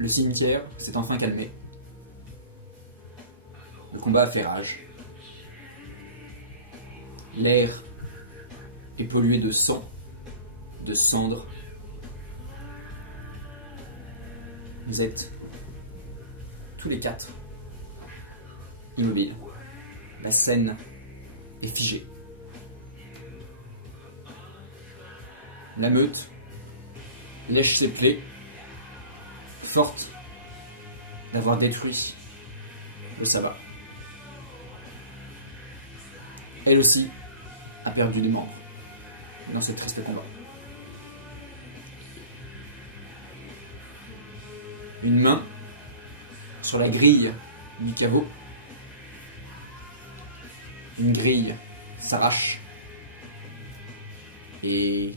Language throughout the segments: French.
Le cimetière s'est enfin calmé. Le combat a fait rage. L'air est pollué de sang, de cendres. Vous êtes tous les quatre immobiles. La scène est figée. La meute lèche ses plaies, forte d'avoir détruit le sabbat. Elle aussi a perdu des membres dans ce triste combat. Une main sur la grille du caveau. Une grille s'arrache. Et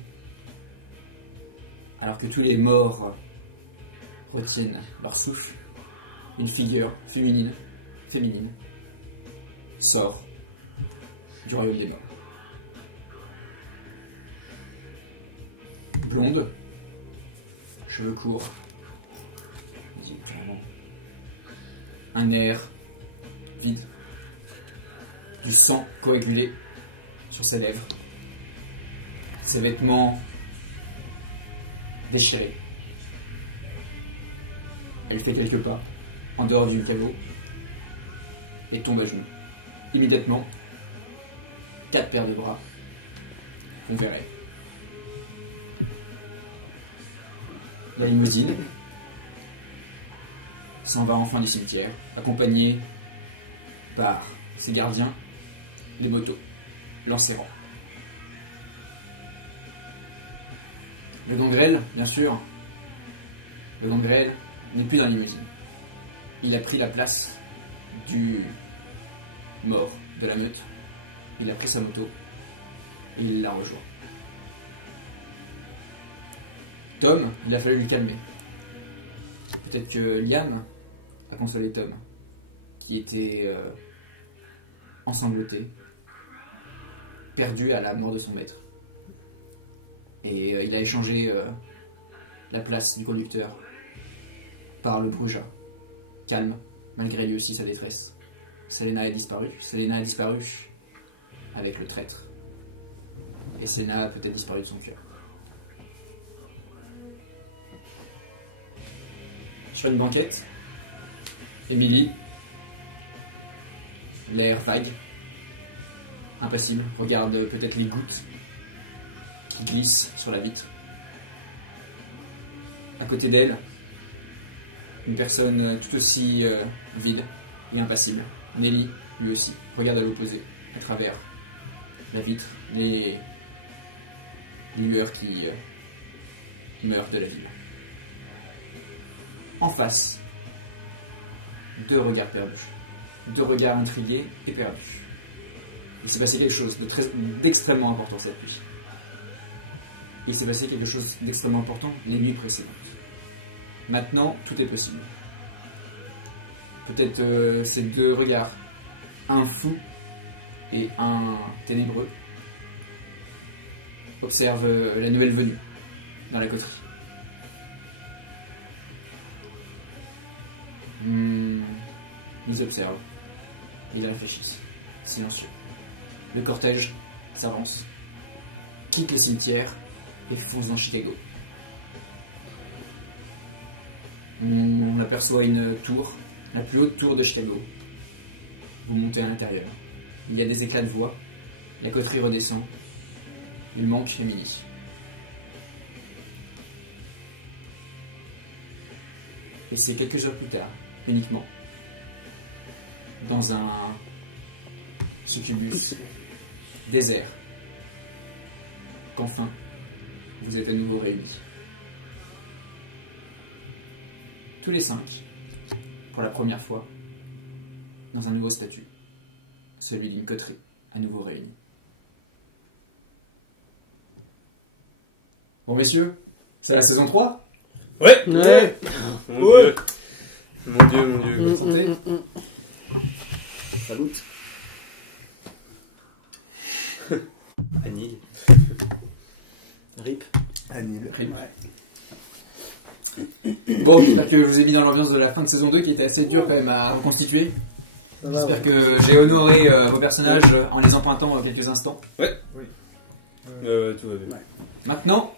alors que tous les morts retiennent leur souffle, une figure féminine sort du royaume des morts. Blonde, cheveux courts, un air vide, du sang coagulé sur ses lèvres, ses vêtements déchirés. Elle fait quelques pas en dehors du caveau et tombe à genoux. Immédiatement, 4 paires de bras font verrer. La limousine s'en va enfin du cimetière, accompagnée par ses gardiens, les motos, l'enserrant. Le gangrel, bien sûr, le gangrel n'est plus dans la limousine. Il a pris la place du mort de la meute. Il a pris sa moto et il l'a rejoint. Tom, il a fallu le calmer. Peut-être que Liam a consolé Tom, qui était ensanglanté, perdu à la mort de son maître. Et il a échangé la place du conducteur par le Bruja, calme, malgré lui aussi sa détresse. Selena a disparu avec le traître. Et Selena a peut-être disparu de son cœur. Sur une banquette, Emily, l'air vague, impassible, regarde peut-être les gouttes qui glissent sur la vitre. À côté d'elle, une personne tout aussi vide et impassible. Nelly, lui aussi, regarde à l'opposé, à travers la vitre, les lueurs qui meurent de la ville. En face, 2 regards perdus, 2 regards intrigués et perdus. Il s'est passé quelque chose d'extrêmement important cette nuit. Il s'est passé quelque chose d'extrêmement important les nuits précédentes. Maintenant, tout est possible. Peut-être ces 2 regards, un fou et un ténébreux, observent la nouvelle venue dans la coterie. Ils observent, ils réfléchissent, silencieux. Le cortège s'avance, quitte le cimetière et fonce dans Chicago. On aperçoit une tour, la plus haute tour de Chicago. Vous montez à l'intérieur. Il y a des éclats de voix, la coterie redescend, il manque Emily. Et c'est quelques heures plus tard, uniquement, dans un succubus désert, qu'enfin, vous êtes à nouveau réunis. Tous les 5, pour la première fois, dans un nouveau statut, celui d'une coterie, à nouveau réunie. Bon messieurs, c'est la saison 3 ? Ouais. Ouais. Ouais. Mon dieu. Bonne santé. Salut. Anil. Rip. Anil. Rime. Bon, j'espère que je vous ai mis dans l'ambiance de la fin de saison 2 qui était assez dure quand même à reconstituer. J'espère que j'ai honoré vos personnages en les empruntant quelques instants. Tout va bien. Maintenant,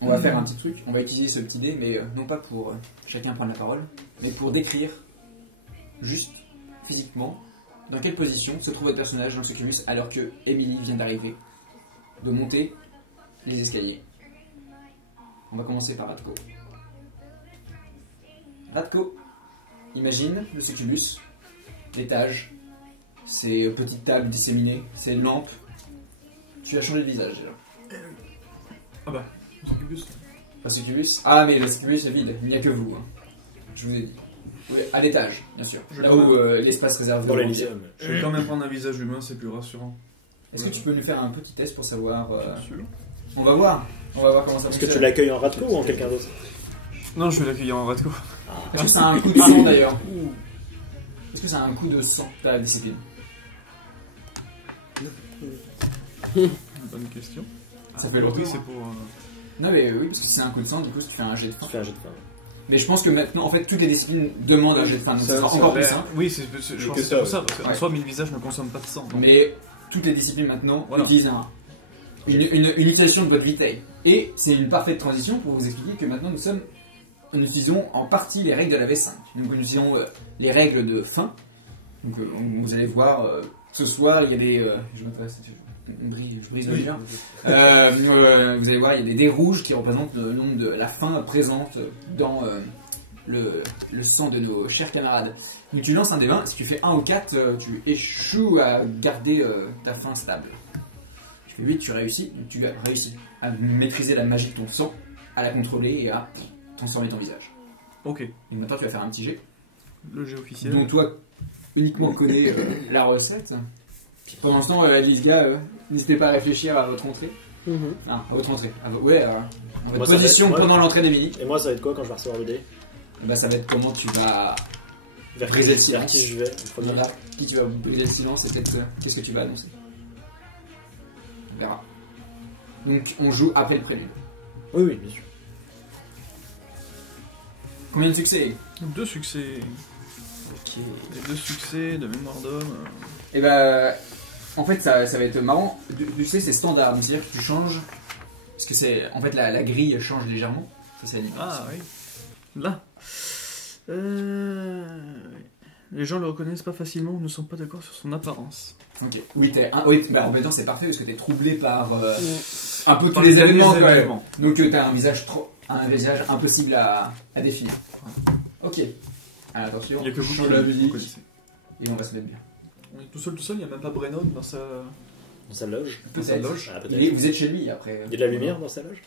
on va faire un petit truc. On va utiliser ce petit dé, mais non pas pour chacun prendre la parole, mais pour décrire juste physiquement dans quelle position se trouve votre personnage dans le succubus alors que Emily vient d'arriver, de monter les escaliers. On va commencer par Radko. Radko, imagine le succubus, l'étage, ces petites tables disséminées, ces lampes. Tu as changé de visage déjà. Ah bah, succubus. Un succubus. Ah mais le succubus est vide, il n'y a que vous. Hein. Je vous ai dit. Oui, à l'étage, bien sûr. Là où l'espace réservé Dans aux l'Elysium. Je vais quand même prendre un visage humain, c'est plus rassurant. Est-ce que tu peux nous faire un petit test pour savoir Bien sûr. On va voir comment ça Est-ce que fonctionne. tu l'accueilles en Radko ou en quelqu'un d'autre? Non, je vais l'accueillir en Radko. Est-ce que ça a un coup de sang d'ailleurs Est-ce que ça a un coup de sang, ta discipline? Bonne question. Ça fait longtemps. Oui, c'est pour. Non mais oui, parce que c'est un coup de sang, du coup tu fais un jet de fin. Tu fais un jet de fin. Mais je pense que maintenant, en fait, toutes les disciplines demandent un jet de fin, donc ça sera encore plus simple. Oui, je pense que c'est pour ça, parce qu'en Ouais. soi, mes visages ne consomment pas de sang. donc. Mais toutes les disciplines maintenant Voilà. utilisent une utilisation de votre vitae. Et c'est une parfaite transition pour vous expliquer que maintenant nous utilisons en partie les règles de la V5. Donc nous utilisons les règles de fin. Donc vous allez voir, ce soir il y a des... je m'intéresse, je brise le lien. Vous allez voir, il y a des dés rouges qui représentent le nombre de la fin présente dans le sang de nos chers camarades. Donc tu lances un des 20, si tu fais 1 ou 4, tu échoues à garder ta fin stable. Tu fais 8, tu réussis, donc tu as réussi à maîtriser la magie de ton sang, à la contrôler et à transformer ton visage. Ok, Et maintenant tu vas faire un petit jet, le jet officiel. dont toi uniquement connais la recette. Pendant ce temps, Lisga, n'hésitez pas à réfléchir à votre entrée. Ah, à votre entrée. À votre Moi, ça va position être- ouais. pendant l'entrée d'Emily. Et moi, ça va être quoi quand je vais recevoir le dé? Bah, ça va être comment tu vas Vers briser le vers silence. qui je vais en premier? Voilà, qui tu vas briser le silence et peut-être qu'est-ce que tu vas annoncer. On verra. Donc on joue après le prélude. Oui, oui, bien sûr. Combien de succès? 2 succès. Ok. Les 2 succès de mémoire d'homme. Et bah, en fait, ça va être marrant. Tu sais, c'est standard. Donc, c'est-à-dire que tu changes. Parce que c'est. En fait, la grille change légèrement. Ça, c'est la limite. Ah oui. Là. Les gens le reconnaissent pas facilement ou ne sont pas d'accord sur son apparence. Ok. Oui, bah, en même temps, c'est parfait parce que t'es troublé par un peu tous Par les les événements. quand même. événements. Donc, t'as un visage impossible à définir. Ok. Alors, attention. Il n'y a que vous sur qui la le musique. connaissez. Et on va se mettre bien. On est tout seul, il n'y a même pas Brennan dans sa. Dans sa loge. Dans sa loge. Ah, peut-être. Vous êtes chez lui après. Il y a de la lumière dans sa loge?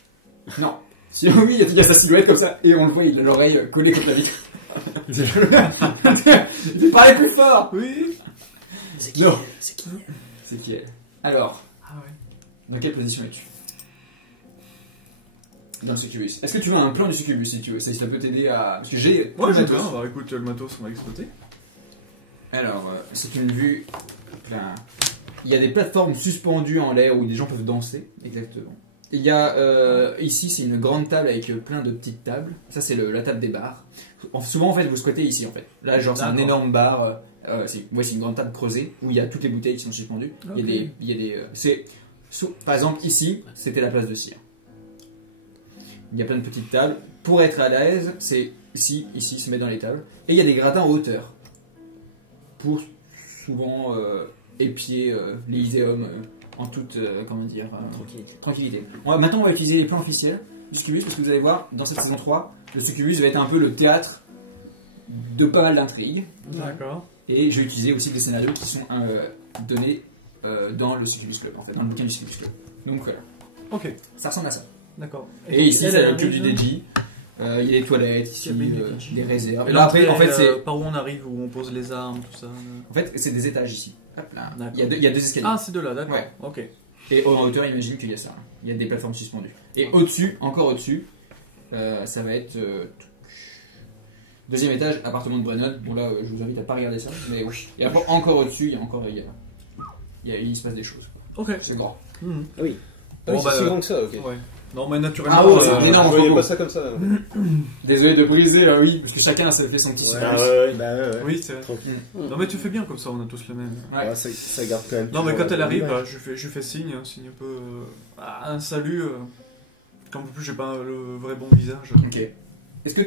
Non. Si oui, il y a sa silhouette comme ça, et on le voit, il a l'oreille collée contre la vitre. Il parlait plus fort. Oui. C'est qui? Non. C'est qui? C'est qui elle? Alors, Ah ouais. dans quelle position es-tu? Dans le succubus. Est-ce que tu veux un plan du succubus si tu veux? Ça peut t'aider à... Parce que j'ai... Ouais, le j'ai matos. bien. Alors écoute, le matos, on va exploiter. Alors, c'est une vue... Enfin, il y a des plateformes suspendues en l'air où des gens peuvent danser. Exactement. Il y a ici, c'est une grande table avec plein de petites tables. Ça, c'est la table des bars. Souvent, en fait, vous squattez ici, en fait. Là, genre, c'est un D'accord. énorme bar. C'est une grande table creusée où il y a toutes les bouteilles qui sont suspendues. Ok. Il y a des par exemple, ici, c'était la place de cire. Il y a plein de petites tables. Pour être à l'aise, c'est ici, se met dans les tables. Et il y a des gradins en hauteur. Pour souvent épier l'Elyséum en toute, tranquillité. Maintenant, on va utiliser les plans officiels du succubus parce que vous allez voir, dans cette saison 3, le succubus va être un peu le théâtre de pas mal d'intrigues. D'accord. Et je vais utiliser aussi des scénarios qui sont donnés dans le Succubus Club, en fait, dans le bouquin du Succubus Club. Donc voilà, Ok. ça ressemble à ça. D'accord. Et ici, elle, c'est elle le club du arrive- DJ. Il y a des toilettes, ici, Il y a des DJ. des réserves. Et Là, après, l'entrée, en fait, c'est par où on arrive, où on pose les armes, tout ça. des étages ici. Hop là. D'accord. Il y a deux escaliers. Ah, c'est de là, d'accord. Ouais. Ok. Et en hauteur, imagine qu'il y a ça. Il y a des plateformes suspendues. Et au-dessus, encore au-dessus, ça va être... deuxième étage, appartement de Brennan. Bon là, je vous invite à pas regarder ça. Mais oui. Et après, encore au-dessus, il se passe des choses. Ok. C'est grand. Mhm. Oui. Ah oui, Bon, c'est bah, si grand que ça, ok. Ouais. Non, mais naturellement. Ah ouais, c'est un énorme Je voyais robot. pas ça comme ça. Désolé de briser, oui, parce que chacun se fait son petit Ouais, silence. ouais. Oui, c'est vrai. Tranquille. Non, mais tu fais bien comme ça, on a tous le même. Ouais. Ouais, ça garde quand même. Non, mais toujours quand elle la arrive, image. je fais signe, un signe un peu. Un salut. Quand en plus j'ai pas le vrai bon visage. Ok. Est-ce que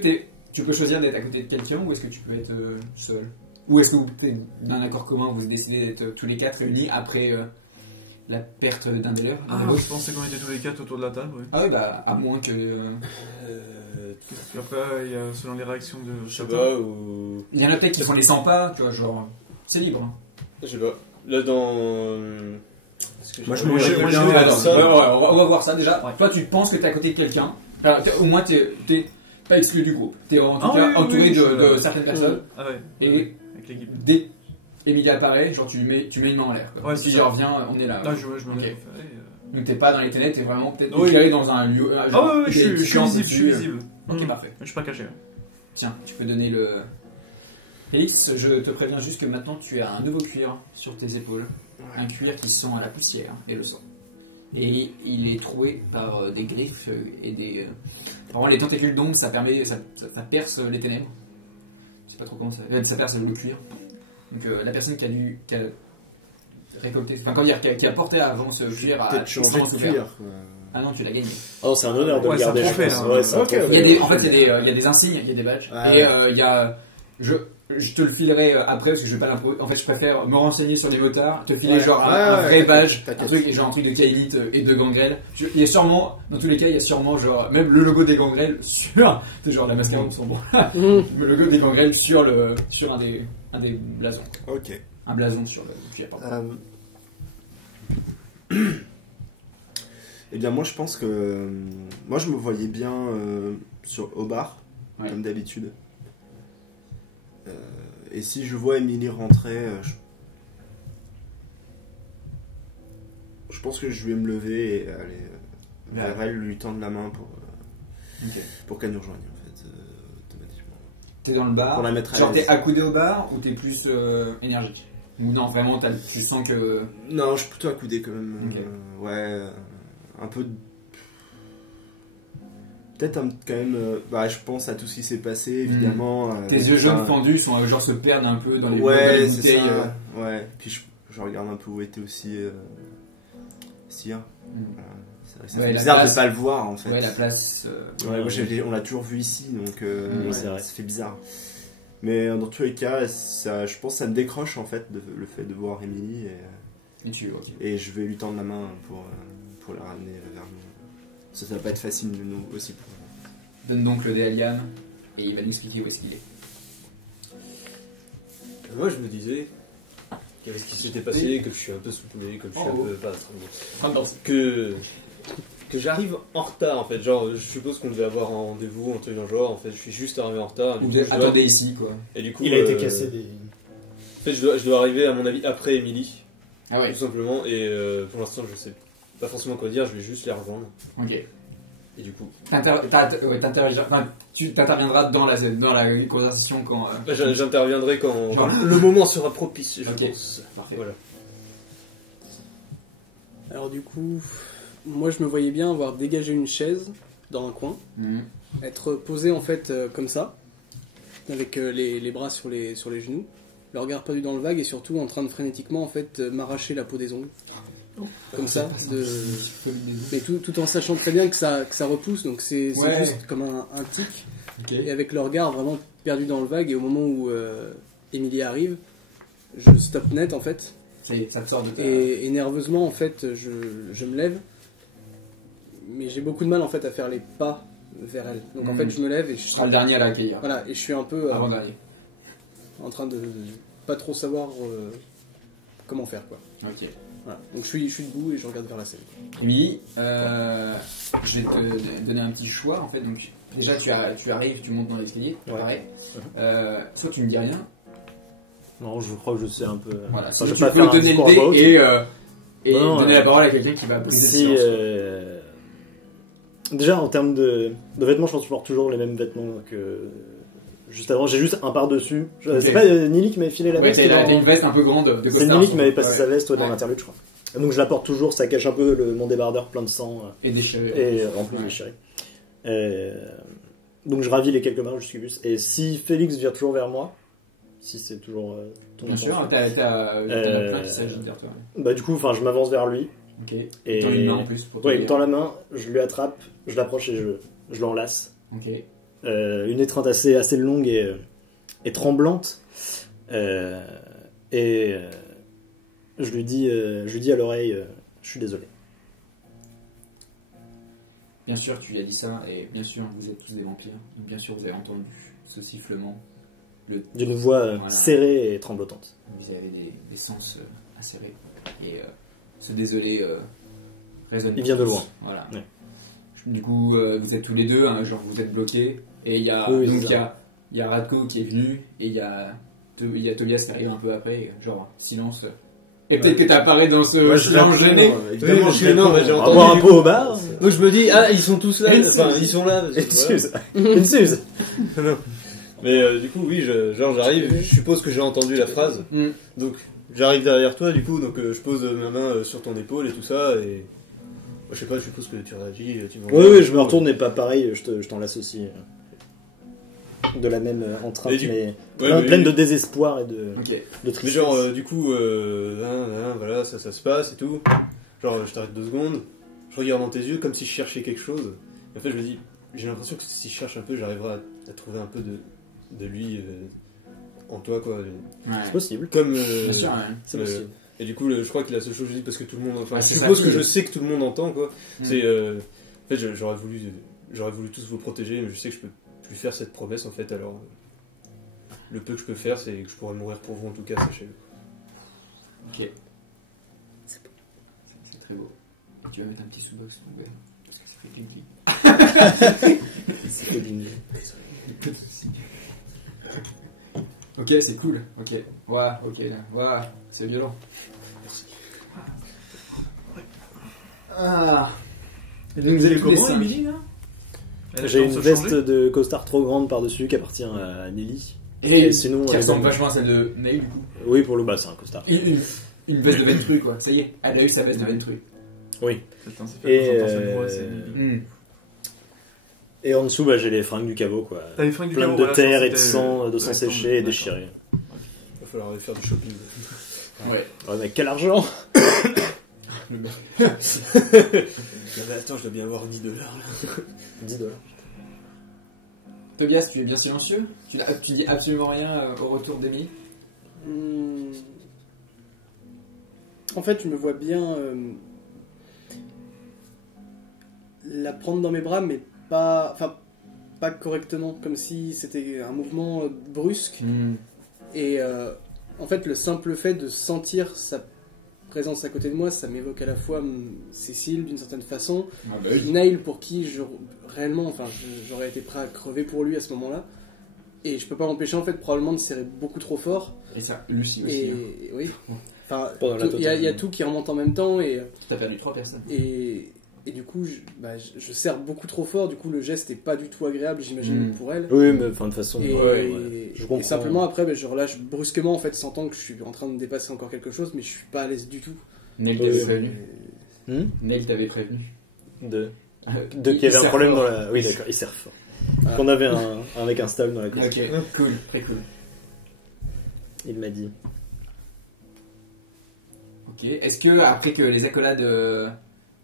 tu peux choisir d'être à côté de quelqu'un ou est-ce que tu peux être seul? Ou est-ce que vous êtes d'un accord commun, vous décidez d'être tous les quatre réunis après la perte d'un des leurs? Ah, je pensais qu'on était tous les quatre autour de la table, oui. Ah oui, bah à moins que... Puis après, il y a selon les réactions de Je sais chacun. pas, ou. Il y en a peut-être qui font les 100 pas, tu vois, genre... C'est libre. Hein. Je sais pas. Là, dans. Moi, je me me j'ai- vois moi, bien. j'ai- Attends, ça. on va voir ça déjà. Toi, tu penses que t'es à côté de quelqu'un. Alors, au moins, t'es pas exclu du groupe. T'es en tout Ah cas oui, entouré oui, de je- certaines personnes. Ah ouais, Et avec l'équipe. dès Emilie apparaît, genre tu mets une main en l'air. quoi. Ouais, Si c'est je ça. reviens, on est là. Ah, je me Ok. lève. Donc t'es pas dans les ténèbres, t'es vraiment peut-être Oui. éclairé dans un lieu. Ah ouais, je suis chiant, visible, je suis dessus. visible. Ok, parfait. Je suis pas caché. Tiens, tu peux donner le. Félix, je te préviens juste que maintenant tu as un nouveau cuir sur tes épaules. Un cuir qui sent la poussière et le sang. Et il est troué par des griffes et des. Vraiment, les tentacules d'ombre, ça perce les ténèbres. Je sais pas trop comment ça perce le cuir. Donc la personne qui a récolté. Enfin, comment dire, qui a porté avant ce cuir a Peut-être changer extrêmement de souffert. cuir. quoi. Ah non, tu l'as gagné. Oh, c'est un honneur de Ouais, le c'est un garder. je trophée, pense. hein. Ouais, c'est un Ok, trophée. Il y a des, en fait, il y a des insignes, il y a des badges. Ouais, et ouais. il y a. Je te le filerai après parce que je vais pas l'improviser. En fait, je préfère me renseigner sur les motards, te filer Ouais. genre Ouais, un ouais, vrai ouais, badge, t'inquiète. genre un truc de Kaelite et de Gangrel. Il y a sûrement, dans tous les cas, il y a sûrement genre même le logo des Gangrel sur, c'est genre la mascarade sombre. Le logo des Gangrel sur un des blasons. Ok. Un blason sur le cuir, pardon. Eh bien, moi, je pense que. Moi, je me voyais bien au bar, Ouais. comme d'habitude. Et si je vois Émilie rentrer, je pense que je vais me lever et aller vers elle, lui tendre la main Ok. pour qu'elle nous rejoigne, en fait, automatiquement. T'es dans le bar, Pour la mettre à genre l'aise. t'es accoudé au bar ou t'es plus énergique? Ou non, vraiment, tu sens que. Non, je suis plutôt accoudé quand même. Ok. Ouais, un peu. Peut-être quand même. Je pense à tout ce qui s'est passé, évidemment. Tes yeux jaunes fendus sont genre se perdent un peu dans les, Ouais, dans les c'est bouteilles. ça. Ouais. Puis je regarde un peu où était aussi Sia. C'est vrai que ça Ouais, fait la bizarre place. de pas le voir en fait. Ouais, la place. Ouais, moi, on l'a toujours vu ici, donc Ouais, c'est vrai. Ça fait bizarre. Mais dans tous les cas, je pense que ça me décroche en fait, le fait de voir Émilie. Et tu, ok. Et je vais lui tendre la main pour la ramener vers nous. Ça va pas être facile nous aussi pour. Donne donc le dé à Liam et il va nous expliquer où est-ce qu'il est. Moi, je me disais qu'avec ce qui s'était passé, que je suis un peu soufflé, que je suis un peu. Pas trop. Que j'arrive en retard en fait. Genre, je suppose qu'on devait avoir un rendez-vous, un truc dans le genre. En fait, je suis juste arrivé en retard. Du Vous coup, je dois- attendez ici, quoi. Et du coup, Il a été cassé des. En fait, je dois arriver, à mon avis, après Émilie, Ah ouais, tout simplement. Et pour l'instant, je sais pas forcément quoi dire, je vais juste les rejoindre. ok. Et du coup, Tu t'interviendras dans la conversation quand. j'interviendrai quand Genre- le moment sera propice, je Ok. pense. Parfait. Voilà. Alors du coup, moi je me voyais bien avoir dégagé une chaise dans un coin, Mhm. être posé en fait comme ça, avec les bras sur les genoux, le regard perdu dans le vague et surtout en train de frénétiquement en fait m'arracher la peau des ongles. Comme ça, mais tout en sachant très bien que ça repousse, donc c'est Ouais. juste comme un tic, Ok. et avec le regard vraiment perdu dans le vague, et au moment où Émilie arrive, je stoppe net en fait, Ça y est, ça te sort de ta. et nerveusement en fait je me lève, mais j'ai beaucoup de mal en fait à faire les pas vers elle. Donc en fait je me lève et je Tu seras le dernier à l'accueillir. voilà, et je suis un peu Avant-dernier. en train de pas trop savoir comment faire quoi. Ok. Voilà. Donc je suis debout et je regarde vers la scène. Émilie, je vais te donner un petit choix en fait. Donc, déjà, tu arrives, tu montes dans l'escalier, Ouais. pareil. Soit tu me dis rien, Non, je crois que je sais un peu. voilà. Enfin, Si je tu vais pas peux faire un donner discours le à voix haute. dé et Non, donner la parole à quelqu'un qui va briser le Si, silence. déjà en termes de vêtements, je pense que je porte toujours les mêmes vêtements que juste avant. J'ai juste un par-dessus. Ok. C'est pas Nili qui m'avait filé la Ouais, veste. t'as dans- une veste un peu grande de C'est costard. Nili qui m'avait passé Ouais. sa veste dans Ouais. l'interlude, je crois. Donc je la porte toujours, ça cache un peu mon débardeur plein de sang. Et déchiré. Et en plus déchiré. Donc je ravis les quelques marches du succubus. Et si Félix vient toujours vers moi, si c'est toujours ton Bien sûr, intention, t'as plein qui s'agitent derrière toi. bah du coup, je m'avance vers lui. Ok. Et T'en as une main en plus pour te ouais, il me dire. tend la main, je lui attrape, je l'approche et je l'enlace. Ok. Une étreinte assez longue et tremblante. Je lui dis à l'oreille, je suis désolé. Bien sûr, tu lui as dit ça, et bien sûr, vous êtes tous des vampires. Donc bien sûr, vous avez entendu ce sifflement. D'une voix Voilà. serrée et tremblotante. Vous avez des sens acérés. Et ce désolé résonne. Il vient de tous. loin. Voilà. Ouais. Du coup, vous êtes tous les deux, hein, genre vous êtes bloqués. Et il y a, Oui, donc, c'est ça. il y a Radko qui est venu, et il y a Tobias qui arrive un peu après, et genre silence. Et peut-être que t'apparais dans ce Moi, je silence réponds, gêné. évidemment, Oui, je non, réponds. mais j'ai On va entendu. boire un peu au bar. Donc je me dis, ah, ils sont tous là. Une Enfin, suze. ils sont là. Une suze. Une suze. Mais du coup, oui, genre j'arrive, je suppose que j'ai entendu la phrase. Mm. Donc j'arrive derrière toi, du coup, donc je pose ma main sur ton épaule et tout ça. Et je sais pas, je suppose que tu réagis. Tu me Oui, je me retourne et pas pareil, je t'enlace aussi. De la même entrainte, Et du- mais Ouais, pleine mais- de désespoir et de Ok. Mais tristesse. genre, du coup, voilà, ça se passe et tout. Genre, je t'arrête 2 secondes, je regarde dans tes yeux comme si je cherchais quelque chose. Et en fait, je me dis, j'ai l'impression que si je cherche un peu, j'arriverai à trouver un peu de lui en toi, quoi. Ouais. C'est possible. Comme. Bien sûr, ouais. C'est euh, possible. Et du coup, je crois que la seule chose que je dis, parce que tout le monde. Enfin, Ouais, je c'est suppose ça. que je sais que tout le monde entend, quoi. Mm. C'est. En fait, j'aurais voulu tous vous protéger, mais je sais que je peux plus faire cette promesse, en fait, alors. Le peu que je peux faire, c'est que je pourrais mourir pour vous, en tout cas, sachez-le. Ok. C'est très beau. Et tu vas mettre un petit sous-box ton verre, parce que ça fait clink. C'est que d'une- Pas de soucis. Ok, c'est cool. Ok. Ouah, ok. Ouah, c'est violent. Merci. Ah. Et Donc, vous vous avez avez tous les comment, cinq. Emily, là Elle a J'ai le une temps de se veste changer de costard trop grande par-dessus qui appartient à Nelly. Et sinon, qui elle est ressemble dans- vachement à celle de Nail, du coup. Oui, pour le bas, c'est un costard. Une veste de Ventru, quoi. Ça y est, elle a eu sa veste de Ventru. Oui. Putain, c'est fait Et, pour cette voix, c'est Emily. Et en dessous, j'ai les fringues du caveau, quoi. T'as les fringues du Plein caveau, de voilà, terre ça, et de c'était- sang, de sang Ouais, séché et d'accord. déchiré. Il va falloir aller faire du shopping. Ouais. Ouais, mais quel argent! Mais attends, je dois bien avoir 10 $. Là. 10 $. Tobias, tu es bien silencieux. Tu dis absolument rien au retour d'Emily. En fait, je me vois bien la prendre dans mes bras, mais pas correctement, comme si c'était un mouvement brusque. Et en fait, le simple fait de sentir sa présence à côté de moi, ça m'évoque à la fois Cécile d'une certaine façon, Ah bah oui. Nail pour qui réellement, j'aurais été prêt à crever pour lui à ce moment-là. Et je peux pas m'empêcher en fait probablement de serrer beaucoup trop fort. Et ça, Lucie aussi. Et hein. oui. Enfin, Pendant la il y a totale. tout qui remonte en même temps et T'as perdu 3 personnes. et du coup je serre beaucoup trop fort. Du coup le geste est pas du tout agréable, j'imagine, pour elle. Oui, mais enfin, de toute façon, Et, je et comprends. simplement après je relâche brusquement en fait, sentant que je suis en train de dépasser encore quelque chose, mais je suis pas à l'aise du tout. Neil Oui, t'avait oui. prévenu. Hmm Neil t'avait prévenu. De Il qu'il y avait un sert problème fort. dans la. Oui, d'accord, il sert fort. Voilà. Qu'on avait un mec instable dans la cuisine. Ok, cool, très cool. Il m'a dit. Ok, est-ce que après que les accolades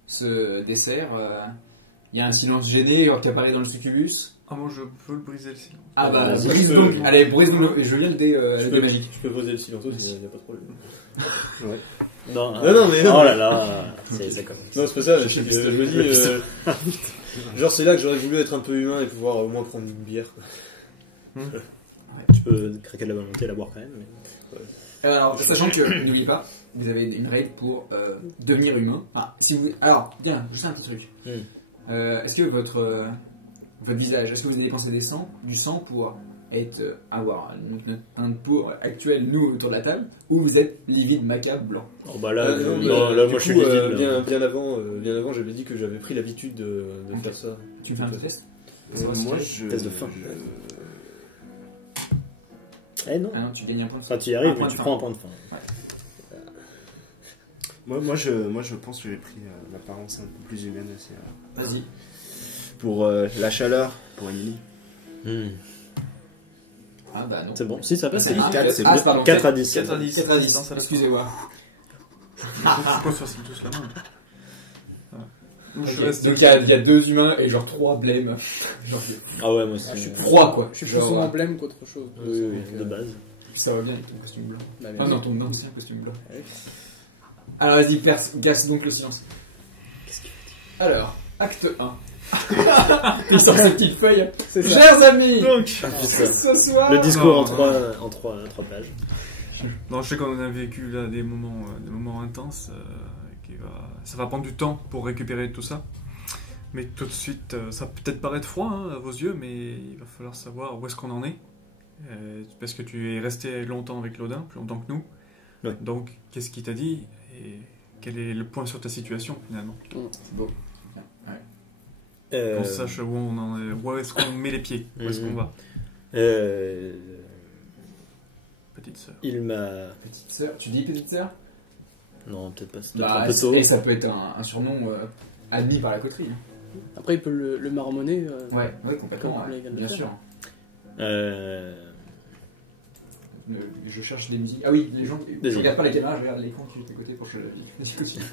se desserrent, il y a un silence gêné qui apparaît dans le succubus? Ah, moi je peux le briser le silence. Ah bah, Ouais, brise je donc. peux- Allez, brise donc. Et je viens le dé, le dé magique. Je peux poser le silence aussi, il n'y a pas de problème. Non, Non, mais non. Oh là là, ça commence. Non, c'est pas ça, je me dis. Genre, c'est là que j'aurais voulu être un peu humain et pouvoir au moins prendre une bière. Quoi. Tu peux craquer de la volonté et la boire quand même. Mais... Alors, sachant que, n'oubliez pas, vous avez une règle pour devenir humain. Enfin, si vous... Alors, bien, juste un petit truc. Est-ce que votre visage, est-ce que vous avez dépensé du sang pour avoir un peau actuel, nous, autour de la table, ou vous êtes livide, macabre, blanc? Oh bah là, Non, là, du moi je suis coup, livide. là. bien avant, j'avais dit que j'avais pris l'habitude de Ok. faire ça. Tu me fais un test? Moi, je. Test de faim. Eh non. Ah non, tu gagnes un point de Enfin, faim. tu y arrives, Un point mais de tu faim. prends un point de fin. Moi, je pense que j'ai pris l'apparence un peu plus humaine aussi. Vas-y. Pour la chaleur, pour Emily. Ah bah non. C'est bon, si ça passe, c'est un, 4, c'est ah, pardon, 4 à 10. 4 à 10. 4 à 10, Dans sa excusez-moi. Pourquoi se facile tous la main? Donc, je reste Donc il y a 2 humains et genre 3 blêmes. Genre, Ah ouais, moi aussi. Ah, je suis froid quoi. Je suis plus Genre, son emblème qu'autre chose. Oui, oui, Donc, de base. ça va bien avec ton costume blanc. bah, Ah non, ton ancien costume blanc. Ouais. Alors vas-y, gasse donc le silence. Alors, acte 1. Il sort ses petites feuilles. C'est ça. Chers amis, Donc, ce soir... Le discours Non, en 3 pages. non, je sais qu'on a vécu là des moments intenses. Ça va prendre du temps pour récupérer tout ça. Mais tout de suite, ça peut peut-être paraître froid à vos yeux, mais il va falloir savoir où est-ce qu'on en est. Parce que tu es resté longtemps avec Lodin, plus longtemps que nous. Ouais. Donc, qu'est-ce qu'il t'a dit et quel est le point sur ta situation finalement? C'est beau. Qu'on sache où on en est, où est-ce qu'on met les pieds, où est-ce qu'on va. Petite sœur. Il m'a... Petite sœur, tu dis petite sœur? Non, peut-être pas, c'est Bah, un peu tôt. et ça peut être un surnom admis par la coterie. Après, il peut le marmonner. Ouais, complètement, Comme ouais, il vient de bien le sûr. Je cherche des musiques. Ah oui, les gens. Je Vas-y. regarde pas la caméra, je regarde l'écran qui est à côté pour que je continue.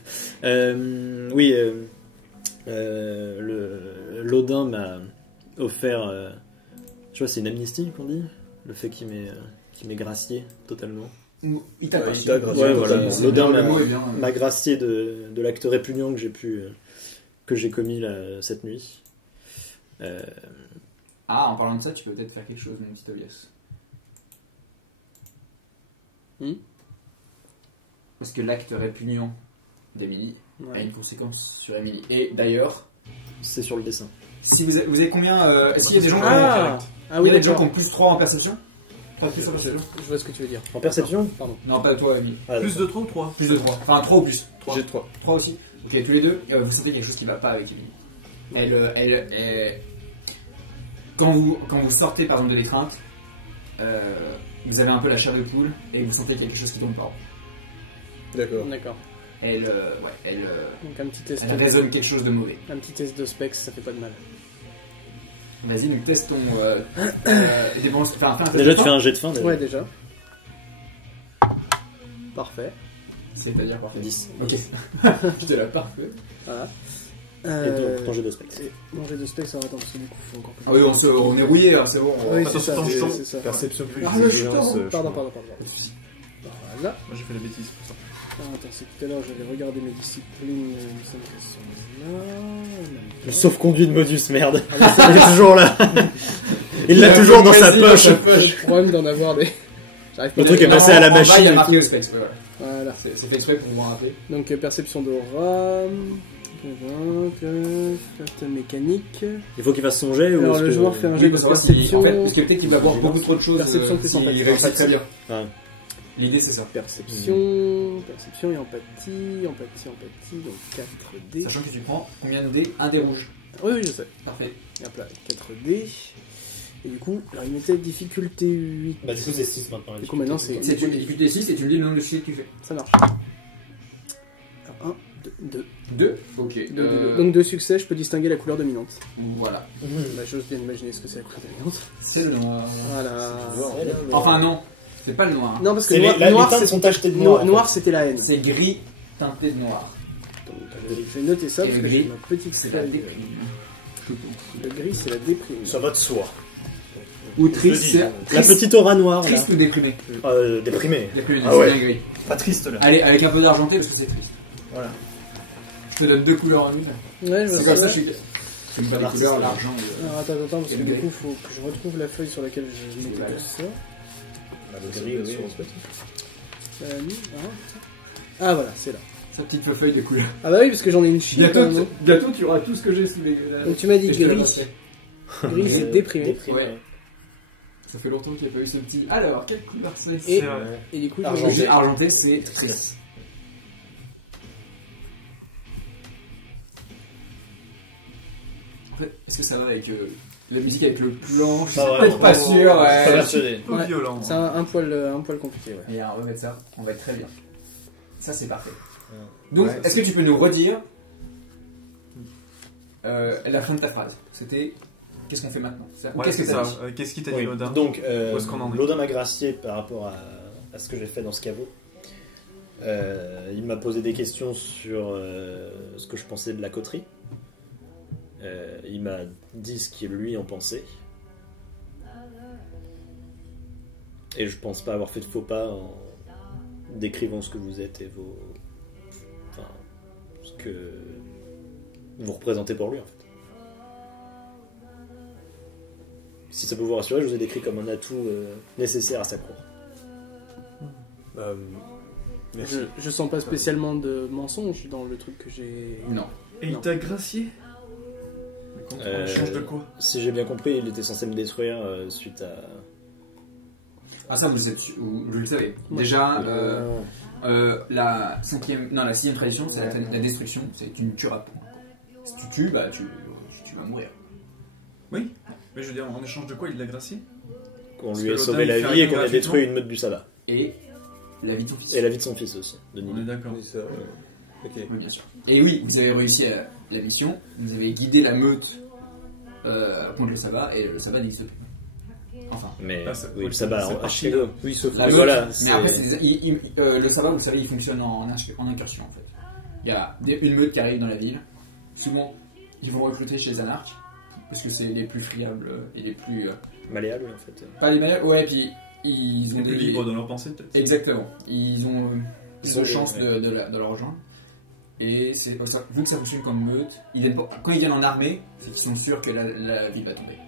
Oui, l'Odin m'a offert... je vois, c'est une amnistie qu'on dit? Le fait qu'il m'ait gracié totalement. Il t'a il t'a gracié. Ouais, voilà. C'est L'Odin bien, le mot est bien. m'a gracié de l'acte répugnant que j'ai commis cette nuit. Ah, en parlant de ça, tu peux peut-être faire quelque chose, mon petit Tobias. Parce que l'acte répugnant d'Emily a une conséquence sur Emily. Et d'ailleurs, C'est sur le dessin. si vous avez combien est-ce qu'il y a des gens Ah il y a des gens qui d'accord. ont plus 3 en perception? Pas plus en Je perception? vois ce que tu veux dire. En perception? Pardon. Non, pas toi, Emily. Ah, Plus de 3 ou 3? Plus de 3. Enfin, 3 ou plus. J'ai 3. 3 aussi. Ok, tous les deux, vous sentez quelque chose qui va pas avec Emily. Elle quand vous sortez par exemple de l'étreinte, vous avez un peu la chair de poule et vous sentez qu'il y a quelque chose qui tombe pas rond. D'accord. D'accord. Elle Donc un petit test. résonne quelque chose de mauvais. Un petit test de specs, ça fait pas de mal. Vas-y, donc teste ton dépense. Enfin, fais un test Déjà, de tu fais temps. un jet de fin. Déjà. Ouais, déjà. Parfait. C'est-à-dire parfait. 10. Ok. J'étais là, parfait. Voilà. Et ton jet de spectre. Mon jet de specs, ça va attendre parce que du coup, faut encore plus. Ah oui, on est rouillé, hein, c'est bon. Oui, Attends, c'est ça. attends, C'est ça. Perception plus Ah, le vigilance. chuton. Pardon. Voilà. Moi j'ai fait la bêtise pour ça. Ah, attends, c'est tout à l'heure, j'avais regardé mes disciplines. Il me semble qu'elles sont là. Le sauf-conduit de Modus, merde. Il est toujours là. Il l'a toujours dans sa poche. C'est le problème d'en avoir des. J'arrive pas Le truc est à- passé à la En bas, machine il y a et marqué le specs. Ouais, voilà. Voilà. C'est fait exprès pour vous rappeler. Donc, perception d'aura. Carte mécanique. Il faut qu'il fasse son jet ou Alors, est-ce le que- joueur fait un Oui, jet de pour savoir s'il- perception. en fait, parce que peut-être qu'il va voir beaucoup trop de choses. Perception plus s'il empathie. réussit très bien. Ah. L'idée, c'est ça. Perception et empathie. Donc 4D. Sachant que tu prends combien de dés? Un dé rouge. Oui, je sais. Parfait. Et hop là, 4D. Et du coup, alors il mettait difficulté 8. Bah, du coup, c'est 6 maintenant. Du coup, maintenant, c'est. C'est une difficulté 6 et tu me dis le nombre de suites que tu fais. Ça marche. Alors, 1, 2, 2. Ok. 2. Donc, 2 succès, je peux distinguer la couleur dominante. Voilà. Bah, j'ose bien imaginer ce que c'est la couleur dominante. C'est le noir. Voilà. Enfin, non. C'est pas le noir. Non, parce que C'est noir, les noir, teintes c'est- sont tachetées de noir. noir, c'était la haine. C'est gris teinté de noir. Donc, je vais noter ça Et parce le que gris, j'ai ma petite C'est la feuille. déprime. Le gris, c'est la déprime. Ça va de soi. Ou triste, c'est. La petite aura noire, là. Triste ou déprimé? Déprimé. Déprimé, Ah c'est ouais. bien gris. Pas triste là. Allez, avec un peu d'argenté parce que c'est triste. Voilà. Je te donne 2 couleurs en une. Ouais, je vois C'est comme ça ça. que tu me donnes les couleurs, l'argent. Alors, attends, parce Et que le du gris. coup, faut que je retrouve la feuille sur laquelle je mettais Voilà. tout ça. Ah, voilà, c'est là. Sa petite feuille de couleur. Ah, bah oui, parce que j'en ai une chienne. Bientôt, tu auras tout ce que j'ai sous les. Donc, tu m'as dit Et je te le gris. passerai. Gris, c'est déprimé. Ouais. Ça fait longtemps qu'il n'y a pas eu ce petit. Alors, quelle couleur c'est? Et, C'est vrai. et du coup, Argenté. Argenté, c'est triste. En fait, est-ce que ça va avec la musique avec le plan? Je suis Pas peut-être pas vraiment. sûr, Pas ouais. persuadé. Peu violent. c'est un poil compliqué, ouais. Et on va mettre ça, on va être très bien. Ça, c'est parfait. Donc, Ouais, est-ce que tu peux nous redire la fin de ta phrase? C'était qu'est-ce qu'on fait maintenant? Ouais, Qu'est-ce que c'est ça ça. dit? Qu'est-ce qui t'a dit, Oui, Lodin? donc, Où est-ce qu'on en est Lodin m'a gracié par rapport à ce que j'ai fait dans ce caveau. Il m'a posé des questions sur ce que je pensais de la coterie. Il m'a dit ce qu'il lui en pensait. Et je pense pas avoir fait de faux pas en décrivant ce que vous êtes et vos... Enfin, ce que vous représentez pour lui, en fait. Si ça peut vous rassurer, je vous ai décrit comme un atout nécessaire à sa cour. Merci. Je sens pas spécialement de mensonge dans le truc que j'ai. Non. Et il Non. t'a gracié? On change de quoi? Si j'ai bien compris, il était censé me détruire suite à... Ah, ça, vous le savez. Ouais. Déjà, la sixième tradition, c'est la destruction. C'est tu ne tueras pas. Si tu tues, bah tu vas mourir. Oui. Mais je veux dire, en échange de quoi il l'a gracié? qu'on Parce lui que ait Lodin, sauvé il la fait vie rien et qu'on a gratuitement. détruit une meute du sabbat. Et la vie de ton fils. Et la vie de son fils aussi, de On Nini. est d'accord. Oui, ça, ok. Oui, bien sûr. Et oui, vous avez réussi la mission. Vous avez guidé la meute contre le sabbat. Et le sabbat n'existe plus. Enfin. Mais Ah, ça- oui, oui, le sabbat, c'est à parti, Chicago. là. Oui, sauf La Mais meute, voilà, mais c'est- après, le sabbat, vous savez, il fonctionne en incursion en fait. Il y a une meute qui arrive dans la ville. Souvent, ils vont recruter chez les anarches parce que c'est les plus friables et les plus. Malléable, en fait. Pas les meilleurs, ouais, puis ils ont Les plus libres dans leur pensée, peut-être. Exactement. Ils ont Ils de ont- chance ouais. de la rejoindre. Et c'est vu que ça fonctionne comme meute, quand ils viennent en armée, c'est qu'ils sont sûrs que la ville va tomber.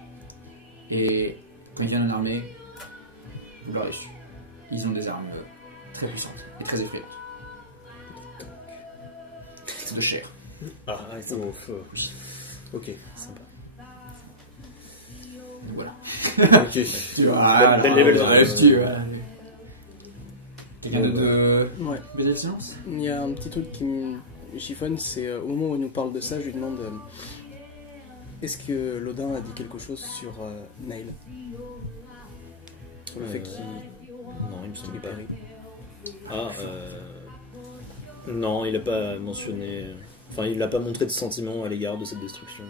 Et quand ils viennent en armée, vous l'aurez su. Ils ont des armes très puissantes et très effrayantes. C'est de chair. Ah, ouais, c'est Ok. sympa. Donc voilà. Ok. Belle level de rêve. rêve. Quelqu'un de Ouais. baiser le silence? Il y a un petit truc qui me chiffonne, c'est au moment où il nous parle de ça, je lui demande est-ce que Lodin a dit quelque chose sur Nail? Sur le fait qu'il Non, il me qu'il semble est pas. péri. Ah, non, il a pas mentionné... Enfin, il n'a pas montré de sentiment à l'égard de cette destruction.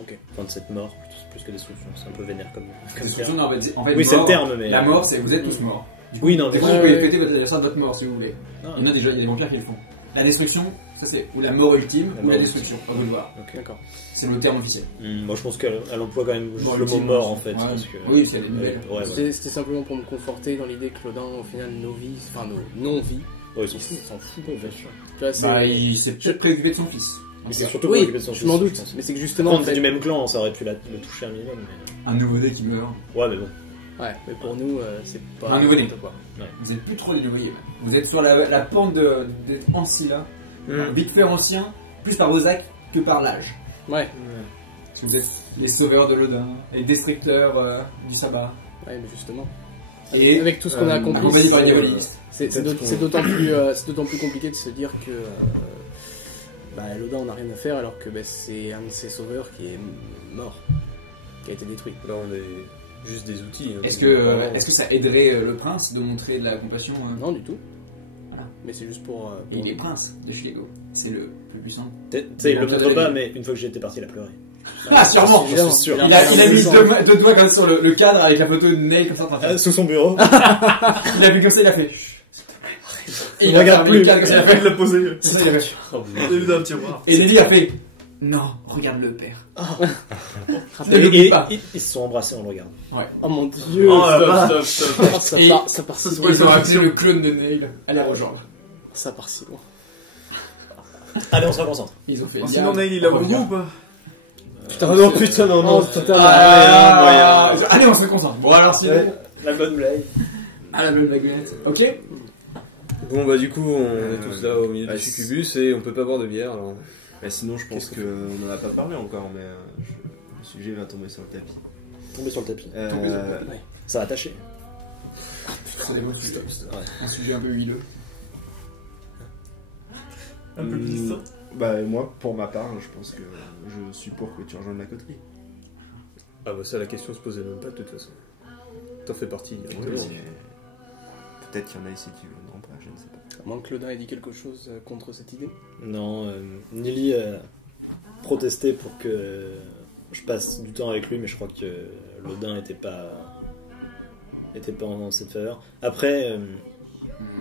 Ok. Enfin, de cette mort, plus que destruction. C'est un peu vénère comme Destruction, terme. non, en fait, Oui, c'est le mort, terme, mais... La mort, c'est vous êtes tous morts. Oui, non, Du mais... coup, Ouais, vous pouvez ouais. fêter votre anniversaire de votre mort si vous voulez. Ah, Il y en a déjà, il y a des vampires qui le font. La destruction, ça c'est ou la mort ultime La ou la mort destruction. On veut le voir. ok. D'accord. C'est le terme officiel. Moi, je pense qu'elle emploie quand même juste Mort le mot ultime, mort, en fait. ouais. Parce que... Oui, c'est des nouvelles. Ouais, C'était simplement pour me conforter dans l'idée que Lodin, au final, nos vies, enfin nos non-vies, ouais, ils s'en foutent, en fait. tu vois, c'est... Bah, il s'est peut-être préoccupé de son fils. Mais c'est surtout Oui, préoccupé de son je fils, m'en je doute, pense. mais c'est que Après, justement, on en était fait... du même clan, ça aurait pu le toucher un minimum. Mais... Un nouveau-né qui meurt. Ouais, mais bon. Ouais, mais pour nous, c'est pas... Un nouveau-né. n'importe quoi. Vous êtes plus trop des nouveaux-nés. Vous êtes sur la pente d'être Ancilla. Vite fait ancien, plus par vos actes que par l'âge. Ouais, Parce que vous êtes les sauveurs de l'Odin, les destructeurs du sabbat. ouais, mais justement. Et Avec tout ce qu'on a accompli, accompagné par les c'est- diabolistes. c'est d'autant plus compliqué de se dire que Lodin on n'a rien à faire alors que c'est un de ses sauveurs qui est mort, qui a été détruit. Là, on est juste des outils. hein. Est-ce que ça aiderait le prince de montrer de la compassion Non du tout. Voilà. Mais c'est juste pour... Et il est prince de Chicago. C'est le plus puissant. Tu sais, il le Bon, montre t'as pas, dit. mais une fois que j'y étais parti, il a pleuré. Ah, sûrement! Évidemment. je suis sûr. Il a mis deux doigts comme ça sur le cadre avec la photo de Neil comme ça en train de faire. Sous son bureau. Il a vu comme ça, il a fait. Et il a Regarde fermé le plus. cadre comme ça, il a Il fait. l'a posé. C'est ça, il a fait. Il a eu dans un tiroir. Et Nelly a fait. Non, regarde le père. Ne Et, l'oublie pas. ils se sont embrassés en le regardant. Oh mon dieu, Oh ça, la vache. Et- ça part si Ils loin. ont appelé le clone de Neil à les rejoindre. Ça part si loin. Allez, on se reconcentre. Ils ont fait. Sinon, Neil, il a beaucoup ou pas? Putain, non, putain, non, non, putain. Allez, on se concentre. Bon, alors, sinon. Ouais, la bonne blague. Ah, la bonne baguette. Ok. Bon, bah, du coup, on est tous là au milieu bah, du succubus et on peut pas boire de bière. Alors... Mais sinon, je pense Qu'est-ce qu'on n'en a pas parlé encore, mais le sujet va tomber sur le tapis. Tomber sur le tapis. Ouais. Ça a attaché. C'est des beaux sujets. Ouais. Un sujet un peu huileux. Un peu glissant. Bah, moi, pour ma part, je pense que je suis pour que tu rejoignes la coterie. Ah, bah, ça, la question se posait même pas de toute façon. T'en fais partie directement. peut-être qu'il y en a ici qui ne voudront pas, je ne sais pas. À moins que Claudin ait dit quelque chose contre cette idée. Non, Nili a protesté pour que je passe du temps avec lui, mais je crois que Lodin n'était pas en cette faveur. Après,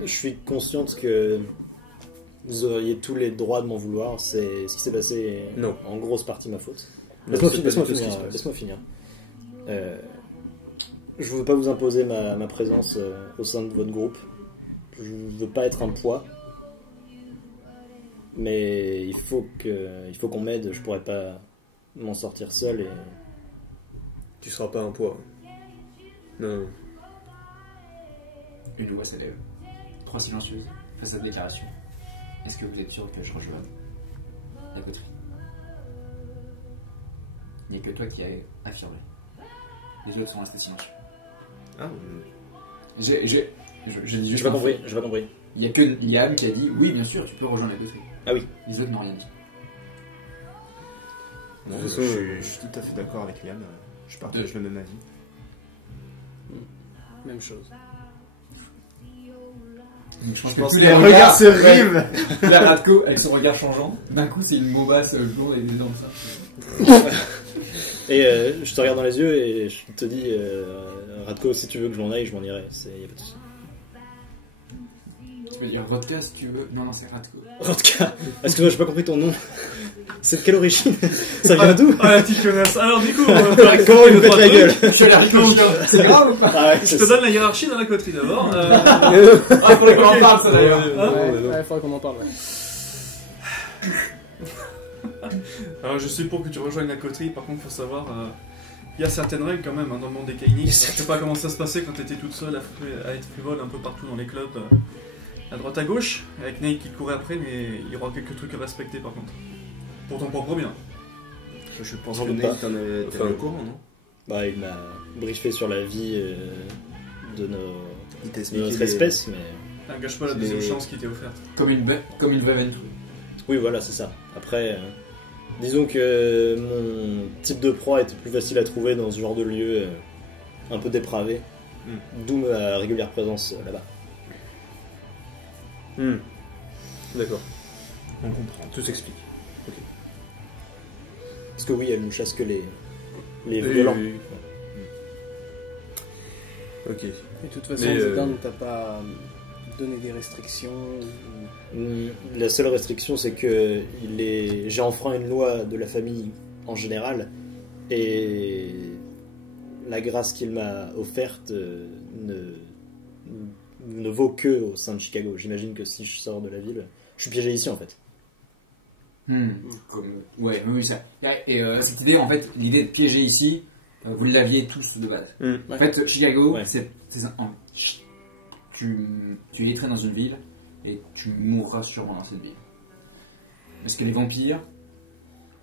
je suis consciente que vous auriez tous les droits de m'en vouloir. C'est ce qui s'est passé Non. en grosse partie ma faute. Non, Laisse-moi c'est pas du tout ce qui finir. se passe. Laisse-moi finir. Je veux pas vous imposer ma présence au sein de votre groupe. Je veux pas être un poids. Mais il faut qu'on m'aide. Je pourrais pas m'en sortir seul. Et... Tu seras pas un poids. Non. Une voix s'élève. 3 silencieuses face à cette déclaration. Est-ce que vous êtes sûr que je rejoigne la coterie? Il n'y a que toi qui as affirmé. Les autres sont restés silencieux. Ah, J'ai dit J'ai juste pas un compris. fait. J'ai pas compris. Il n'y a que Liam qui a dit oui, bien sûr, tu peux rejoindre la coterie. Ah oui. Les autres n'ont rien dit. non, De toute façon, je suis tout à fait d'accord avec Liam. Je partage le même avis. Même chose. Donc, je pense Je que pense tous que les regards se rivent. La Radko, avec son regard changeant, d'un coup c'est une mobasse blonde avec des dents comme ça. Et je te regarde dans les yeux et je te dis, Radko, si tu veux que je m'en aille, je m'en irai. Y a pas de souci. Tu peux dire Rodka si tu veux. Non, c'est Radko. Rodka, excuse-moi, j'ai pas compris ton nom. C'est de quelle origine? Ça vient d'où? Ah la petite connasse. Alors du coup, Comment il me pète la gueule? Je suis allergique au chien. C'est grave ou pas? Ah ouais, je te donne la hiérarchie dans la coterie d'abord. Ah, faudrait qu'on en parle ça d'ailleurs. Ouais, faudrait qu'on en parle. Ouais. Alors je suis pour que tu rejoignes la coterie, par contre faut savoir, il y a certaines règles quand même dans le monde des Kaini. Je sais pas comment ça se passait quand t'étais toute seule à être frivole un peu partout dans les clubs, à droite à gauche, avec Nate qui courait après, mais il y aura quelques trucs à respecter par contre. Pour ton propre bien. Je pense J'en que doute Nate, pas. t'es Enfin, au courant, non? Bah, il m'a briefé sur la vie de Il t'a notre expliqué espèce, mais... N'engage pas la Les- deuxième chance qui t'est offerte. Comme une veuve and tout. Oui, voilà, c'est ça. Après, disons que mon type de proie était plus facile à trouver dans ce genre de lieu un peu dépravé. D'où ma régulière présence là-bas. D'accord. On comprend. Tout s'explique. Parce que oui, elle nous chasse que les violents. Oui. Ok. Et de toute façon, Mais, Zidane ne t'a pas donné des restrictions. La seule restriction, c'est que j'ai enfreint une loi de la famille en général, et la grâce qu'il m'a offerte ne vaut que au sein de Chicago. J'imagine que si je sors de la ville, je suis piégé ici en fait. Ouais, oui, ça. Et cette idée, en fait, l'idée de piéger ici, vous l'aviez tous de base. En fait, Chicago, Ouais. c'est tu es lettré dans une ville et tu mourras sûrement dans cette ville. Parce que les vampires,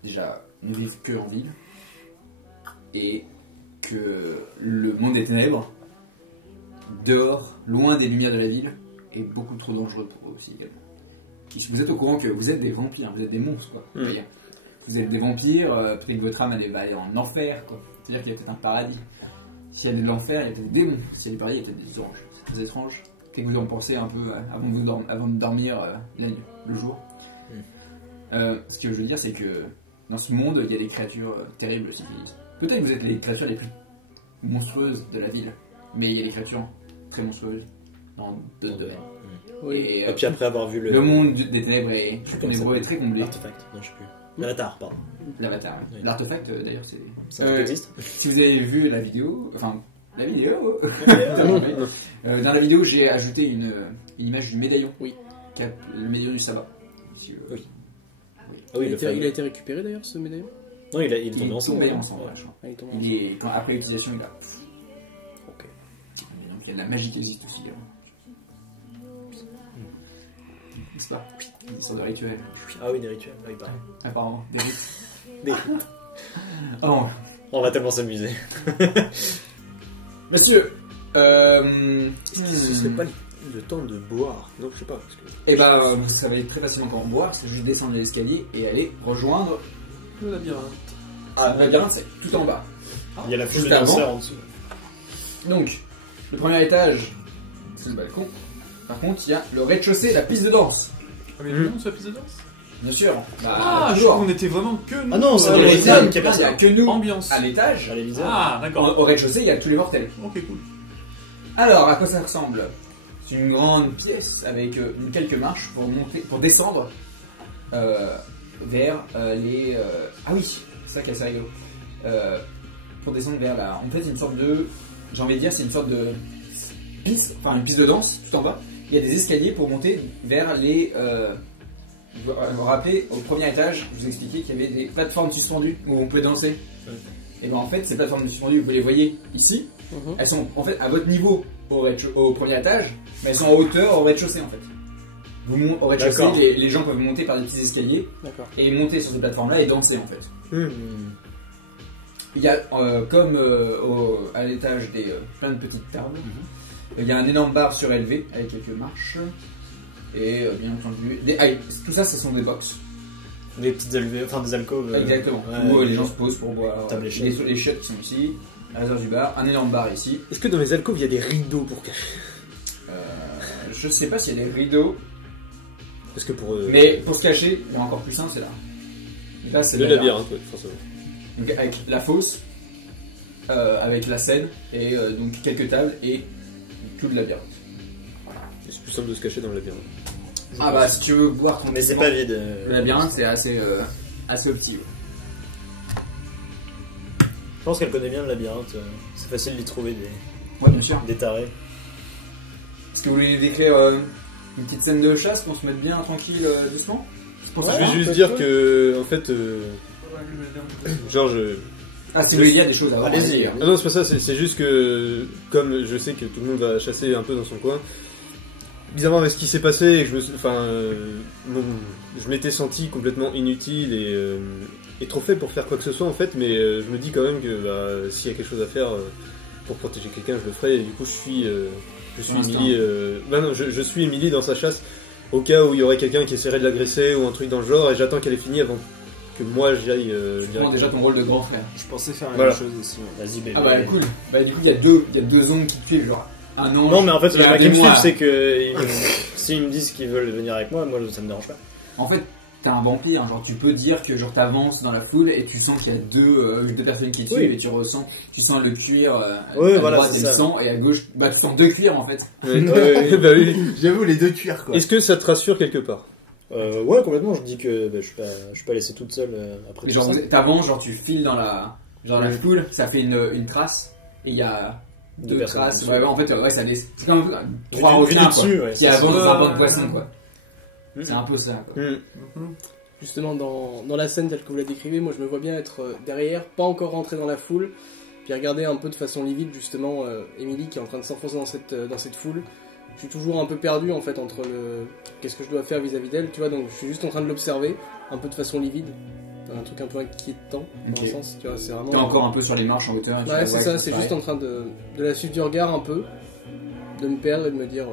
déjà, ne vivent que en ville et que le monde des ténèbres, dehors, loin des lumières de la ville, est beaucoup trop dangereux pour eux aussi également. Vous êtes au courant que vous êtes des vampires, vous êtes des monstres, quoi. On va dire. Vous êtes des vampires, peut-être que votre âme va aller en enfer, quoi. C'est-à-dire qu'il y a peut-être un paradis. S'il y a de l'enfer, il y a peut-être des démons. S'il y a du paradis, il y a peut-être des anges. C'est très étrange. Qu'est-ce que vous en pensez un peu avant de dormir le jour? Ce que je veux dire, c'est que dans ce monde, il y a des créatures terribles aussi. Peut-être que vous êtes les créatures les plus monstrueuses de la ville, mais il y a des créatures très monstrueuses dans d'autres domaines. Oui. Et, Et puis après avoir vu le monde des ténèbres est Comment ça ténébreux et très comblé. l'artefact, non, je sais plus. L'avatar, pardon. L'avatar. Oui. L'artefact, d'ailleurs, c'est. Ça un truc qui existe? Si vous avez vu la vidéo, enfin, la vidéo, dans la vidéo, j'ai ajouté une image du médaillon. Oui. Le médaillon du sabbat. Si, Oui. Ah oui, il, le a fameux. été récupéré d'ailleurs ce médaillon. Non, il est Il tombé est ensemble. tombé hein. ensemble, ouais, je crois. Ah, il est tombé Il est, après l'utilisation, il a. Ok. Donc il y a de la magie qui existe aussi. N'est-ce pas? Des sortes de rituels. Ah oui, des rituels. Ah oui, pareil. Apparemment. Des- Oh, On va tellement s'amuser. monsieur, Ce serait pas le temps de boire. Non, je sais pas. Parce que... et bah, ça va être très facilement pour boire, c'est juste descendre l'escalier et aller rejoindre. Le labyrinthe. Ah, le labyrinthe, c'est tout en bas. Il y a la Juste foule de danseurs avant. en dessous. Donc, le premier étage, c'est le balcon. Par contre, il y a le rez-de-chaussée, la piste de danse. Ah, mais non, sur la piste de danse. Bien sûr. Ah, je toujours. crois qu'on était vraiment que nous. Ah non, c'est Au les rez-de-chaussée, hommes qui il n'y a personne. que nous Ambiance. à l'étage. Allez, visage. Ah, d'accord. Au rez-de-chaussée, il y a tous les mortels. Ok, cool. Alors, à quoi ça ressemble? C'est une grande pièce avec quelques marches pour descendre vers les. Ah oui, c'est ça qui est assez rigolo. Pour descendre vers la. En fait, une sorte de. J'ai envie de dire, c'est une sorte de piste, enfin une piste de danse tout en bas. Il y a des escaliers pour monter vers les. Vous vous rappelez, au premier étage, je vous expliquais qu'il y avait des plateformes suspendues où on pouvait danser. Et bien en fait, ces plateformes suspendues, vous les voyez ici. Elles sont en fait à votre niveau au premier étage, mais elles sont en hauteur au rez-de-chaussée en fait. Au rez-de-chaussée, D'accord. les gens peuvent monter par des petits escaliers D'accord. et monter sur ces plateformes-là et danser en fait. Hmm. Il y a, comme à l'étage, plein de petites tables. Il y a un énorme bar surélevé avec quelques marches. Et bien entendu, tout ça, ce sont des box. Des petites alvéoles, enfin des alcôves. Exactement. Ouais, Où ouais. les gens se posent pour boire. Table et Les chiottes qui sont ici, à l'intérieur du bar, un énorme bar ici. Est-ce que dans les alcôves il y a des rideaux pour cacher? Je sais pas s'il y a des rideaux, Parce que pour. mais pour se cacher, il y a encore plus simple, c'est là. Là, c'est Le le labyrinthe, ouais, forcément. Donc avec la fosse, avec la scène, et donc quelques tables et tout le labyrinthe. C'est plus simple de se cacher dans le labyrinthe. Ah bah si tu veux voir ton Mais c'est pas vide. le labyrinthe, c'est assez petit. Ouais. Je pense qu'elle connaît bien le labyrinthe. C'est facile d'y trouver Ouais, bien sûr. des tarés. Est-ce que vous voulez décrire une petite scène de chasse pour se mettre bien tranquille doucement? Je vais juste dire que, en fait, genre Ah, si vous voulez dire des choses avant. Allez-y. Ah non, c'est pas ça, c'est juste que, comme je sais que tout le monde va chasser un peu dans son coin, bizarrement avec ce qui s'est passé, et que je m'étais senti complètement inutile et trop faible pour faire quoi que ce soit en fait, mais je me dis quand même que s'il y a quelque chose à faire pour protéger quelqu'un, je le ferai, et du coup je suis Emily, je suis Emily dans sa chasse, au cas où il y aurait quelqu'un qui essaierait de l'agresser ou un truc dans le genre, et j'attends qu'elle ait fini avant que moi j'aille Tu prends déjà ton rôle de grand frère. Je pensais faire la Voilà. même chose aussi. Ouais. Vas-y, bébé. Ah bah cool. Bah du coup il y a deux ombres qui te suivent, genre un ange. Non, mais en fait, et le un qui me démon, suit, là. c'est que s'ils me disent qu'ils veulent venir avec moi, ça me dérange pas. En fait, t'es un vampire, genre tu peux dire que genre t'avances dans la foule et tu sens qu'il y a deux personnes qui te Oui. suivent et tu sens le cuir Oui, à voilà, droite c'est et le ça. sang et à gauche, bah tu sens deux cuirs en fait. Bah oui. J'avoue, les deux cuirs quoi. Est-ce que ça te rassure quelque part? Ouais, complètement. Je dis que je suis pas laissé toute seule après Et tout genre ça. t'avances, genre tu files dans la foule, ça fait une trace et il y a deux personnes traces. dessus. Ouais, en fait, c'est comme trois Vu requins quoi, dessus, ouais, qui c'est avancent ça. dans un banc de poissons quoi. Mhm. C'est un peu ça quoi. Justement, dans la scène telle que vous la décrivez, moi je me vois bien être derrière, pas encore rentré dans la foule, puis regarder un peu de façon livide justement Emily qui est en train de s'enfoncer dans cette foule. Je suis toujours un peu perdu en fait entre qu'est-ce que je dois faire vis-à-vis d'elle, tu vois, donc je suis juste en train de l'observer, un peu de façon livide, un truc un peu inquiétant dans Ok. un sens, tu vois, c'est vraiment... T'es encore un peu sur les marches en hauteur. tu Ouais, la c'est vois ça, qui c'est disparaît. juste en train de la suivre du regard un peu, de me perdre et de me dire non.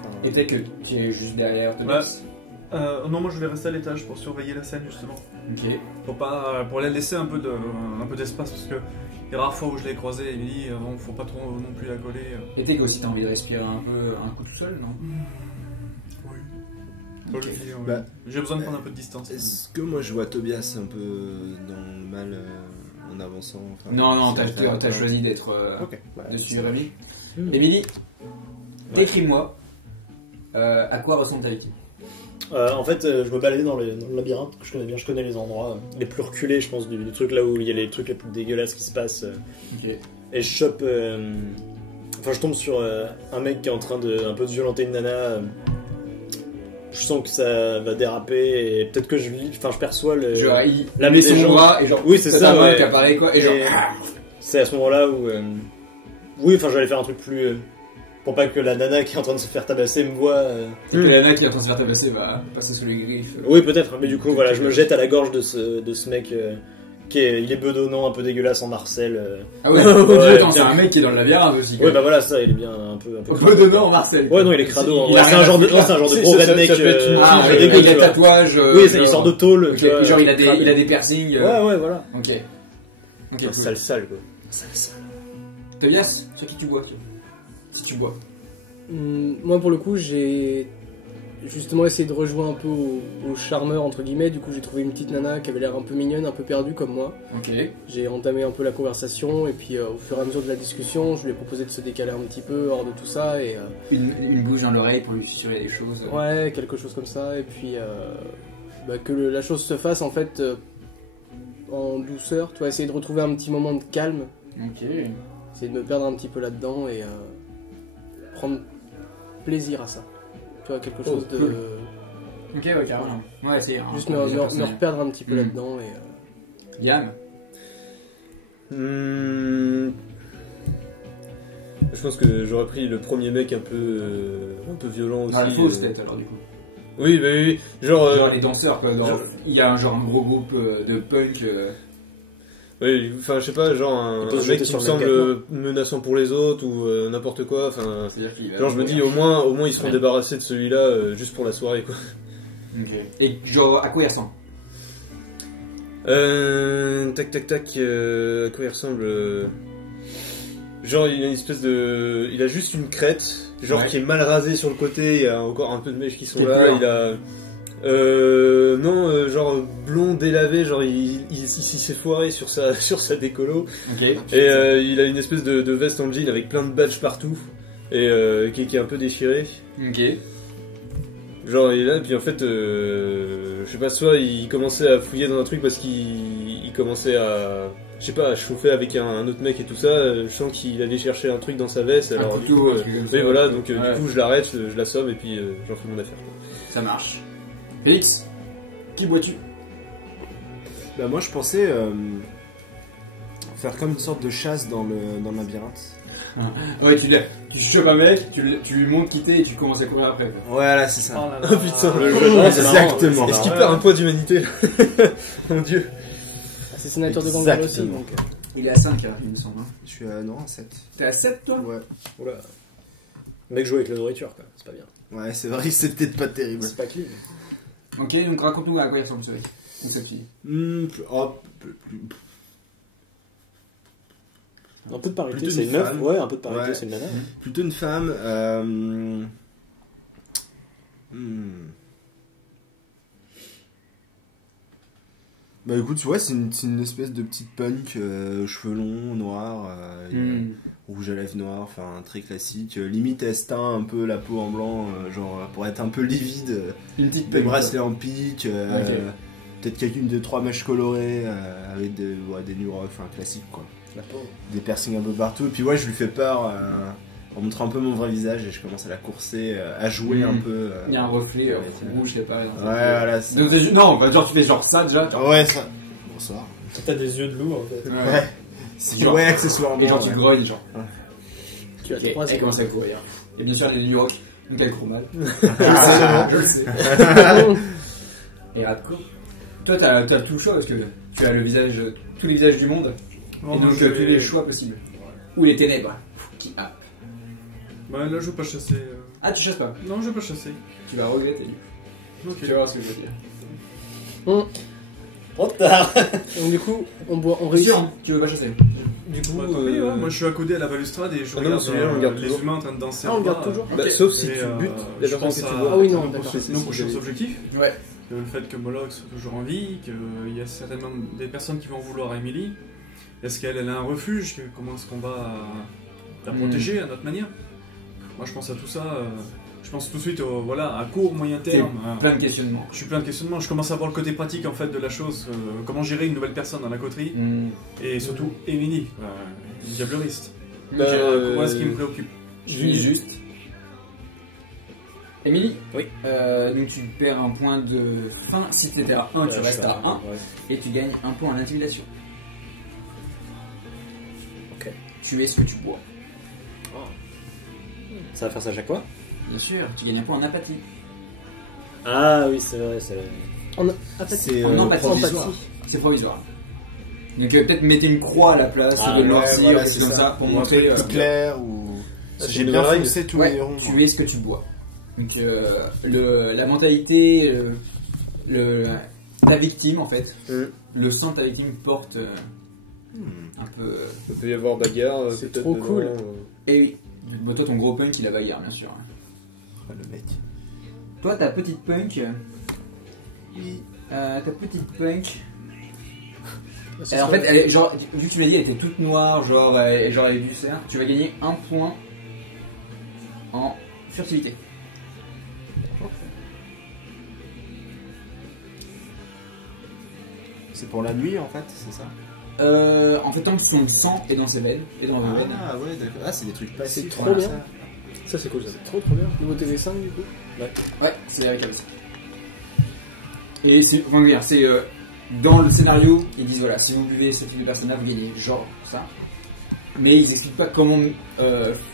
Enfin, Et peut-être que tu es juste derrière Thomas. Non, moi je vais rester à l'étage pour surveiller la scène justement. Ok. Pour la laisser un peu d'espace parce que les rares fois où je l'ai croisée, Emily, faut pas trop non plus la coller. Et peut-être que aussi t'as envie de respirer un coup tout seul, non? Oui. Bah, J'ai besoin de prendre un peu de distance. Est-ce que moi je vois Tobias un peu dans le mal en avançant enfin, Non, c'est t'as faire, choisi d'être Ok. de suivre Rémi. Hmm. Émilie, décris-moi à quoi ressemble ta victime. En fait, je me baladais dans le labyrinthe que je connais bien. Je connais les endroits les plus reculés, je pense, du truc là où il y a les trucs les plus dégueulasses qui se passent. Ok. Et je chope. Enfin, je tombe sur un mec qui est en train de un peu de violenter une nana. Je sens que ça va déraper et peut-être que je perçois le. Genre, il la met mise des son gens. bras et genre, Oui, c'est t'as ça, ta main ouais. qui apparaît quoi, et genre, C'est à ce moment-là où. Oui, enfin, j'allais faire un truc plus. Pour pas que la nana qui est en train de se faire tabasser me voit. la nana qui est en train de se faire tabasser va passer sous les griffes. Oui, peut-être, mais du coup, voilà, je me jette à la gorge de ce mec il est bedonnant, un peu dégueulasse en Marcel. Ah ouais, Ouais, attends, c'est bien. un mec qui est dans le labyrinthe aussi. Ouais, bah voilà, ça, il est bien un peu. Peu de nord, Marcel. Ouais, non, il est crado. Il Ouais, a c'est un rien genre à de, foutre. non, c'est un genre de Si, gros ça redneck. peut être une Ah, très il dégueu, a tu des vois. tatouages. Oui, il genre- sort de tôle. Ok, tu vois, et genre, il a crado. des piercings. Ouais, voilà. Ok. Ok, Un cool. sale quoi. Tobias, sur qui tu bois Si tu bois. Moi pour le coup j'ai justement essayé de rejouer un peu au charmeur entre guillemets, du coup j'ai trouvé une petite nana qui avait l'air un peu mignonne, un peu perdue comme moi. Ok. J'ai entamé un peu la conversation et puis au fur et à mesure de la discussion je lui ai proposé de se décaler un petit peu hors de tout ça et Une bouche dans l'oreille pour lui susurrer des choses. ouais, quelque chose comme ça et puis que la chose se fasse en fait en douceur, tu vois, essayer de retrouver un petit moment de calme, Ok. essayer de me perdre un petit peu là-dedans et prendre plaisir à ça. Tu vois, quelque chose de... cool. Ok, ouais, carrément. Ouais, c'est Juste me reperdre un petit peu là-dedans et... Yann. Je pense que j'aurais pris le premier mec un peu violent aussi. Ah, la fausse tête alors du coup. Oui, bah oui, genre... Genre les danseurs, quoi. Il y a un gros groupe de punk. Oui, enfin je sais pas, genre un peut se mec jeter qui sur me le semble gâteau. menaçant pour les autres ou n'importe quoi, enfin... C'est-à-dire qu'il va Genre je me dis au moins ils seront débarrassés de celui-là juste pour la soirée quoi. Ok. Et genre, à quoi il ressemble? Tac, à quoi il ressemble Genre il a une espèce de... Il a juste une crête, genre Ouais. qui est mal rasée sur le côté, il y a encore un peu de mèches qui sont Quelle là, couleur? il a... genre blond délavé, genre il s'est foiré sur sa décolo, Ok. et il a une espèce de veste en jean avec plein de badges partout, et qui est un peu déchiré. Ok. Genre il est là, puis en fait, je sais pas, soit il commençait à fouiller dans un truc parce qu'il commençait à, je sais pas, à chauffer avec un autre mec et tout ça, je sens qu'il allait chercher un truc dans sa veste, Un alors couteau, du coup, un truc comme ça. oui voilà, donc Ouais. du coup je l'arrête, je l'assomme et puis j'en fais mon affaire. Ça marche. Félix, qui bois-tu? Bah moi je pensais faire comme une sorte de chasse dans le labyrinthe. Ouais, tu chopes un mec, tu lui montres quitter et tu commences à courir après. Voilà, c'est ça. Oh là là. Oh putain, le jeu, Ouais, c'est marrant. exactement. Est-ce qu'il perd un poids d'humanité? Mon dieu. C'est sénateur de Vanguard aussi, Exactement. donc... Il est à 5 là, il me semble. Hein. Je suis à non, à 7. T'es à 7 toi? Ouais. Oula. Le mec joue avec la nourriture, quoi. C'est pas bien. Ouais, c'est vrai, c'est peut-être pas terrible. C'est pas clean. Ok, donc raconte-nous à quoi il ressemble ce mec. Ou cette fille. Un peu de parité, Plutôt c'est une une meuf. femme. Ouais, un peu de parité, Ouais. c'est une nana. Plutôt une femme. Bah écoute, tu vois, c'est une espèce de petite punk, cheveux longs, noirs, rouge à lèvres noires, enfin très classique. Limite, elle se teint un peu la peau en blanc, genre pour être un peu livide. Une petite Des punk. bracelets en pique, Ok. peut-être quelqu'une de 3 mèches colorées, avec des new rock, enfin classique quoi. La pauvre. Des piercings un peu partout. Et puis ouais, je lui fais peur en montrant un peu mon vrai visage et je commence à la courser, à jouer un peu. Il y a un reflet ouais, rouge, je sais pas. Ouais, voilà, c'est Donc, non, bah, genre tu fais genre ça déjà. Genre, ouais, ça. Bonsoir. T'as des yeux de loup, en fait. ouais. Ouais. C'est Genre- ouais, accessoirement. Et genre tu ouais. grognes, genre. Tu as Ok, 3 elle commence à courir. Et bien sûr, il y a des New York, donc elle court mal. Je le sais. Et Radko, toi t'as tout le choix parce que tu as le visage, tous les visages du monde, Oh, et donc je tous vais- les choix possibles. Ou les ténèbres. Qui a. Bah là je veux pas chasser. Ah, tu chasses pas. Non, je veux pas chasser. Tu vas regretter. Ok. Tu vas voir ce que je veux dire. Trop tard. Donc du coup, on C'est réussit. sûr, hein, tu veux pas chasser. Du coup, Bah, tant pis, ouais. Moi je suis accoudé à la balustrade et je Ah non, regarde celui-là, on le garde les toujours. humains en train de danser. Ah, on en le garde bas. toujours. bah, sauf si Et, tu butes je la pense personne que tu à- vois. Ah oui, non, nos d'accord. prochains- nos prochains objectifs. Ouais. Le fait que Moloch soit toujours en vie, qu'il y a certainement des personnes qui vont vouloir à Emily. Est-ce qu'elle a un refuge? Comment est-ce qu'on va la protéger à notre manière? Moi je pense à tout ça. Je pense tout de suite voilà, à court, moyen terme. Plein de questionnements. Je suis plein de questionnements. Je commence à voir le côté pratique en fait de la chose. Comment gérer une nouvelle personne dans la coterie. Et surtout Emily, une diableriste. Bah, Moi ce qui me préoccupe. Juste. Émilie. Oui. Donc tu perds un point de fin. Si tu étais à 1, tu restes à 1. Ouais. Et tu gagnes un point en intimidation. Ok. Tu es ce que tu bois. Ça va faire ça à chaque fois? Bien sûr, tu gagnes un point en apathie. Ah oui, c'est vrai, c'est vrai. C'est En empathie. provisoire. C'est provisoire. Donc peut-être mettez une croix à la place Ah, de ouais, noircir, voilà, quelque chose c'est comme ça. ça, pour Ou un montrer. truc plus clair ou. c'est J'ai une bien règle. foncé tous Ouais, les ronds. tu es ce que tu bois. Donc la mentalité, ta victime en fait, le sang de ta victime porte un peu. Il peut y avoir bagarre, C'est peut-être trop dedans, cool. Et oui, Bah, toi, ton gros punk, il a bagarre, bien sûr. Ah, le mec. Toi, ta petite punk. Oui. Ta petite punk. Ça En serait- fait, elle est, genre, vu que tu l'as dit, elle était toute noire, genre elle est du cerf. Tu vas gagner 1 point en furtivité. C'est pour la nuit en fait, c'est ça? En fait, tant que son sang est dans ses veines et dans vos veines. Ah ouais, d'accord. Ah, c'est des trucs passifs. C'est trop voilà, bien. ça. Ça, c'est cool, ça. Trop bien. Nouveau TV5 du coup. Ouais, c'est avec Alice. Et c'est, comment dire, c'est dans le scénario, ils disent voilà, si vous buvez ce type de personnage, vous gagnez genre ça. Mais ils expliquent pas comment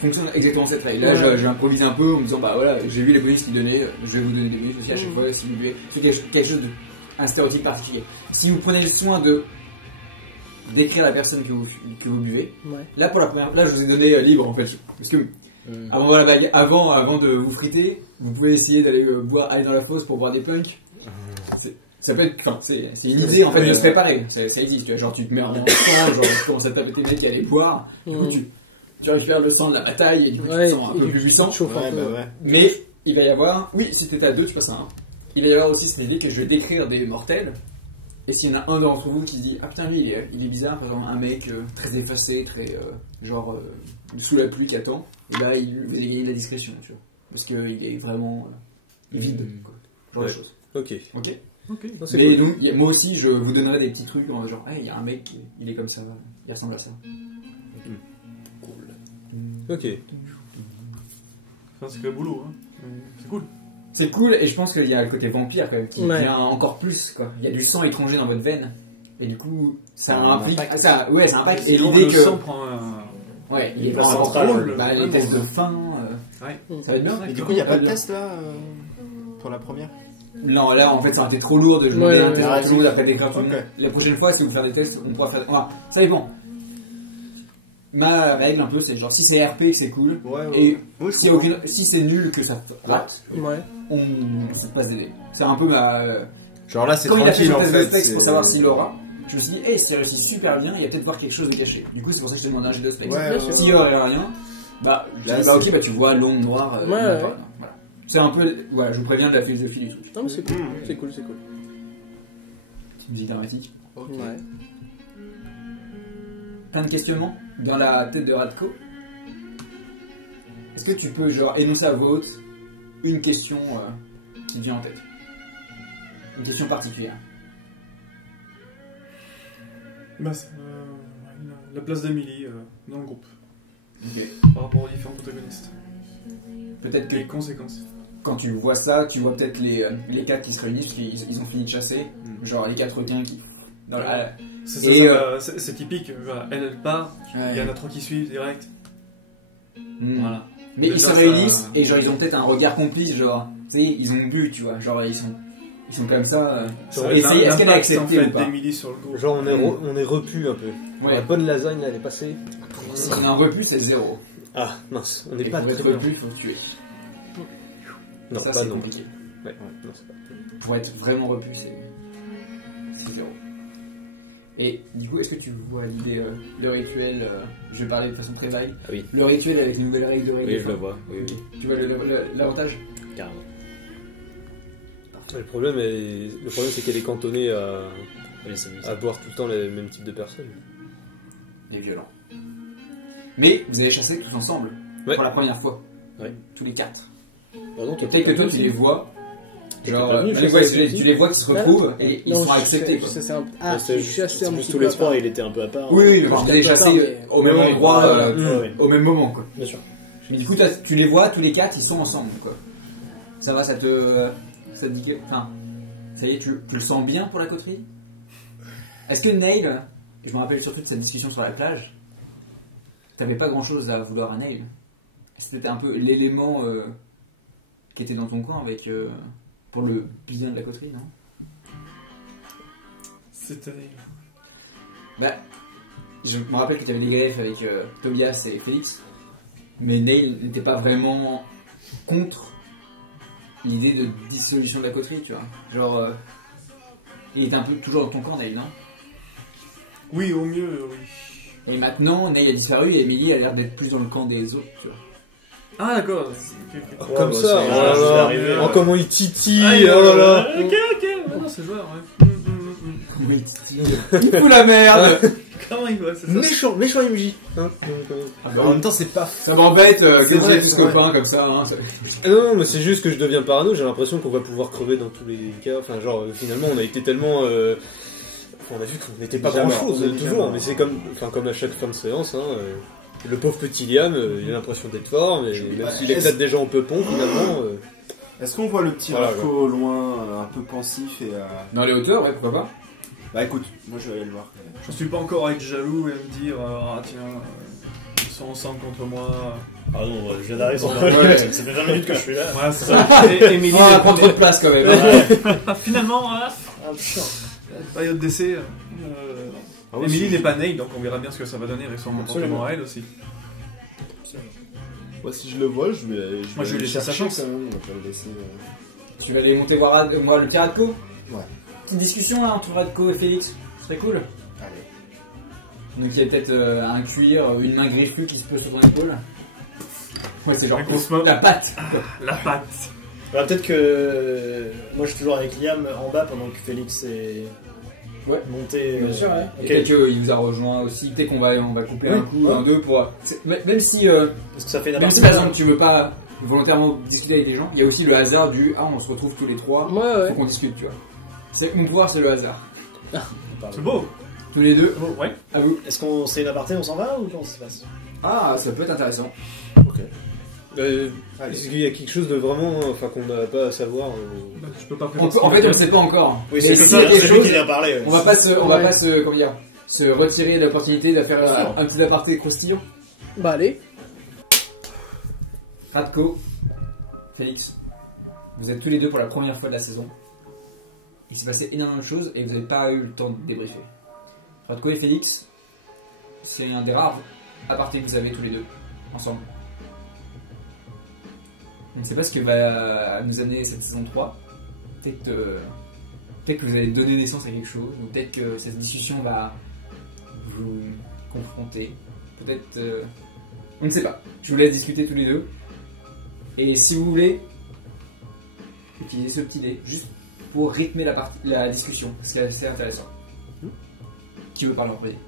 fonctionne exactement cette règle. Là, Ouais. j'ai improvisé un peu en me disant bah voilà, j'ai vu les bonus qu'ils donnaient, je vais vous donner des bonus aussi à chaque fois si vous buvez. C'est quelque chose de un stéréotype particulier. Si vous prenez le soin de décrire la personne que vous buvez, Ouais. là pour la première, là je vous ai donné libre en fait, parce que avant, avant de vous friter, vous pouvez essayer d'aller aller dans la fosse pour boire des punks. Ça peut être, enfin, c'est une idée en fait de se préparer. Ça existe, tu vois, genre tu te mets en sang, genre tu commences à taper tes mecs à aller boire. Du coup tu récupères le sang de la bataille et du coup tu te sens un peu plus puissant. Chauffe un Ouais, peu. bah ouais. Mais il va y avoir, oui, si t'étais à 2, tu passes à 1. Il va y avoir aussi cette idée que je vais décrire des mortels. Et s'il y en a un d'entre vous qui se dit ah putain lui il est bizarre, par exemple un mec très effacé, très sous la pluie qui attend, et là vous allez gagner de la discrétion, tu vois, parce qu'il est vraiment vide, quoi. Genre de Ouais. choses. Ok. Ok. Ok. Non, c'est Mais cool. donc moi aussi je vous donnerai des petits trucs genre hey, il y a un mec il est comme ça, il ressemble à ça. Ok. Enfin, c'est que le boulot, hein. C'est cool. C'est cool et je pense qu'il y a le côté vampire quand même qui Ouais. vient encore plus quoi. Il y a du sang étranger dans votre veine et du coup ça Ça a un implique impact. ça impacte et Sinon, l'idée le que sang prend un... ouais il est Une place vraiment centrale. drôle, bah, les tests de faim Ouais. ça va être bien. Et du coup, il n'y a pas de test là pour la première? Non, là en fait ça aurait été trop lourd de jouer Ouais, un ouais, test ouais. à tout le monde après décrire tout le Ok. monde. La prochaine fois, si vous faire des tests, on pourra faire. Voilà, ça dépend. Ma règle un peu, c'est genre si c'est RP que c'est cool, Ouais, et Ouais, je si, si c'est nul que ça rate, Ouais. on se passe des dés. C'est un peu ma. Genre là, c'est Quand il a fait tranquille son en test de fait. specs pour c'est- savoir s'il aura, je me suis dit, hey, s'il réussit super bien, il va peut-être voir quelque chose de caché. Du coup, c'est pour ça que je t'ai demandé un jet de specs. Ouais, ouais, S'il y aurait rien, bah, je Là, dis, bah c'est- ok, bah tu vois l'ombre noire. Ouais, voilà. ouais. Voilà. C'est un peu. Voilà, je vous préviens de la philosophie du truc. Non mais c'est cool. C'est cool. Petite musique dramatique. Ouais. Plein de questionnements dans la tête de Radko. Est-ce que tu peux genre énoncer à voix haute une question qui te vient en tête? Une question particulière. Bah, c'est, la place d'Amélie dans le groupe, Ok. par rapport aux différents protagonistes. Peut-être que Les conséquences. quand tu vois ça, tu vois peut-être les 4 qui se réunissent parce qu'ils ont fini de chasser. Genre les 4 requins qui. Dans la... C'est, Et, c'est typique, voilà, elle part, il y en a 3 qui suivent direct. Hmm. Voilà. Mais ils Déjà, se ça- réunissent et genre ils ont peut-être un regard complice, genre, tu sais, ils ont bu, tu vois, genre ils sont comme ça. Ça va Et être est-ce qu'elle a l'impact, accepté en fait, ou pas? d'Emily sur le groupe. Genre on est repu un peu. Ouais. La bonne lasagne là, elle est passée. Si on a un repu, c'est 0. Ah mince, on n'est Et pas pour très être bien. repu, il faut tuer. Non, ça, pas c'est non. compliqué. Ouais, non, c'est pas. Pour être vraiment repu, c'est 0. Et du coup, est-ce que tu vois l'idée, le rituel, je vais parler de façon très vague, Ah oui. le rituel avec les nouvelles règles de règles Oui, de je fin. le vois. Oui, oui. Tu vois l'avantage? Carrément. Le problème, c'est qu'elle est cantonnée à boire tout le temps les mêmes types de personnes. Les violents. Mais vous allez chasser tous ensemble, Ouais. pour la première fois. Ouais. Tous les 4. Pardon, Et peut-être que toi, tu les vois. Genre, pas venu, tu les je vois, sais, tu les vois qui se retrouvent et ils Non, sont je acceptés. sais, Quoi. je sais, c'est un... Ah, C'est je suis assez un juste petit tous peu les à trois, part. hein. il était un peu à part. Oui, oui, mais Je vous capte allez pas, chasser mais- au même Ouais, endroit, ouais. au même moment. Quoi. Bien sûr. Mais du coup, tu les vois, tous les 4, ils sont ensemble. Quoi. Ça va, ça te dit que. Enfin, ça y est, tu le sens bien pour la coterie? Est-ce que Neil, je me rappelle surtout de cette discussion sur la plage, t'avais pas grand chose à vouloir à Neil? C'était un peu l'élément qui était dans ton camp avec. Pour le bien de la coterie, non? C'est-à-dire. Bah, je me rappelle que tu avais des griefs avec Tobias et Félix, mais Neil n'était pas vraiment contre l'idée de dissolution de la coterie, tu vois. Genre, il était un peu toujours dans ton camp, Neil, non? Oui, au mieux, oui. Et maintenant, Neil a disparu et Emily a l'air d'être plus dans le camp des autres, tu vois. Ah, d'accord. Comme bah, ça, c'est- oh je vais là arriver, là. Oh, comment il titille, Ah, oh là là. Ok. Ouais, non, c'est joueur, ouais. Il fout la merde. Comment il va, c'est ça? Méchant MJ. Hein En même temps, c'est pas. Ça m'embête que C'est vrai, j'ai tous c'est vrai. copains comme ça. Hein. Non, mais c'est juste que je deviens parano, j'ai l'impression qu'on va pouvoir crever dans tous les cas. Enfin, genre, finalement, on a été tellement. Enfin, on a vu qu'on n'était pas Jamais, grand chose, on est toujours, jamais. mais c'est comme à chaque fin de séance. Hein, le pauvre petit Liam, il a l'impression d'être fort, mais même s'il éclate des gens au peupon, finalement. Est-ce qu'on voit le petit Voilà, Radko au loin, un peu pensif et. Dans les hauteurs, ouais, pourquoi pas. Bah écoute, moi je vais aller le voir. Je suis pas encore à être jaloux et me dire ah tiens, ils sont ensemble contre moi. Ah non, je viens d'arriver. Ouais. Ça fait 20 minutes que je suis là. Voilà, c'est ça. Et Émilie, On va prendre trop de place quand même. Hein. finalement, Ah, putain. période d'essai. Ah oui, Émilie si. n'est pas née, donc on verra bien ce que ça va donner avec son comportement à elle aussi. Moi, si je le vois, je vais Moi, je vais aller laisser sa chercher chance. quand même. On va pas le laisser. Tu vas aller monter voir moi le petit Radko. Ouais. Petite discussion là entre Radko et Félix. Ce serait cool. Allez. Donc il y a peut-être un cuir, une main griffue qui se pose sur ton épaule. Ouais, c'est genre Un gros smoke. la patte. La patte. Bah, peut-être que moi je suis toujours avec Liam en bas pendant que Félix est Ouais. monté. Bien sûr, ouais. Ok. Et peut-être qu'il nous a rejoint aussi. Peut-être qu'on va couper Ouais, un coup, ouais. un deux pour. Même si, Parce que ça fait une même si par exemple tu veux pas volontairement discuter avec des gens, il y a aussi le hasard du on se retrouve tous les trois, Ouais, faut qu'on discute, tu vois. C'est mon pouvoir, c'est le hasard. C'est beau. Tous les deux, Ouais. à vous. Est-ce qu'on c'est une aparté, on s'en va ou comment ça se passe? Ah, ça peut être intéressant. Allez. Est-ce qu'il y a quelque chose de vraiment, enfin, qu'on n'a pas à savoir Bah, je peux pas En prévoir. fait, on ne sait pas encore. Oui, Mais c'est s'il y a des lui choses, qui vient parler. on va pas comment dire, se retirer de l'opportunité de faire un petit aparté croustillant. Bah allez. Radko, Félix, vous êtes tous les deux pour la première fois de la saison. Il s'est passé énormément de choses et vous n'avez pas eu le temps de débriefer. Radko et Félix, c'est un des rares apartés que vous avez tous les deux, ensemble. Je ne sais pas ce que va nous amener cette saison 3. Peut-être que vous allez donner naissance à quelque chose, ou peut-être que cette discussion va vous confronter. Peut-être... on ne sait pas. Je vous laisse discuter tous les deux. Et si vous voulez, utilisez ce petit dé, juste pour rythmer la discussion, parce que c'est assez intéressant. Qui veut parler en premier?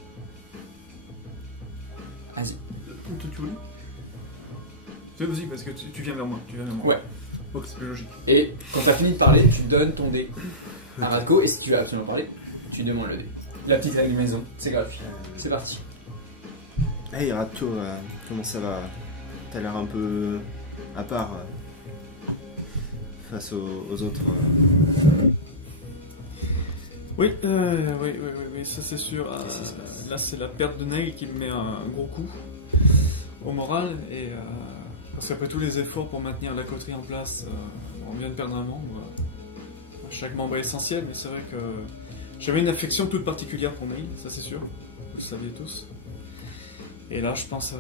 Vas-y. Tu voulais? Vas-y, parce que tu viens vers moi. Ouais. Donc c'est plus logique. Et quand tu as fini de parler, tu donnes ton dé à Radko, et si tu veux absolument parler, tu demandes le dé. La petite règle maison, c'est gratuit. C'est parti. Hey Radko, comment ça va? T'as l'air un peu à part face aux autres. Oui, ça c'est sûr. Là, c'est la perte de Neil qui me met un gros coup au moral. Et parce qu'après tous les efforts pour maintenir la coterie en place, on vient de perdre un membre. Chaque membre est essentiel, mais c'est vrai que j'avais une affection toute particulière pour Neil, ça c'est sûr. Vous le saviez tous. Et là, je pense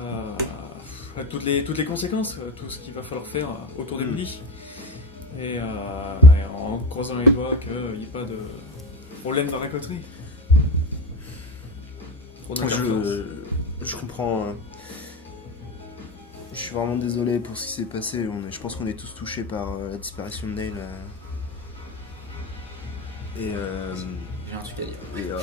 à toutes les conséquences, tout ce qu'il va falloir faire autour de lui. Et en croisant les doigts qu'il n'y ait pas de problème dans la coterie. Trop d'interférences. Je comprends. Je suis vraiment désolé pour ce qui s'est passé. Je pense qu'on est tous touchés par la disparition de Neil. Et J'ai un truc à dire.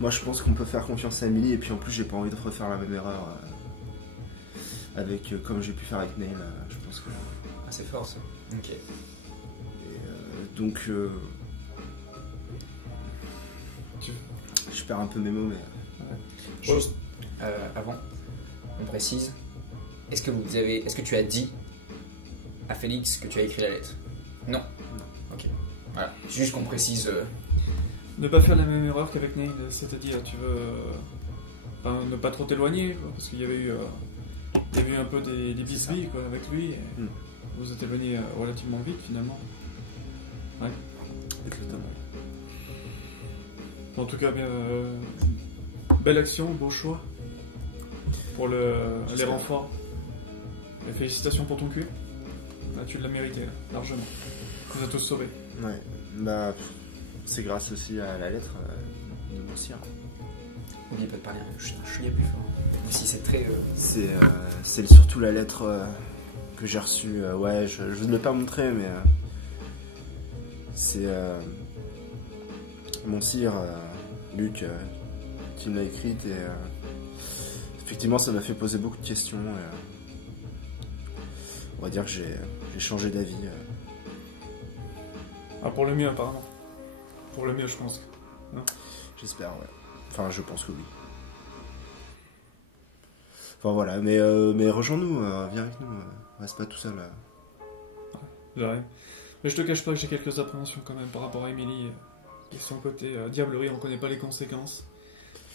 moi, je pense qu'on peut faire confiance à Emily. Et puis en plus, j'ai pas envie de refaire la même erreur avec comme j'ai pu faire avec Neil. Je pense que. Ah, c'est fort ça. Ok. Donc, je perds un peu mes mots, mais. Juste avant, on précise. Est-ce que tu as dit à Félix que tu as écrit la lettre? Non. Ok. Voilà. Juste qu'on précise. Ne pas faire la même erreur qu'avec Neil, c'est-à-dire tu veux ne pas trop t'éloigner, quoi, parce qu'il y avait eu un peu des bisbilles quoi, avec lui, et vous êtes éloigné relativement vite finalement. Ouais. Exactement. En tout cas, bien, belle action, beau choix pour les renforts. Et félicitations pour ton cul. Là, tu l'as mérité, là, largement. Tu nous as tous sauvés. Ouais. Bah, c'est grâce aussi à la lettre de mon sire. N'oublie pas de parler un chien plus fort. Si c'est très. C'est surtout la lettre que j'ai reçue. Ouais, je ne l'ai pas montré, mais c'est mon sire, Luc, qui me l'a écrite. Et effectivement, ça m'a fait poser beaucoup de questions. On va dire que j'ai changé d'avis. Ah, pour le mieux, apparemment. Pour le mieux, je pense. Non. J'espère, ouais. Enfin, je pense que oui. Enfin voilà, mais rejoins-nous, viens avec nous, reste pas tout seul. Ouais. Mais je te cache pas que j'ai quelques appréhensions quand même par rapport à Emily et son côté diablerie, on connaît pas les conséquences.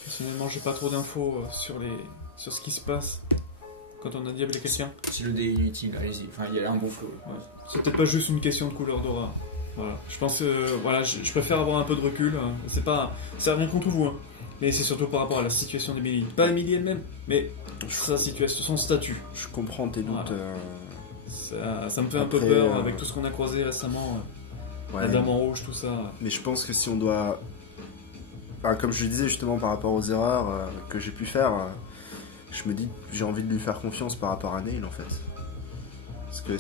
Personnellement, j'ai pas trop d'infos sur ce qui se passe quand on a diablé quelqu'un. Si le dé est inutile, allez-y, enfin il y a un bon flow. Ouais. C'est peut-être pas juste une question de couleur d'aura. Voilà. Je pense voilà, je préfère avoir un peu de recul. C'est rien contre vous, hein. Mais c'est surtout par rapport à la situation d'Emily. Pas Emily elle-même, mais sa situation, son statut. Je comprends tes doutes. Voilà. Ça me fait un peu peur avec tout ce qu'on a croisé récemment. La dame en rouge, tout ça. Mais je pense que si on doit... Enfin, comme je le disais justement par rapport aux erreurs que j'ai pu faire, je me dis que j'ai envie de lui faire confiance par rapport à Neil en fait. Parce que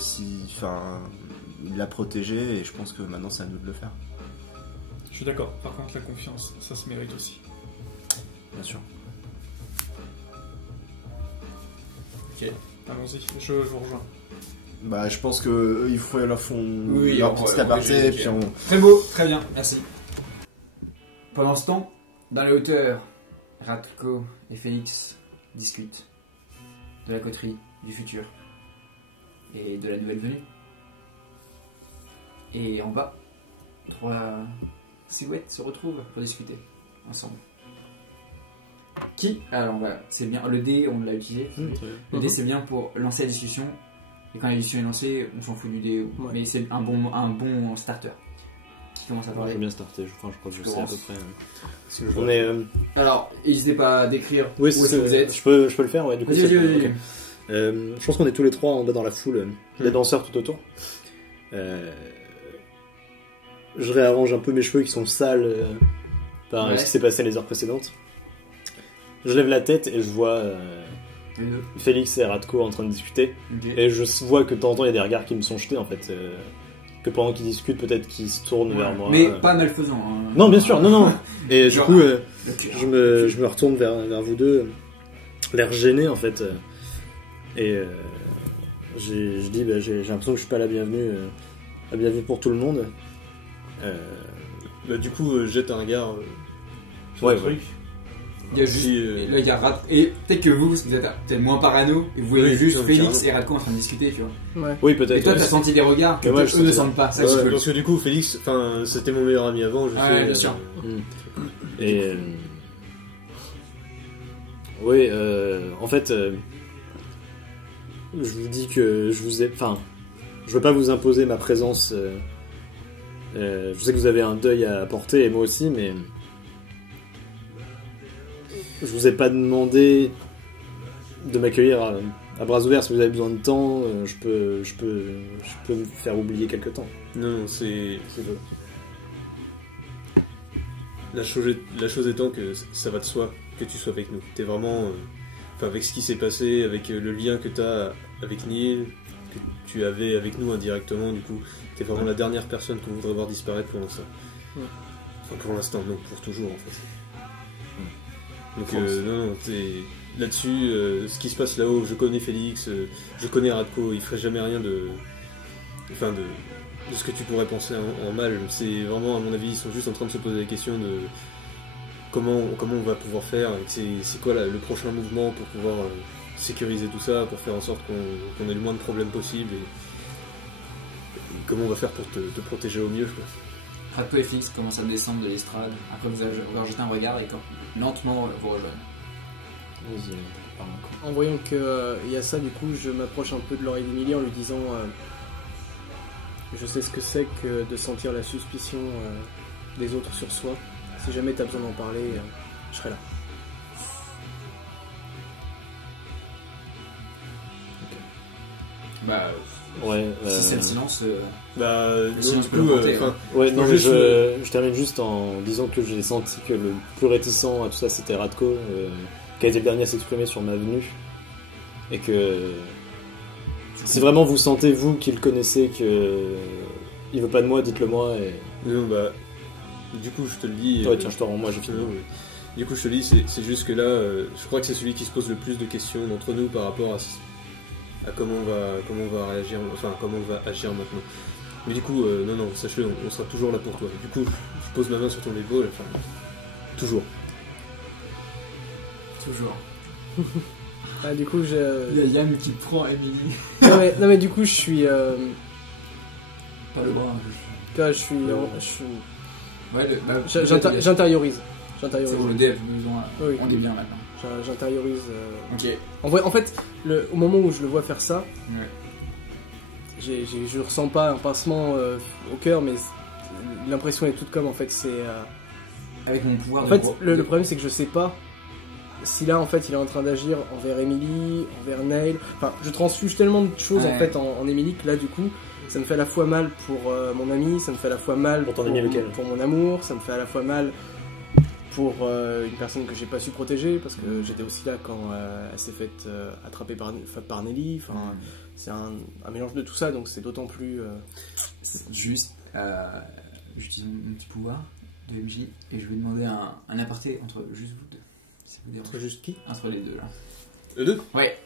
il l'a protégé et je pense que maintenant c'est à nous de le faire. Je suis d'accord. Par contre, la confiance, ça se mérite aussi. Bien sûr. Ok, allons-y, je vous rejoins. Bah, je pense que il faut leur font oui, leur petit aparté, puis on... Très beau, très bien, merci. Pendant ce temps, dans la hauteur, Radko et Félix discutent de la coterie du futur et de la nouvelle venue. Et en bas, 3 silhouettes se retrouvent pour discuter ensemble. Qui? Alors c'est bien, le dé on l'a utilisé. Le dé c'est bien pour lancer la discussion. Et quand la discussion est lancée, on s'en fout du dé. Ouais. Mais c'est un bon starter. Qui commence à parler? J'aime bien starter, je crois que je sais à peu près. Alors, n'hésitez pas à décrire où est-ce que vous êtes. Je peux le faire, ouais, du coup. Vas-y. Okay. Je pense qu'on est tous les trois en bas dans la foule, les danseurs tout autour. Je réarrange un peu mes cheveux qui sont sales par ce qui s'est passé les heures précédentes. Je lève la tête et je vois Félix et Radko en train de discuter. Okay. Et je vois que de temps en temps il y a des regards qui me sont jetés en fait. Que pendant qu'ils discutent, peut-être qu'ils se tournent vers moi. Mais pas malfaisant. Hein. Non, bien sûr, non. Et du coup, je me retourne vers vous deux, l'air gêné en fait. Et je dis, j'ai l'impression que je suis pas la bienvenue pour tout le monde. Du coup, jette un regard sur le truc. Il y a juste, là il y a Radko, et peut-être que vous êtes peut-être moins parano, et vous voyez juste Félix et Radko en train de discuter, tu vois. Ouais. Oui, peut-être. Et toi, t'as senti des regards que eux ne sentent pas. Ça, parce que du coup, Félix, c'était mon meilleur ami avant, je sais. Bien sûr. Et oui, en fait, je vous dis que je veux pas vous imposer ma présence. Je sais que vous avez un deuil à apporter, et moi aussi, mais je vous ai pas demandé de m'accueillir à bras ouverts. Si vous avez besoin de temps, je peux me faire oublier quelque temps. Non, c'est beau. La chose étant que ça va de soi que tu sois avec nous. T'es vraiment, avec ce qui s'est passé, avec le lien que t'as avec Neil, que tu avais avec nous indirectement, du coup, t'es vraiment la dernière personne qu'on voudrait voir disparaître pour l'instant. Enfin, pour l'instant, non, pour toujours en fait. Donc non, là-dessus, ce qui se passe là-haut, je connais Félix, je connais Radko, il ferait jamais rien de ce que tu pourrais penser en mal. C'est vraiment, à mon avis, ils sont juste en train de se poser la question de comment on va pouvoir faire, c'est quoi le prochain mouvement pour pouvoir sécuriser tout ça, pour faire en sorte qu'on ait le moins de problèmes possible et comment on va faire pour te protéger au mieux, quoi. Radko et Félix commencent à descendre de l'estrade, après vous avez jeté un regard et lentement vous rejoignent. En voyant qu'il y a ça, du coup, je m'approche un peu de l'oreille d'Emilie en lui disant je sais ce que c'est que de sentir la suspicion des autres sur soi. Si jamais tu as besoin d'en parler, je serai là. Si c'est le silence... je termine juste en disant que j'ai senti que le plus réticent à tout ça c'était Radko, qui a été le dernier à s'exprimer sur ma venue. Et que si vraiment vous sentez, vous qui le connaissez, que il veut pas de moi, dites-le moi. Et... Non, bah, du coup, je te le dis. Ouais, tiens, je te rends, moi j'ai fini. Non, mais du coup, je te le dis, c'est juste que là, je crois que c'est celui qui se pose le plus de questions d'entre nous par rapport à comment on va réagir, enfin, comment on va agir maintenant. Mais du coup, non, sache-le, on sera toujours là pour toi. Du coup, je pose ma main sur ton épaule, enfin, toujours. Toujours. Ah, du coup, Il y a Yann qui prend Emily. non, mais du coup, je suis. Pas le bras. Là, je suis. Ouais, J'intériorise. C'est bon, le dé a plus besoin. Oui. On est bien maintenant. J'intériorise. Ok. En fait, au moment où je le vois faire ça, Ouais. je ressens pas un pincement au cœur, mais l'impression est toute comme en fait. C'est. Avec mon pouvoir En de fait, le problème c'est que je sais pas si là en fait il est en train d'agir envers Emily, envers Neil. Enfin, je transfuge tellement de choses en fait en Emily que là du coup, ça me fait à la fois mal pour mon ami, ça me fait à la fois mal Pour ton ami lequel pour mon amour, ça me fait à la fois mal pour une personne que j'ai pas su protéger parce que j'étais aussi là quand elle s'est faite attraper par Nelly. Enfin, c'est un mélange de tout ça, donc c'est d'autant plus. Juste, j'utilise mon petit pouvoir de MJ et je vais demander un aparté entre juste vous deux. Si ça vous dérange. Entre juste qui? Entre les deux là. Les deux? Ouais.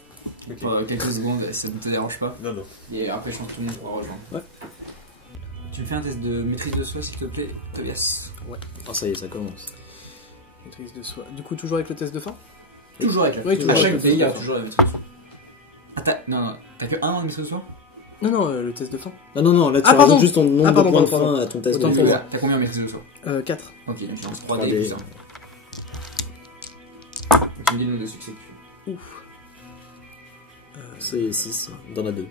Ok. Pour quelques secondes, si ça ne te dérange pas. Non. Et après, je pense que tout le monde pourra rejoindre. Ouais. Tu me fais un test de maîtrise de soi, s'il te plaît, Tobias. Ah, ça y est, ça commence. Maîtrise de soi. Du coup, toujours avec le test de fin? Toujours avec la Oui, toujours à avec chaque le pays, il y a test de toujours la maîtrise de soi. Ah, t'as que un an de maîtrise de soi? Non, le test de fin. Non, là tu Ah, pardon. rajoutes juste ton nombre pardon, de points de pardon. fin à ton test. Autant pour moi. T'as combien de maîtrise de soi? 4. Ok, donc tu lances 3 3D. dés, tout ça. Tu me dis le nombre de succès que tu Ouf. C'est 6, t'en as 2.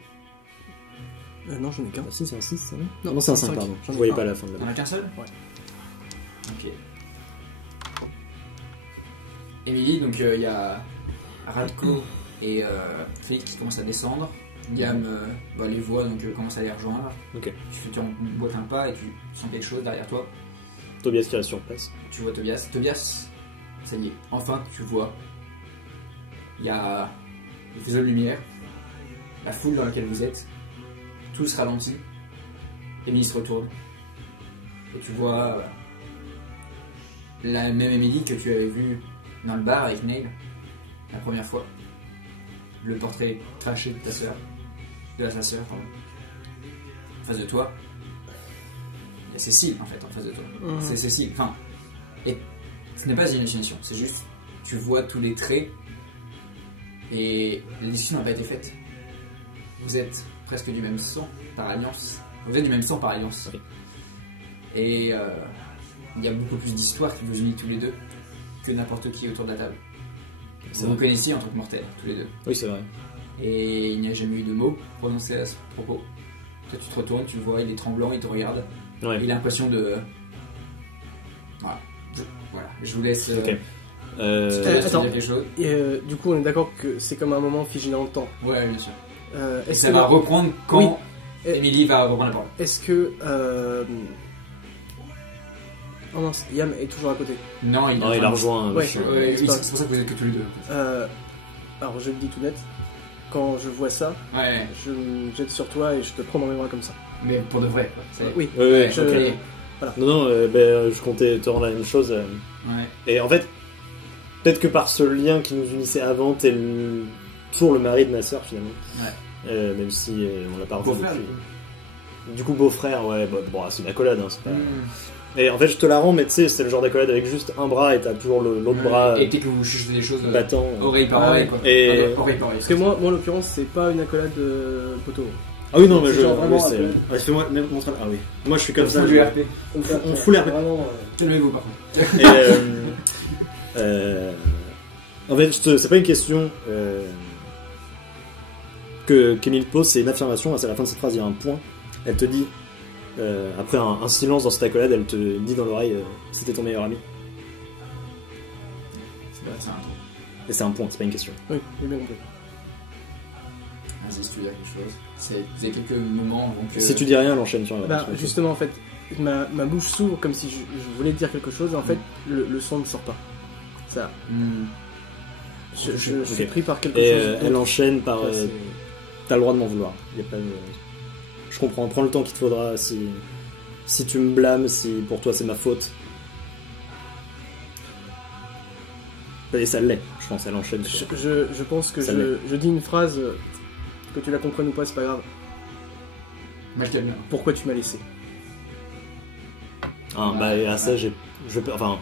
Non, j'en ai qu'un. Ah, si, c'est un 6, ça Non, non c'est un c'est 5, cinq. pardon. J'en Je ai voyais un. pas la fin de la T'en as qu'un seul? Ouais. Ok. Émilie, donc il y a Radko et Félix qui commencent à descendre. Yam les voit, donc commence à les rejoindre. Ok. Tu boites un pas et tu sens quelque chose derrière toi. Tobias qui reste sur place. Tu vois Tobias. Tobias, ça y est, enfin tu vois. Il y a des faisceaux de lumière, la foule dans laquelle vous êtes, tout se ralentit. Émilie se retourne. Et tu vois la même Émilie que tu avais vue dans le bar avec Neil la première fois. Le portrait craché de ta sœur, de sa sœur, pardon. En face de toi, il y a Cécile en fait en face de toi. C'est Cécile. Enfin, et ce n'est pas une hallucination, c'est juste tu vois tous les traits et la discussion n'a pas été faite. Vous êtes presque du même sang par alliance. Vous êtes du même sang par alliance. Oui. Et il y a beaucoup plus d'histoires qui vous unissent tous les deux que n'importe qui autour de la table. Vous vous connaissiez en tant que mortels, tous les deux. Oui, c'est vrai. Et il n'y a jamais eu de mots prononcés à ce propos. Toi, tu te retournes, tu le vois, il est tremblant, il te regarde. Ouais. Il a l'impression de. Voilà. Je vous laisse. Ok. Attends. dire quelque chose. Et du coup, on est d'accord que c'est comme un moment figé dans le temps. Ouais, bien sûr. Et Est-ce ça que va reprendre quand Oui. Émilie va reprendre la parole. Est-ce que oh non, Yam est toujours à côté. Non, il Non, il a rejoint. Ouais. machin. Ouais, C'est oui, pas- c'est pour ça que vous êtes que tous les deux. Alors je le dis tout net. Quand je vois ça, Ouais, je me jette sur toi et je te prends dans mes bras comme ça. mais pour de vrai, quoi. C'est- Oui. Ouais, Je- Ok. Non, je comptais te rendre la même chose. Ouais. Et en fait, peut-être que par ce lien qui nous unissait avant, t'es toujours le mari de ma sœur finalement. Ouais. Même si on l'a pas revu Beau-frère, depuis. Du coup, beau-frère, ouais, bon, c'est une accolade. Hein, c'est pas... Hmm. Et en fait, je te la rends, mais tu sais, c'est le genre d'accolade avec juste un bras et t'as toujours l'autre bras Et dès que vous chuchotez des choses battant. oreille par Ah oreille, ouais. quoi. Et- Pardon, oreille par oreille. Parce que moi en l'occurrence, c'est pas une accolade poteau. Ah oui, non, mais C'est genre vraiment oui, c'est. appelé. Ouais, fais-moi, montre. Ah oui. Moi, je suis comme ça. Full je- RP. On fout l'air. Vraiment. Calmez-vous, par contre. Et, en fait, c'est pas une question que qu'Emile pose, c'est une affirmation. À la fin de cette phrase, il y a un point. Elle te dit, après un silence dans cette accolade, elle te dit dans l'oreille, c'était ton meilleur ami. C'est un truc. Et c'est un point, c'est pas une question. Oui, j'ai bien compris. Vas-y, si tu veux dire quelque chose. Vous avez quelques moments avant que. Si tu dis rien, elle enchaîne sur la Bah, sur la- justement, en fait, ma bouche s'ouvre comme si je voulais dire quelque chose, et en fait, le son ne sort pas. Ça. Je suis pris par quelque Et chose. elle enchaîne par Ça, c'est- t'as le droit de m'en vouloir. Y a pas de... Je comprends, prends le temps qu'il te faudra si tu me blâmes, si pour toi c'est ma faute. Et ça l'est, je pense, elle enchaîne. Je pense que Ça l'est. je dis une phrase, que tu la comprennes ou pas, c'est pas grave. Mal calme. Pourquoi tu m'as laissé? Ah, bah, et à ça, enfin,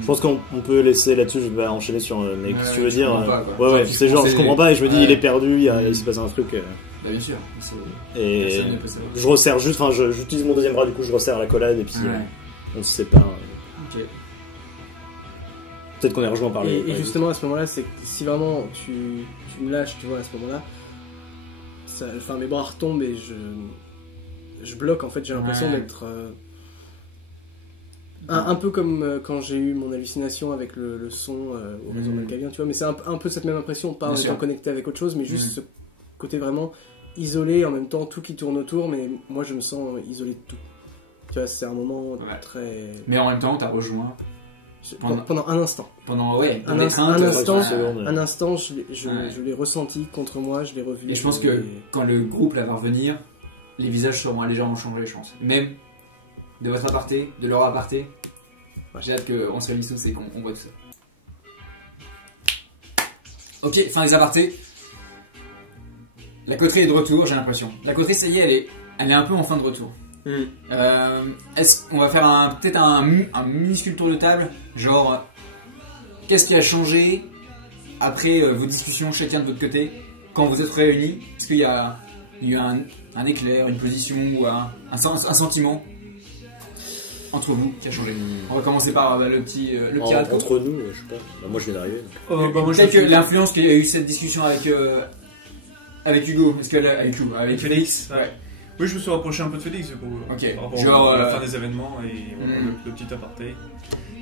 je pense qu'on peut laisser là-dessus, je vais enchaîner sur. Mais qu'est-ce que tu veux tu dire comprends pas, quoi. Ouais, Tu c'est genre, je pensais- comprends pas et je me dis, Ouais. il est perdu, il s'est passé un truc. Bah, bien sûr. Et Personne ne peut savoir. je resserre juste, enfin, j'utilise mon deuxième bras, du coup, je resserre la collade et puis Ouais. on se sépare. Ok. Peut-être qu'on est rejoint par les. Et justement, à ce moment-là, c'est que si vraiment tu me lâches, tu vois, à ce moment-là, enfin, mes bras retombent et je bloque, en fait, j'ai l'impression Ouais. d'être. Un peu comme quand j'ai eu mon hallucination avec le son au réseau malcavien, tu vois, mais c'est un peu cette même impression, pas en Bien sûr. étant connecté avec autre chose, mais juste Mhm. ce côté vraiment isolé, en même temps tout qui tourne autour, mais moi je me sens isolé de tout. Tu vois, c'est un moment Ouais. très. Mais en même temps, t'as rejoint Pendant un instant. pendant Un des instant, craintes, un ouais. instant, je Ouais. l'ai ressenti contre moi, je l'ai revu. Et je pense que quand le groupe là va revenir, les visages seront légèrement changés, je pense. Même de votre aparté, de leur aparté. J'ai hâte qu'on se réunisse tous et qu'on voit tout ça. Ok, fin des apartés. La coterie est de retour, j'ai l'impression. La coterie, ça y est, elle est un peu en fin de retour. Est-ce qu'on va faire peut-être un minuscule tour de table, genre qu'est-ce qui a changé après vos discussions chacun de votre côté quand vous êtes réunis? Est-ce qu'il y a eu un éclair, une position ou un sentiment entre vous qui a changé? On va commencer par le petit Radko. Entre nous, je sais pas. Bah, moi, je viens d'arriver. donc. Bah, moi, je Peut-être que suis- l'influence qu'il y a eu cette discussion avec Hugo, est-ce qu'elle avec Hugo, avec Félix, ouais. Oui, je me suis rapproché un peu de Félix du coup. Ok. Par rapport Genre, à la fin des événements et voilà, le petit aparté.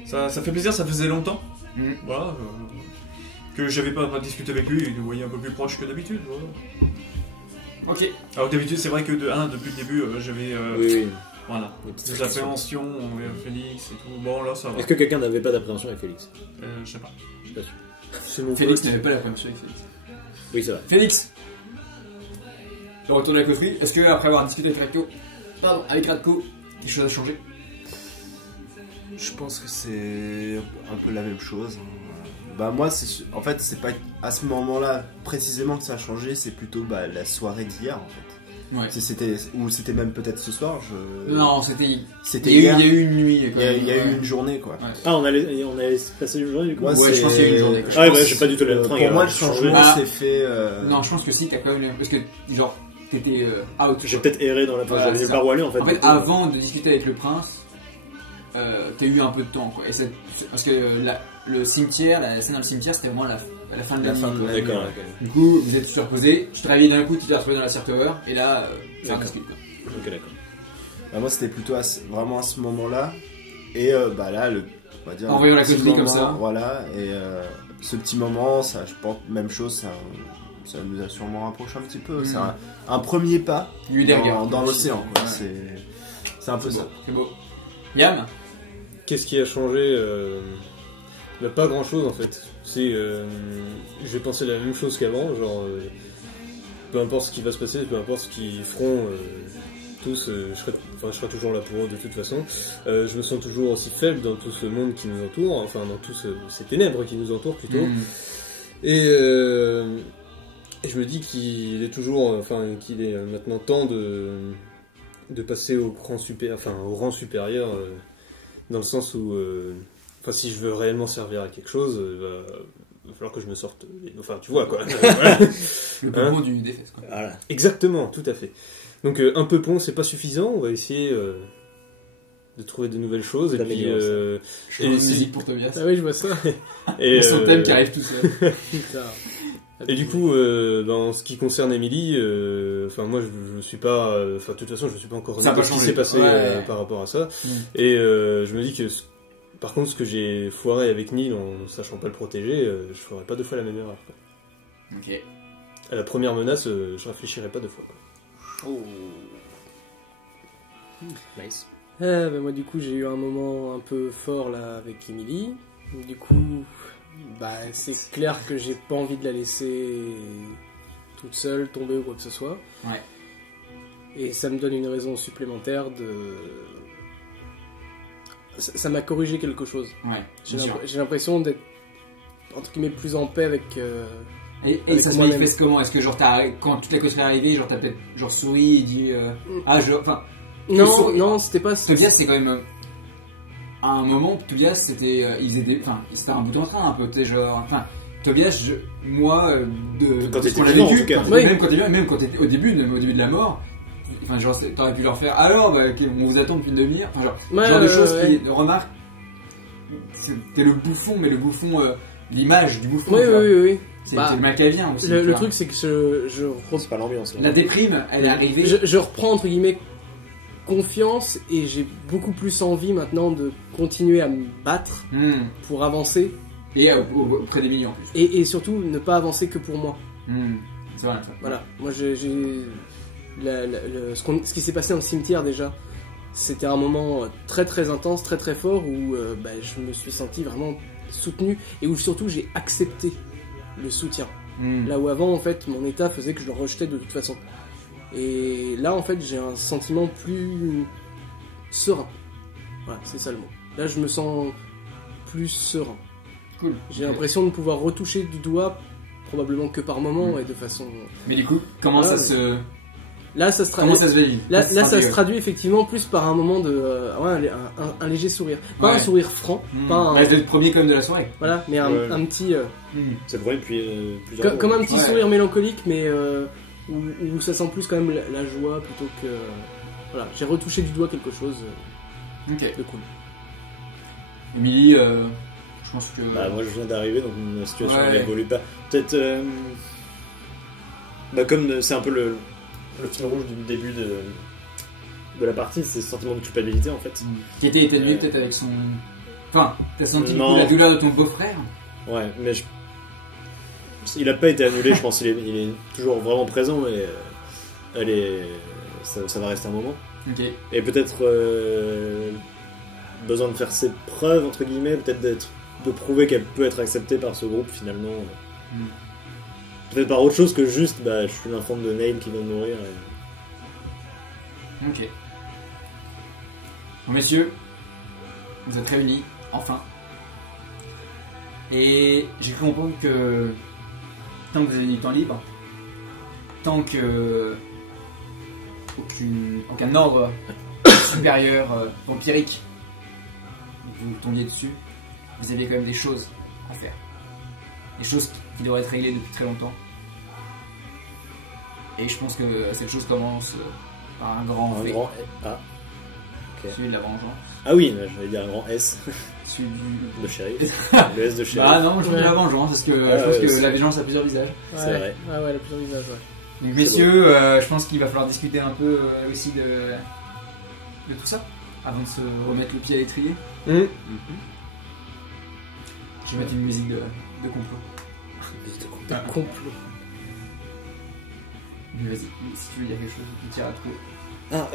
Ça fait plaisir, ça faisait longtemps. Mhm. Voilà. Que j'avais pas discuté avec lui, il nous voyait un peu plus proche que d'habitude. Voilà. Ok. Alors que d'habitude, c'est vrai que depuis le début, j'avais Oui. voilà, Des petites des frictions. appréhensions envers Félix et tout. Bon, là, ça va. Est-ce que quelqu'un n'avait pas d'appréhension avec Félix? Je sais pas. Je suis pas sûr. c'est mon Félix pote. n'avait pas la première chose avec Félix. Oui, c'est vrai. Félix, le retour de la coterie, est-ce que après avoir discuté avec Radko, des choses ont changé? Je pense que c'est un peu la même chose. Bah moi, en fait, c'est pas à ce moment-là précisément que ça a changé, c'est plutôt la soirée d'hier en fait. Ouais. C'était même peut-être ce soir. Non, c'était C'était il y hier. a eu une nuit. Il y a eu une journée quoi. Ouais. Ah, on allait passer une journée du coup. Moi, Ouais, je pense qu'il y a eu une journée. je Ouais, pense j'ai pas du tout le que train. Pour moi, le changement Ah. s'est fait. Non, je pense que si, t'as quand même. Parce que, genre, t'étais out. J'ai quoi. peut-être erré dans la. Voilà, J'avais c'est nulle ça. part où aller en fait. En fait, avant de discuter avec le prince, t'as eu un peu de temps, quoi. Et parce que le cimetière, la scène dans le cimetière, c'était vraiment la fin de la nuit. fin de quoi. la nuit. D'accord, Ouais. ok. Du coup, vous êtes surposé. Je te réveille d'un coup, tu t'es retrouvé dans la Cirque Tower, et là, ça D'accord. bascule, quoi. Ok, d'accord. Bah, moi, c'était plutôt vraiment à ce moment-là. Et là, on va dire. En voyant la petit coterie comme moment, ça. Voilà. Et ce petit moment, ça, je pense, même chose, ça nous a sûrement rapproché un petit peu. Mhm. C'est un premier pas Il y a eu des regards. dans l'océan. quoi. Ouais. C'est un peu C'est ça. beau. C'est beau. Yann, Qu'est-ce qui a changé bah, pas grand chose en fait. J'ai pensé la même chose qu'avant, genre peu importe ce qui va se passer, peu importe ce qu'ils feront tous, je serai toujours là pour eux de toute façon. Je me sens toujours aussi faible dans tout ce monde qui nous entoure, enfin dans tous ces ténèbres qui nous entourent plutôt. Et je me dis qu'il est toujours, qu'il est maintenant temps de passer au rang supérieur, dans le sens où, si je veux réellement servir à quelque chose, il va falloir que je me sorte. Enfin, tu vois quoi. Voilà. le pompon des fesses, quoi. Voilà. Exactement, tout à fait. Donc un peu pont, c'est pas suffisant. On va essayer de trouver de nouvelles choses et puis Je fais une et musique pour Tobias. Ah oui, je vois ça. et Son thème qui arrive tout seul. Putain. Et du coup, en ce qui concerne Emily, moi je suis pas, de toute façon je suis pas encore Ça remis a de pas ce qui changé. s'est passé Ouais. par rapport à ça. Mm. Et je me dis que, par contre, ce que j'ai foiré avec Neil en sachant pas le protéger, je ferai pas deux fois la même erreur. Quoi. Ok. À la première menace, je réfléchirai pas deux fois. Quoi. Nice. Moi du coup j'ai eu un moment un peu fort là avec Emily. Du coup Bah, c'est clair que j'ai pas envie de la laisser toute seule tomber ou quoi que ce soit. Ouais. Et ça me donne une raison supplémentaire de... Ça m'a corrigé quelque chose. Ouais, bien sûr. J'ai l'impression d'être, entre guillemets, plus en paix avec... Et avec ça se moi-même. manifeste comment? Est-ce que genre quand toute la coterie est arrivée, genre t'as peut-être genre souri et dit enfin Non, c'était pas... Tobias c'est quand même à un moment Tobias c'était c'était un bout en train un peu, tu sais, genre enfin Tobias moi de Quand de ce t'étais qu'on a vivant, vécu, en tout cas. Oui. même quand t'étais au début de la mort, enfin genre t'aurais pu leur faire alors on vous attend depuis une demi-heure, enfin genre de choses qui remarquent t'es le bouffon, mais le bouffon l'image du bouffon, tu vois. Oui. C'est Bah, le macavien aussi. Le truc, c'est que je C'est pas l'ambiance. La déprime, elle est arrivée. je reprends, entre guillemets, confiance et j'ai beaucoup plus envie maintenant de continuer à me battre pour avancer Et auprès des millions en plus. et surtout ne pas avancer que pour moi. C'est vrai. Voilà, moi j'ai ce qui s'est passé dans le cimetière déjà, c'était un moment très très intense, très très fort où je me suis senti vraiment soutenu et où surtout j'ai accepté le soutien. Là où avant en fait mon état faisait que je le rejetais de toute façon. Et là en fait j'ai un sentiment plus serein. Voilà, c'est ça le mot. Là je me sens plus serein. Cool. J'ai l'impression de pouvoir retoucher du doigt, probablement que par moment et de façon... Mais du coup, comment ça se... Là ça se traduit. Comment ça se vit? Là, ça se traduit effectivement plus par un moment de... un léger sourire. Pas un sourire franc, pas un... C'était le premier comme de la soirée. Voilà, mais un petit... C'est le premier depuis plusieurs mois. Comme un petit sourire mélancolique, mais où ça sent plus quand même la joie plutôt que... Voilà, j'ai retouché du doigt quelque chose Ok. de cool. Émilie, je pense que... Bah, moi je viens d'arriver donc ma situation Ouais. n'évolue pas. Peut-être. Comme c'est un peu le fil rouge du début de la partie, c'est ce sentiment de culpabilité en fait. Qui était établi peut-être avec son... Enfin, t'as senti du coup Non. la douleur de ton beau-frère? Ouais, mais il a pas été annulé, je pense. Il est toujours vraiment présent et ça va rester un moment. Ok. Et peut-être besoin de faire ses preuves entre guillemets, peut-être de prouver qu'elle peut être acceptée par ce groupe finalement. Peut-être par autre chose que juste je suis l'enfant de Neil qui vient de mourir. Ok. Bon, messieurs, vous êtes réunis, enfin. Et j'ai cru comprendre que tant que vous avez du temps libre, tant que aucun ordre supérieur vampirique vous tombiez dessus, vous aviez quand même des choses à faire. Des choses qui devraient être réglées depuis très longtemps. Et je pense que cette chose commence par un grand V. Ah. Ok. Celui de la vengeance. Ah oui, j'allais dire un grand S Celui du... de shérif. Le S de shérif. Bah non, je dis la vengeance parce que je pense que la vengeance a plusieurs visages. C'est vrai. Ah ouais, la plusieurs visages, ouais. Donc messieurs, je pense qu'il va falloir discuter un peu aussi de tout ça avant de se remettre le pied à l'étrier. Je vais mettre une musique de complot. Complot. Mais vas-y, si tu veux dire quelque chose de tire à trouver. Ah,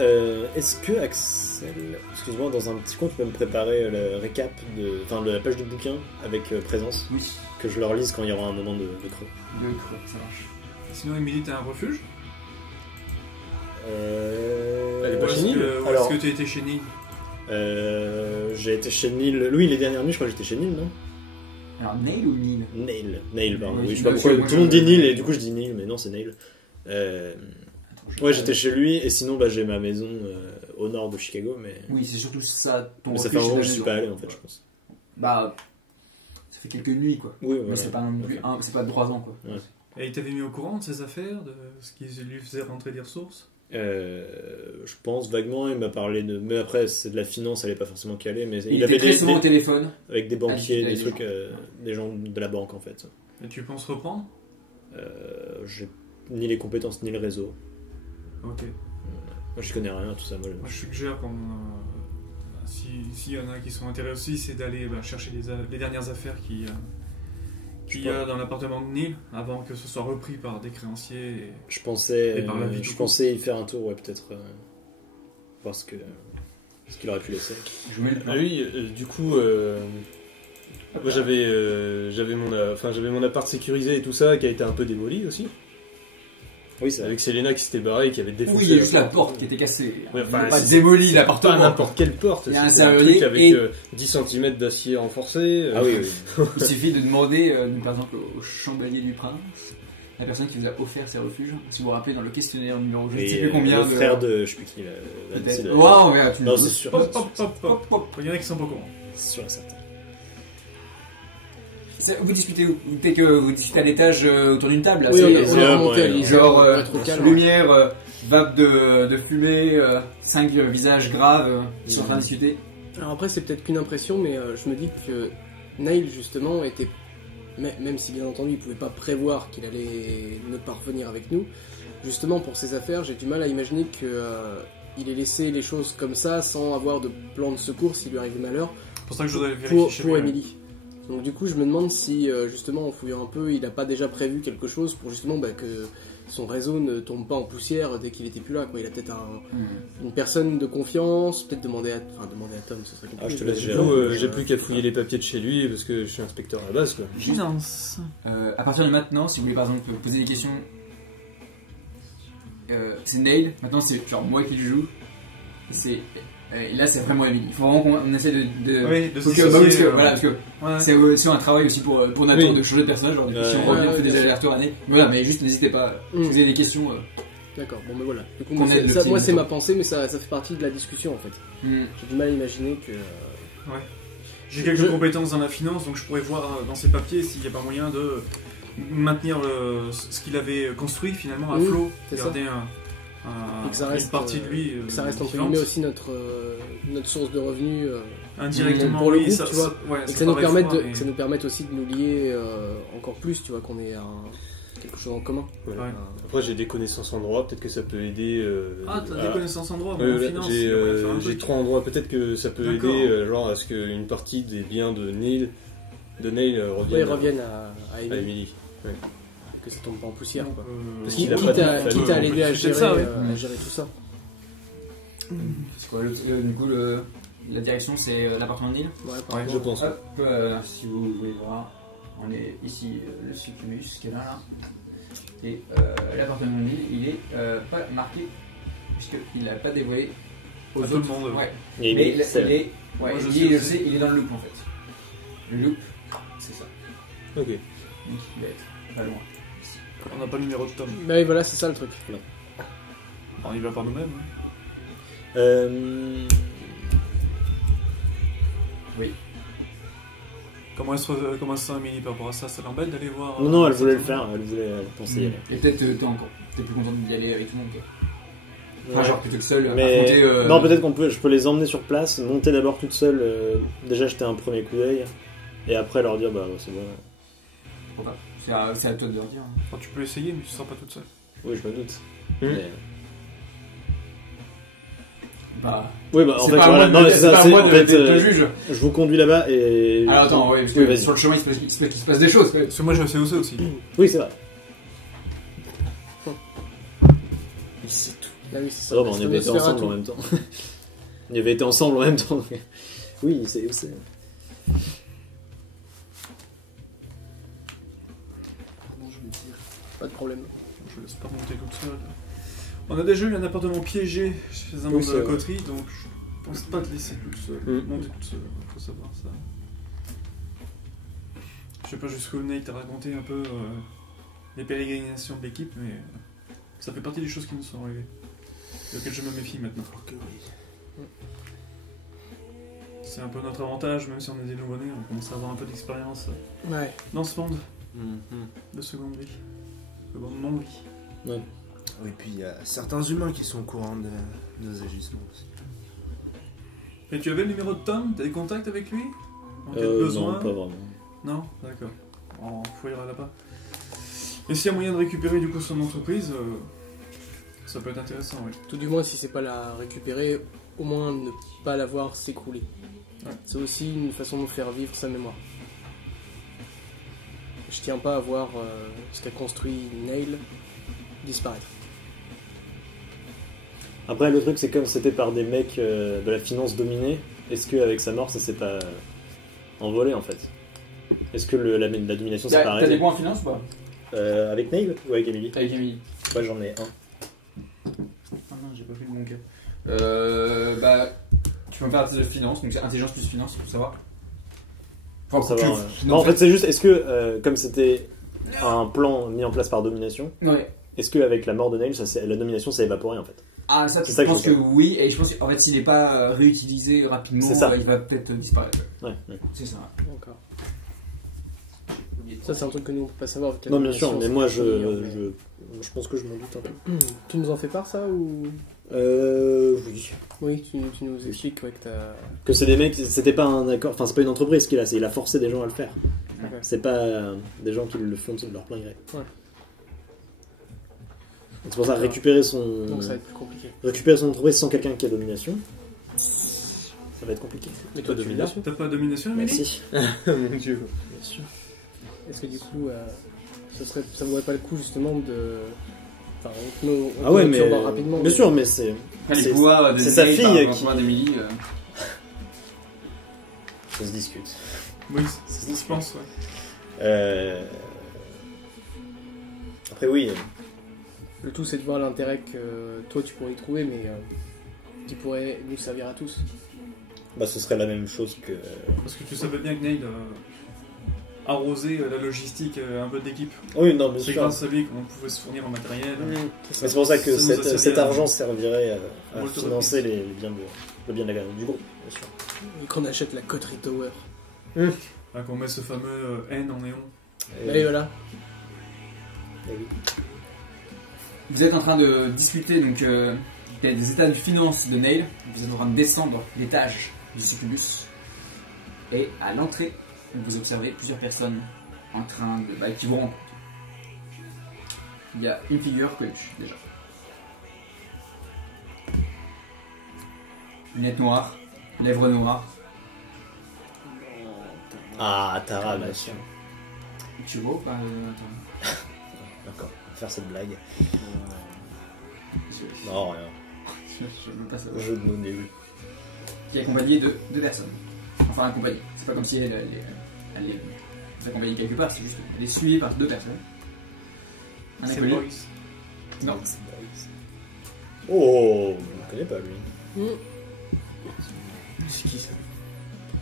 est-ce que Axel, excuse-moi, dans un petit coin, tu peux me préparer le récap de la page du bouquin avec présence, Oui. que je leur lise quand il y aura un moment de creux. Ça marche. Sinon, Émilie, t'as un refuge? Elle est Ou pas est-ce chez Neil. que, Alors, est-ce que tu étais chez Neil? j'ai été chez Neil. Louis, les dernières nuits, je crois que j'étais chez Neil, non? Alors Neil ou Neil? Nail, pardon. Oui, Oui, je sais pas moi, pourquoi moi, tout le monde dit je- Neil et du coup je dis Neil, mais non, c'est Nail. Ouais, j'étais chez lui et sinon j'ai ma maison au nord de Chicago, mais Oui, c'est surtout ça ton ça fait un refuge, moment que c'est je suis la pas maison. allé en fait, je pense. Bah, ça fait quelques nuits quoi. Oui, Mais voilà. c'est pas non plus c'est pas 3 ans quoi. Et il t'avait mis au courant de ses affaires, de ce qui lui faisait rentrer des ressources? Je pense vaguement, il m'a parlé de. Mais après, c'est de la finance, elle est pas forcément calée, mais Il était très souvent au téléphone. avec des banquiers, avec des des trucs, des gens de la banque en fait. Et tu penses reprendre? J'ai ni les compétences ni le réseau. Ok. Moi, je connais rien à tout ça. Moi, Moi, je suggère qu'on. S'il y en a qui sont intéressés aussi, c'est d'aller chercher les dernières affaires qu'il y a dans l'appartement de Neil avant que ce soit repris par des créanciers. Je pensais, Et par la vie tout je court. pensais y faire un tour, ouais, peut-être. Parce qu'il aurait pu laisser. Je vous mets le plan. Oui, du coup, Moi j'avais mon appart sécurisé et tout ça qui a été un peu démoli aussi. Oui, c'est vrai. Avec Selena qui s'était barrée et qui avait défoncé. Oui, il y a juste la porte qui était cassée. Ouais, On n'a enfin, pas c'est- démoli Pas l'appartement. n'importe quelle porte. Il y a un C'était truc serrurier avec et- 10 cm d'acier renforcé. Ah oui, oui. Il suffit de demander, par exemple, au chambellier du prince, la personne qui vous a offert ces refuges, si vous vous rappelez dans le questionnaire numéro je ne sais Et plus combien. le frère de. Je sais plus qui. Peut-être. Là, Waouh, ouais, tu Non, me c'est dis. sûr. Hop, hop, hop, hop, hop. Il y en a qui sont pas au courant. C'est sûr et certain. Vous discutez où Dès que vous discutez à l'étage autour d'une table, là, Oui, c'est- on est remonté à ouais, l'Élysée, genre on est trop calme. lumière, vape de fumée, 5 visages graves qui sont en train de discuter. Alors après, c'est peut-être qu'une impression, mais je me dis que Nail, justement, était. Même si bien entendu, il pouvait pas prévoir qu'il allait ne pas revenir avec nous, justement pour ses affaires, j'ai du mal à imaginer qu'il ait laissé les choses comme ça sans avoir de plan de secours s'il lui arrivait malheur C'est pour ça que je voudrais vérifier chez pour lui. Emily. Donc du coup, je me demande si justement en fouillant un peu, il n'a pas déjà prévu quelque chose pour justement que son réseau ne tombe pas en poussière dès qu'il était plus là. Quoi. Il a peut-être une personne de confiance, peut-être demander à Tom, ce serait quelque Ah, je chose. te laisse Du gérer. coup, j'ai plus qu'à fouiller les papiers de chez lui parce que je suis inspecteur à la base quoi. Finance. À partir de maintenant, si vous voulez par exemple poser des questions, c'est Nail. Maintenant, c'est genre moi qui le joue. Et là, c'est vraiment Emily. Il faut vraiment qu'on essaie de. Oui, de Faut que- se parce que, dissocier, voilà, parce que Ouais. c'est aussi un travail aussi pour Nathan Oui. de changer de personnage. Genre, si on Ouais, revient, on fait bien des sûr. allers-retours années. Voilà, mais juste n'hésitez pas. Si vous avez des questions. D'accord, bon ben voilà. Du coup, Qu'on moi, aide le petit moi, c'est Nathan. ma pensée, mais ça fait partie de la discussion en fait. J'ai du mal à imaginer que. J'ai quelques Je- compétences dans la finance, donc je pourrais voir dans ses papiers s'il n'y a pas moyen de maintenir ce qu'il avait construit finalement à Oui, flot, c'est ça. garder Et que ça reste, une partie de lui que ça reste entre vivante. guillemets aussi notre source de revenus. Indirectement, pour le oui, groupe, ça, tu vois. ouais, Et que ça ça nous, paraît permette froid, de, mais- que ça nous permette aussi de nous lier encore plus, tu vois, qu'on ait quelque chose en commun. Voilà. Ouais. Après j'ai des connaissances en droit, peut-être que ça peut aider. Ah, t'as à- des connaissances en droit, Ouais, mais en ouais, finance, j'ai il y a moyen de faire un j'ai truc. 3 endroits, peut-être que ça peut D'accord. aider genre à ce qu'une partie des biens de Neil Ouais, revienne ils reviennent à à Emily, Emily. que ça tombe pas en poussière, quoi. Parce Quitte qu'il a pas de à, famille. quitte à l'aider à C'est gérer, ça, ouais. à gérer tout ça. C'est quoi du coup, la direction, c'est l'appartement de Neil. Ouais, Ouais, Je pense. Hop, si vous voulez voir, on est ici, le succubus qui est là. Et l'appartement de Neil, il est pas marqué, puisqu'il n'a pas dévoilé aux À autres. tout le monde. Ouais. Et Mais Emily, c'est- il est, ouais, Moi, je il sais est- aussi. il est dans le loop en fait. Le loop, c'est ça. Ok. Donc il va être pas loin. On n'a pas le numéro de Tom. Bah oui, voilà, c'est ça le truc. On y va par nous-mêmes. Oui. Comment se sent Amélie par rapport à ça? Ça l'embête d'aller voir. Non, elle voulait le cette- faire, elle voulait penser y aller. Et peut-être t'es plus content d'y aller avec tout le monde. Quoi. Enfin, Ouais. genre plutôt que seul, Mais affronter. non, peut-être je peux les emmener sur place, monter d'abord toute seule, déjà jeter un premier coup d'œil, et après leur dire bah ouais, c'est bon. Pourquoi pas. C'est à toi de leur dire. hein. Enfin, tu peux essayer, mais tu seras pas toute seule. Oui, je me doute. Mhm. Mais- Bah, Oui, bah en c'est fait, pas à voilà, moi non, de, c'est c'est ça, pas à c'est moi en de fait, te juge. je vous conduis là-bas et. Alors attends, ouais, parce que Oui, vas-y. sur le chemin il se passe des choses. Quoi. Parce que moi, je sais où c'est aussi. Oui, c'est vrai. Il sait tout. Ah oui, c'est ça. Oh, bah, on Ça y doit avait se été faire un ensemble en tout. même temps. On y avait été ensemble en même temps. Oui, c'est où c'est. Pardon, je vais dire. Pas de problème. Je laisse pas monter toute seule. On a déjà eu un appartement piégé chez un membre Oui, de c'est la vrai. coterie, donc je pense pas te laisser toute seule. Monter toute seule, faut savoir ça. Je sais pas jusqu'où Nate t'a raconté un peu les pérégrinations de l'équipe, mais ça fait partie des choses qui nous sont arrivées. Auxquelles je me méfie maintenant. C'est un peu notre avantage, même si on est des nouveau-nés, on commence à avoir un peu d'expérience Ouais. dans ce monde Mhm. de seconde vie. Seconde non-vie. Oui, puis il y a certains humains qui sont au courant de nos agissements aussi. Et tu avais le numéro de Tom? T'as des contacts avec lui? En cas de besoin? Non, pas vraiment. Non? D'accord. On fouillera là-bas. Et s'il y a moyen de récupérer du coup son entreprise, ça peut être intéressant, oui. Tout du moins, si c'est pas la récupérer, au moins ne pas la voir s'écrouler. Ouais. C'est aussi une façon de faire vivre sa mémoire. Je tiens pas à voir ce qu'a construit Nail disparaître. Après, le truc, c'est comme c'était par des mecs de la finance dominée, est-ce qu'avec sa mort, ça s'est pas envolé en fait? Est-ce que la domination c'est T'as pareil des points en finance ou pas? Avec Nail ou avec Emily? Avec Emily. Moi j'en ai un. Ah non, j'ai pas fait le bon cas. Bah, tu peux me faire de finance, donc c'est intelligence plus finance, faut savoir. Pour savoir, non, en fait, c'est juste, est-ce que, comme c'était un plan mis en place par domination, Ouais. est-ce qu'avec la mort de Nail, la domination s'est évaporée en fait? Ah, ça, C'est je ça que pense je que veux oui, et je pense qu'en fait, s'il n'est pas réutilisé rapidement, C'est ça. il va peut-être disparaître. Ouais. C'est ça. D'accord. Ça, c'est un truc que nous on peut pas savoir. avec la Non, bien sûr, domination, mais c'est moi définir, je pense que je m'en doute un peu. mais- Tu nous en fais part ça ou. Oui. Oui, tu nous expliques ouais, que t'as. Que c'est des mecs, c'était pas un accord, enfin c'est pas une entreprise qu'il a, il a forcé des gens à le faire. Ok. C'est pas des gens qui le font de leur plein gré. Ouais. Donc c'est pour ça récupérer son Donc ça va être plus compliqué. entreprise sans quelqu'un qui a domination, ça va être compliqué. Mais toi, tu l'as. domination. T'as pas de domination, Emily? Merci. Mon dieu. Bien sûr. Est-ce que du coup, ça vaudrait pas le coup justement de. Enfin, on Ah ouais, peut mais voir rapidement. bien sûr, mais c'est Les C'est- pouvoirs de c'est sa Nate fille par rapport aux qui- pouvoirs d'Emily. ça se discute. Oui, je pense, ouais. Après oui, Le tout, c'est de voir l'intérêt que toi tu pourrais y trouver, mais qui pourrait nous servir à tous. bah ce serait la même chose que. Parce que tu savais bien que Neil arrosait la logistique un peu d'équipe. Oui, non, bien C'est sûr. grâce à lui qu'on pouvait se fournir en matériel. Mais c'est pour ça que Ça nous a servi cet à- argent servirait à Multiple financer le bien du groupe, bien sûr. Et qu'on achète la coterie Tower. Là, qu'on met ce fameux N en néon. Allez, voilà. Et oui. Vous êtes en train de discuter donc des états de finance de Nail. Vous êtes en train de descendre l'étage du succubus. Et à l'entrée, vous observez plusieurs personnes en train de, qui vous rencontrent. Il y a une figure connue déjà. Lunettes noires, lèvres noires. Ah, Tara, bien sûr. Tu vois ou pas attends. D'accord, on va faire cette blague. Je- Non, rien. je me passe Jeu de mots de début. qui est accompagné de deux personnes. Enfin, accompagnée. C'est pas comme si elle est accompagnée quelque part, c'est juste elle est suivie par deux personnes. Un C'est inconnu. Boris. Non. Oh, je ne connais pas lui. C'est qui ça?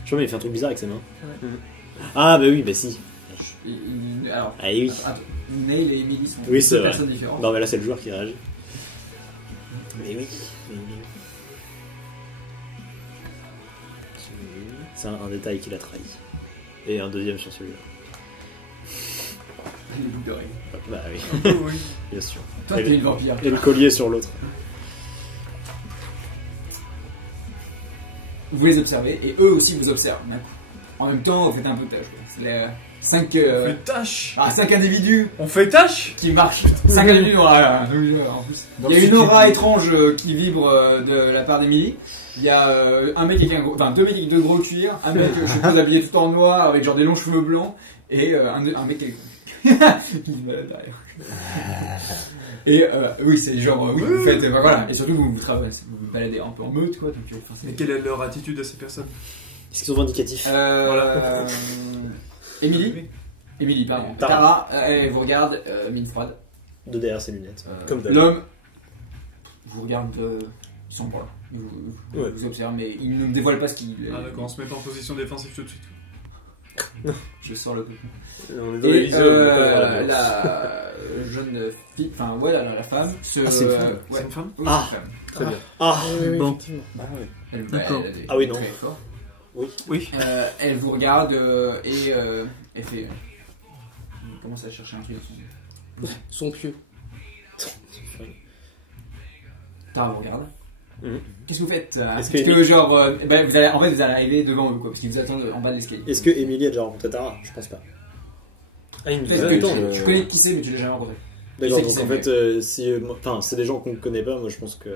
Je sais pas, mais il fait un truc bizarre avec ses mains. Ouais. Ah, bah oui, bah si. Alors, Ah oui. attends, Neil et Emily sont Oui, c'est deux vrai. personnes différentes. Non, mais là, c'est le joueur qui réagit. Mais oui. C'est un détail qu'il a trahi. Et un deuxième sur celui-là. Les boucles d'oreilles. Bah oui, Oui. bien sûr. Toi, Et t'es le- une vampire. Et le collier sur l'autre. Vous les observez et eux aussi vous observent. d'un coup. En même temps, vous faites un peu de tâche. Quoi. C'est les 5 On fait tâche. individus On fait tâche. qui marchent. 5 individus dans la. En plus. Il y a une aura étrange qui vibre de la part d'Emily. Il y a un mec avec un gros, enfin deux mecs avec de gros cuir, un mec je suppose habillé tout en noir avec genre des longs cheveux blancs et un mec avec il est malade derrière. Et oui c'est genre oui vous faites voilà et surtout vous travaillez, vous vous baladez un peu en meute quoi donc Mais forcément. quelle est leur attitude à ces personnes? Est-ce qu'ils sont vindicatifs? Voilà. Émilie pardon. Tara. Tara elle vous regarde mine froide. De derrière ses lunettes. Comme d'hab. L'homme vous regarde sans bras. Il Ouais. vous observe mais il ne dévoile pas ce qu'il. Ah d'accord, on se met pas en position défensive tout de suite. Je sors le. On est dans les Et viseurs, on est pas dans la la jeune fille, enfin ouais la femme se. Ah, c'est une femme. ouais. C'est une femme? Oui, Ah. c'est une femme. Très bien. Ah, oui, bon. effectivement. Elle, D'accord. elle a des Ah oui, non. traits forts. Oui. Elle vous regarde et elle fait. Elle commence à chercher un truc. Son pieu. Tara vous regarde. Mhm. Qu'est-ce que vous faites Est-ce Parce que que genre, vous allez, en fait vous allez arriver devant eux quoi, parce qu'ils vous attendent en bas de l'escalier. Est-ce que Emily a déjà rencontré Tara? Je pense pas. Ah, il nous Peut-être attend. que tu connais qui c'est mais tu l'as jamais rencontré. D'accord, Je sais donc qui en c'est, fait, si, enfin, c'est des gens qu'on ne connaît pas, moi je pense que.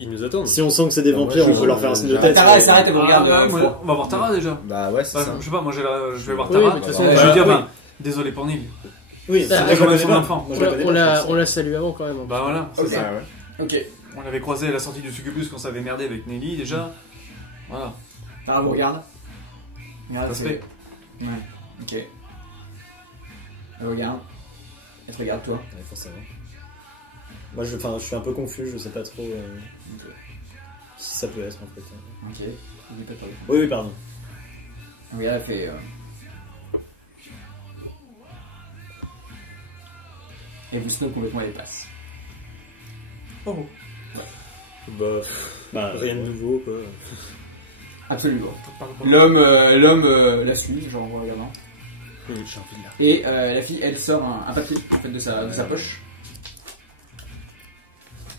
Ils nous attendent. Si on sent que c'est des Bah, moi, vampires, je- on peut leur faire un signe de j'arrête. tête. Tara elle s'arrête, elle vous regarde. Ah, moi, on va voir Tara déjà. Bah ouais, c'est Bah, ça. je sais pas, moi je vais voir Oui, Tara. mais de toute façon, je vais dire, oui. bah, désolé pour Neil. Oui, Bah, C'était je quand la même connais son pas. enfant. Moi, je la connais pas. On l'a salué avant quand même. Bah voilà. Ok. C'est ça, ouais. Ok. On l'avait croisé à la sortie du succubus quand ça avait merdé avec Nelly déjà. Voilà. Tara vous regarde. Regarde, Ça se fait. Ouais. Ok. Elle regarde. Elle te regarde, toi. Ouais, forcément. Moi, je suis un peu confus, je sais pas trop qui ça peut être en fait. Ok. N'oublie pas de parler. Oui, pardon. Elle regarde, elle fait. Et vous snob complètement les passes. Bah, rien de nouveau quoi. Absolument. L'homme la suit, genre en regardant. J'ai envie de la. Et la fille, elle sort un papier en fait, de sa poche.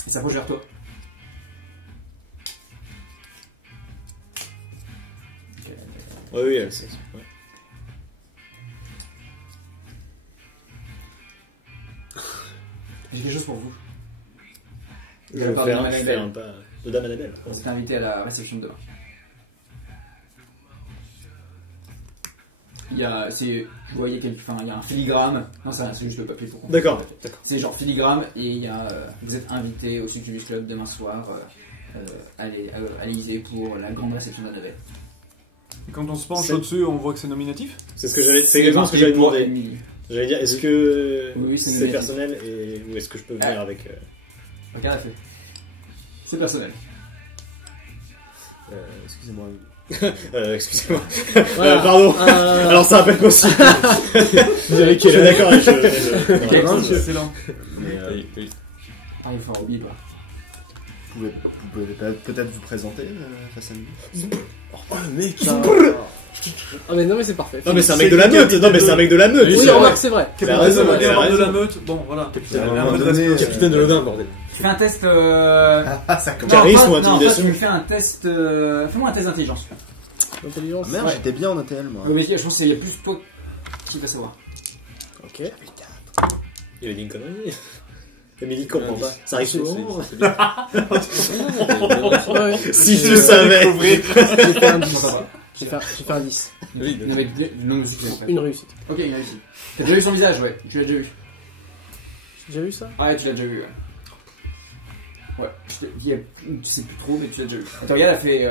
Elle s'approche vers toi. Oui, elle sait. Ouais. J'ai quelque chose pour vous. Je vais faire un pas de Dame Annabelle. On s'est invité à la réception de demain. Il y a, vous voyez il y a un filigrane. Non, c'est juste le papier pour qu'on. D'accord. C'est genre filigrane et il y a, vous êtes invité au Succubus Club demain soir à l'Élysée pour la grande réception d'Annabelle. Et quand on se penche au-dessus, on voit que c'est nominatif. C'est exactement ce que j'avais demandé. Emily. J'allais dire, est-ce que Oui, c'est c'est nominatif. personnel ou est-ce que je peux venir avec. Regarde, elle fait. C'est personnel. Excusez-moi. Excusez-moi. Voilà. Pardon. Alors ça va pas être possible. Je suis d'accord avec je- Excellent. Mais Ah, il faut oublier pas. vous pouvez peut-être vous présenter face à nous. Oh le mec. Ah mais non mais c'est parfait. Non mais c'est un mec de la meute. Non mais c'est un mec de la meute. Oui, c'est remarque, vrai. c'est vrai. Il a raison, il a Capitaine de raison. la meute. Bon, voilà. Capitaine, Elle a à un un peu de moment donné, respect. Capitaine de l'Odin, bordel. Fais un test. Ça commence. Charisme ou Non, intimidation toi, tu fais un test. Fais-moi un test d'intelligence. Intelligence. Ah, merde, Ouais. j'étais bien en ATL moi. Mais je pense qu'il y a plus toi qui va savoir. Ok. Il a dit une connerie. Emily comprend pas. Ça arrive souvent. Ouais. Si je le savais. J'ai fait un 10. Pourquoi pas. J'ai fait un 10. Oui, Avec le nom de succès. Une réussite. Ok, il a réussi. T'as déjà vu son visage, ouais. Tu l'as déjà vu. J'ai déjà vu ça? Ah ouais, tu l'as déjà vu. Ouais. Tu sais plus trop, mais tu l'as déjà vu. Elle te regarde, elle fait.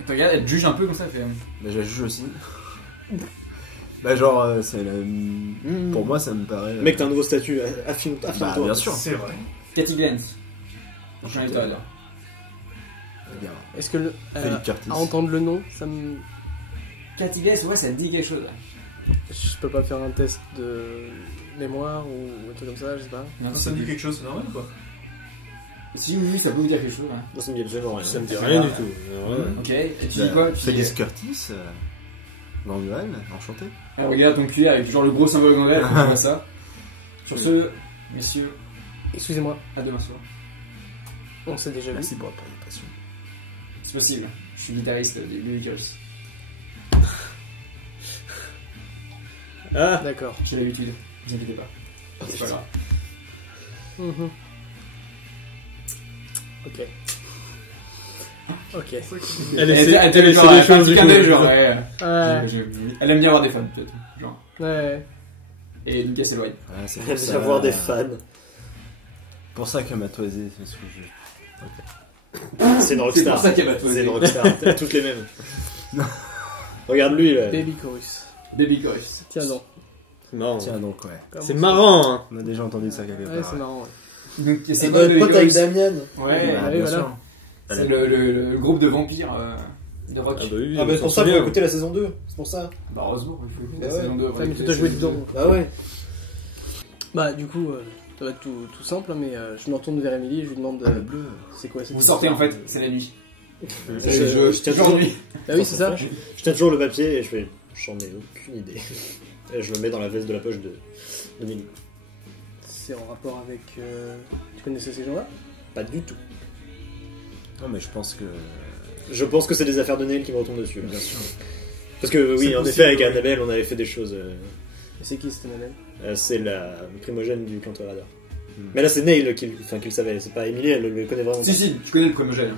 Elle te regarde, elle te juge un peu comme ça, elle fait. Bah, je la juge aussi. Bah genre, c'est la... pour moi ça me paraît... Mec, t'as un nouveau statut. Affirme-toi. Bah, bien sûr. C'est vrai. Cathy Glantz. Prochain étoile là. Eh bien, Est-ce que Philippe Curtis. à entendre le nom, ça me... Cathy Glantz, ouais, ça te dit quelque chose là. Je peux pas faire un test de mémoire ou un truc comme ça, je sais pas. Non, Ça me dit quelque chose, c'est normal ou pas? Si oui, ça peut vous dire quelque chose. Hein. Ça me dit absolument rien. Ça me dit C'est rien pas- du tout. Ok, et tu Bah, dis quoi? Tu dis, Félix Curtis, Ganduan, enchanté. elle regarde ton cuir avec genre le gros symbole anglais, elle fait ça. Sur ce, messieurs, Excusez-moi, à demain soir. on s'est déjà vu. Merci pour la présentation. C'est possible, je suis guitariste des Ludicrous. Ah, D'accord. J'ai l'habitude, ne vous inquiétez pas. C'est pas grave. Mhm. Ok. Ok. elle Elle essaie te de genre, des elle fait un choses petit du clin d'œil, coup. genre, ouais. Ouais. Elle aime bien avoir des fans, peut-être. Genre. Ouais. Et Lucas s'éloigne. Voilà, c'est Elle pour aime ça, avoir des fans. pour ça qu'elle m'a toisé, c'est ce que je... C'est une C'est rockstar. pour ça qu'elle m'a toisé. C'est une rockstar. T'as toutes les mêmes. Regarde lui là. Baby Chorus. Baby Chorus. Tiens donc. C'est marrant. Tiens donc, ouais. Comment C'est ça- marrant, hein. On a déjà entendu ça quelque part. Ouais, c'est marrant. Ouais. Donc, c'est C'est quoi notre Baby pote avec Chorus? Damian. Ouais, Bah, ouais, bien voilà. sûr. c'est le groupe de vampires de rock. Ah bah oui, Ah bah on c'est pour s'en ça qu'il faut souvient. écouter la saison 2. C'est pour ça. Bah, heureusement, il faut écouter Bah la ouais. saison 2. Ouais, mais tu t'as joué dedans. Bah ouais. Bah, du coup, ça va être tout simple, hein, mais je me retourne vers Emily et je lui demande Ah, le bleu. c'est quoi cette Vous sortez en fait, c'est la nuit. Je tiens toujours, Aujourd'hui. Ah oui, c'est ça. je tiens toujours le papier et je fais. J'en ai aucune idée. Et je le mets dans la veste de la poche de Milly. C'est en rapport avec. Tu connaissais ces gens-là? Pas du tout. Non mais je pense que... Je pense que c'est des affaires de Neil qui me retombent dessus. Bien sûr. Parce que oui, C'est en possible, effet, avec ouais. Annabelle, on avait fait des choses. Et c'est qui cette Annabelle? C'est la primogène du clan Torador. Hmm. Mais là, c'est Neil qui le savait. C'est pas Emily, elle le connaît vraiment. Si, si, tu connais le primogène.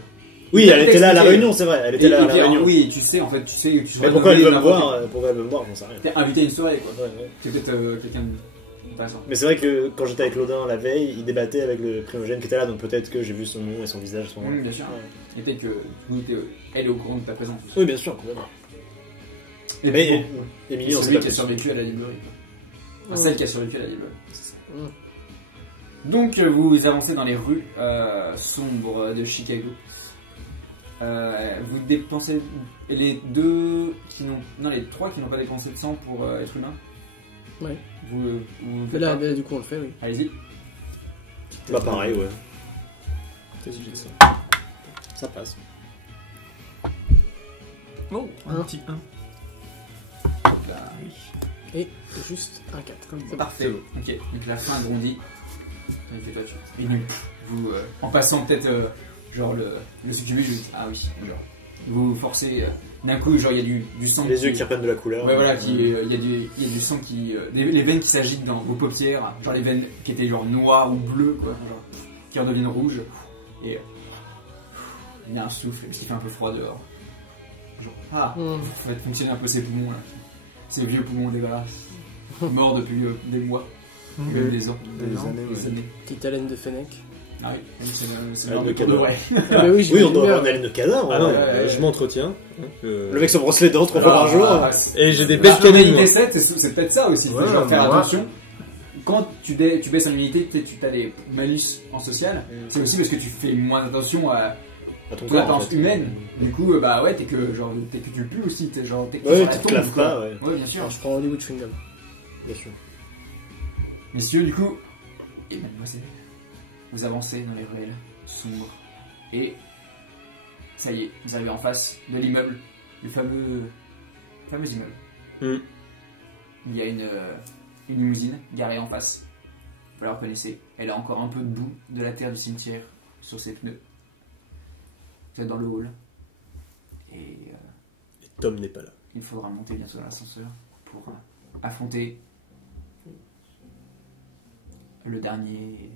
Oui, elle était là à la Expliqué. réunion, c'est vrai. Elle Et, était là à la puis, réunion. oui, tu sais, Mais pourquoi elle veut me voir Pourquoi elle veut me voir J'en sais rien. T'es invité à une soirée, quoi. Ouais, ouais. T'es peut-être quelqu'un intéressant. Mais c'est vrai que quand j'étais avec Lodin la veille, il débattait avec le primogène qui était là, donc peut-être que j'ai vu son nom et son visage à ce moment-là. Bien sûr. Et peut-être que elle est au courant de ta présence. Oui, bien sûr, complètement. Et Mais bon, Émilie, on c'est sait lui pas qui a plus. survécu à la librairie. Enfin, Ouais. celle qui a survécu à la librairie. Mm. Donc vous avancez dans les rues sombres de Chicago. Vous dépensez les les 3 qui n'ont pas dépensé de sang pour être humain. Ouais. Vous Mais faites là, pas. du coup, on le fait, oui. Allez-y. Bah pareil, ouais. Ça. Ça passe. Oh, un Un. petit 1. Là. Et juste un 4. C'est parfait. Ok. Donc la fin grandit. Et donc vous, en passant peut-être genre le succubus, ah oui, genre vous forcez d'un coup, genre il y a du sang. Les yeux qui reprennent de la couleur. Ouais, voilà, il y a du sang qui. Les veines qui s'agitent dans vos paupières, genre les veines qui étaient genre noires ou bleues, quoi, genre, qui redeviennent rouges. Et. Il y a un souffle, parce qu'il fait un peu froid dehors. Genre, faites fonctionner un peu ces poumons là. Ces vieux poumons dégueulasses. Morts depuis des mois, même des ans. Des années, Des ouais. années. Petite haleine de Fennec. Ah oui, c'est Ah, un le peu pour de cadeau. vrai. Ah bah oui, Oui, on j'imagine doit bien. avoir une haleine de cadavre. Ah non, ouais, ouais. je m'entretiens. Le mec se brosse les dents 3 fois par jour. Et j'ai des La belles canines, moi. immunité 7, c'est peut-être ça aussi, il faut Ouais, genre faire moi. attention. Quand tu baisses en immunité, tu as des malus en social, c'est aussi parce que tu fais moins attention à À ton ton corps, apparence en fait. humaine. Du coup, bah ouais, t'es que tu pues aussi, t'es genre t'es que Ouais, sur la tu te tombe, claves quoi. pas, ouais. Ouais, bien sûr. Alors, je prends Hollywood Chewing Gum. Bien sûr. Messieurs, du coup, et mademoiselle, vous avancez dans les ruelles sombres et ça y est, vous arrivez en face de l'immeuble, le fameux immeuble. Mm. Il y a une limousine garée en face. Vous la reconnaissez. Elle a encore un peu de boue de la terre du cimetière sur ses pneus. Vous êtes dans le hall. Et Et Tom n'est pas là. il faudra monter bientôt dans l'ascenseur pour affronter le dernier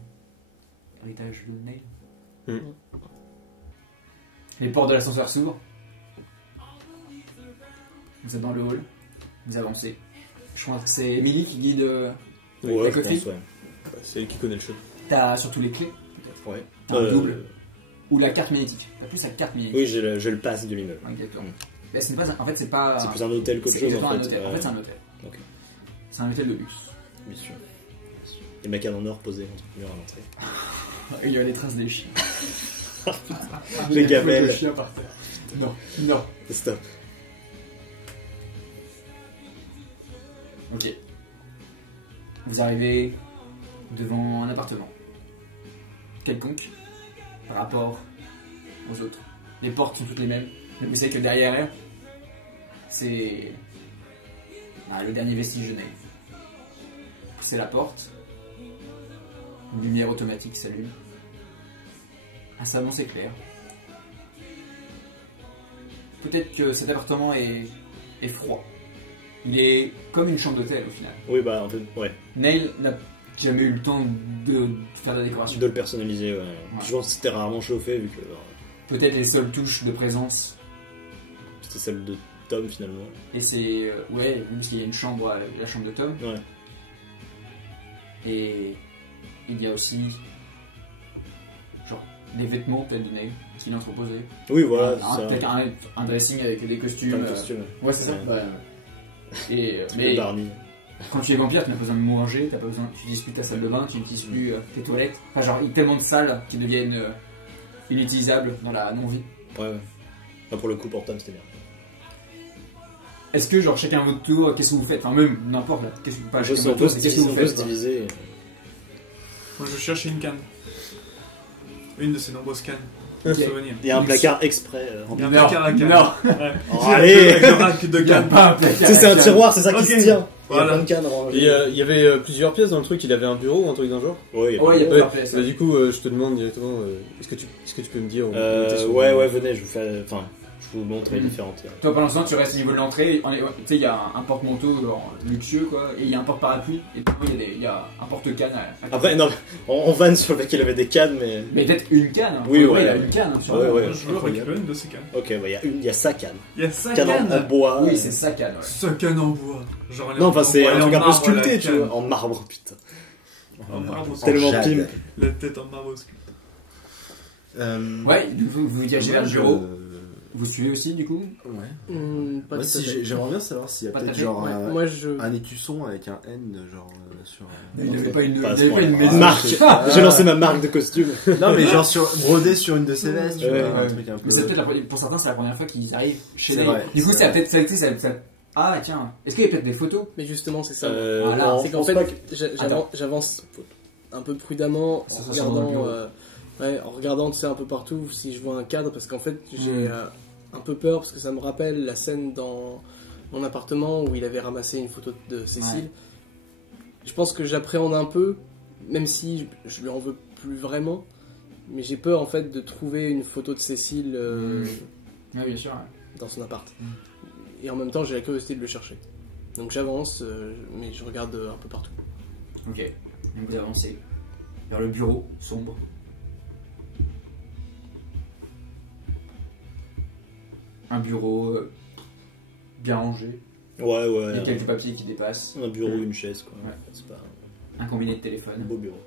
héritage de Neil. Mm. Les portes de l'ascenseur s'ouvrent. Vous êtes dans le hall. Vous avancez. Je crois que c'est Emily qui guide. Ouais, la je coterie. pense, ouais. Bah, c'est elle qui connaît le show. T'as surtout les clés. Ouais. T'as un double. Ou la carte magnétique. T'as plus la carte magnétique. Oui, j'ai le pass de l'immeuble. Exactement. Mais ce n'est pas en fait, c'est pas. C'est plus un hôtel qu'autre C'est chose, exactement en un fait. hôtel. En fait, c'est un hôtel. Ok. C'est un hôtel de luxe. Bien sûr. Les mecs en or posés entre le mur à l'entrée. Il y a les traces des chiens. Les gamelles. Le chien par terre. Non, non. Stop. Ok. Vous arrivez devant un appartement. Quelconque. Par rapport aux autres. Les portes sont toutes les mêmes. Mais vous savez que derrière elle, c'est le dernier vestige de Neil. Vous poussez la porte. Une lumière automatique s'allume. Un salon s'éclaire. Peut-être que cet appartement est froid. Il est comme une chambre d'hôtel au final. Oui, bah en fait, ouais. Neil n'a jamais eu le temps de faire de la décoration. De le personnaliser, ouais. Je pense que c'était rarement chauffé vu que Peut-être les seules touches de présence. c'était celle de Tom finalement. Et c'est. Ouais, parce qu'il y a une chambre, la chambre de Tom. Ouais. Et il y a aussi. Genre, les vêtements peut-être de Neil, qu'il a entreposés. Oui, voilà. Peut-être un dressing avec des costumes. Plein de costumes. Ouais, c'est ça. Ouais. Ouais. Et, Petit mais peu Barney. quand tu es vampire, tu n'as pas besoin de manger, t'as pas besoin, tu disputes ta salle de bain, tu n'utilises plus tes toilettes. Enfin, genre, il y a tellement de salles qui deviennent inutilisables dans la non-vie. Ouais, ouais. Enfin, pour le coup, pour Tom, c'était bien. Est-ce que, genre, chacun à votre tour, qu'est-ce que vous faites? Enfin, même n'importe, là, qu'est-ce que pas chacun à On votre peut tour, se c'est qu'est-ce que vous diviser, on peut faites se quoi. diviser. Moi, je cherchais une canne. Une de ces nombreuses cannes. Ok. Souvenir. Il y a un placard exprès. Il y a un Non, placard à canne. non. Ouais. Oh, allez. Avec le rack de Il y a canne. pas un placard. Tu sais, c'est un tiroir, c'est ça qui Ok. se tient. Il y a Voilà. plein de cannes Et rangées. il y avait plusieurs pièces dans le truc, il avait un bureau ou un truc d'un genre. Ouais, il y a Ouais, il y a Ouais. plusieurs pièces. Bah, du coup, je te demande directement, est-ce que tu peux me dire où t'es sur- ouais, venez, je vous fais. Enfin, je vous montre les Mhm. différentes. Toi, pendant ce temps, tu restes au niveau de l'entrée. Tu sais, il y a un porte-manteau genre, luxueux, quoi. Et il y a un porte-parapluie. Et puis, il y a un porte-canne. Après, non, on vanne sur le fait qu'il avait des cannes, mais. Mais peut-être une canne. Hein. Oui, Pour ouais. vrai, il y a une canne. Hein, sûrement. Ouais, ouais. Je veux récupérer une de ces cannes. Ok, bah, il y a sa canne. Il y a 5 Canne en bois. Oui, c'est sa canne. Ouais. Ce canne en bois. Genre, elle est Non, enfin, c'est elle est un en truc un peu marbre, sculpté, la tu canne. vois. En marbre, putain. En marbre Tellement jade. pimp. La tête en marbre sculpté. Ouais, vous dirigez vers le moi, bureau. Vous suivez aussi, du coup? Ouais. Pas Moi, tout si, à fait. j'aimerais bien savoir s'il y a Pas peut-être tout à fait. genre Ouais, moi je. un écusson avec un N genre sur. Il n'y avait pas une, Pas à ce il y avait pas une point-là. maison. Marque. J'ai lancé ma marque de costume. Non mais genre brodé sur une de ses vestes, tu Ouais, vois, un ouais. truc un peu. Mais c'est peut-être pour certains, c'est la première fois qu'ils arrivent chez C'est les. vrai, Du coup, c'est ça a vrai. peut-être ça. Ah tiens, est-ce qu'il y a peut-être des photos? Mais justement, c'est ça. Voilà, non, C'est je qu'en pense fait, pas que- j'avance un peu prudemment Ça en sent dans le regardant, bureau. en regardant, tu sais, un peu partout si je vois un cadre, parce qu'en fait, j'ai un peu peur parce que ça me rappelle la scène dans mon appartement où il avait ramassé une photo de Cécile. Ouais. Je pense que j'appréhende un peu, même si je lui en veux plus vraiment, mais j'ai peur en fait de trouver une photo de Cécile Oui, bien sûr. Ouais. dans son appart. Et en même temps, j'ai la curiosité de le chercher. Donc j'avance, mais je regarde un peu partout. Ok. Donc vous avancez vers le bureau sombre. Un bureau bien rangé. Ouais, Il y a ouais. quelques papiers qui dépassent. Un bureau, une chaise, quoi. Ouais. C'est pas Un combiné de un téléphone beau bureau.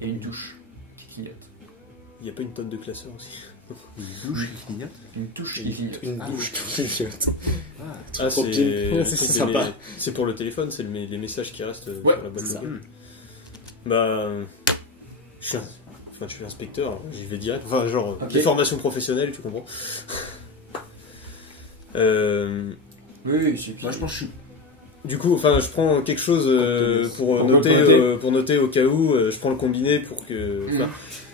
et une touche qui clignote. Il n'y a pas une tonne de classeurs aussi. Une douche qui clignote. Une touche qui clignote. Une douche qui clignote. Ah, Trop c'est pile. c'est C'est sympa. c'est pour le téléphone, c'est les messages qui restent Ouais, sur la boîte c'est ça. vocale. Bah, je suis inspecteur, j'y vais direct. Enfin, genre, Ok. des formations professionnelles, tu comprends. Oui, c'est Moi je pense que je suis. Du coup, enfin, je prends quelque chose pour noter au cas où. Je prends le combiné pour que. enfin,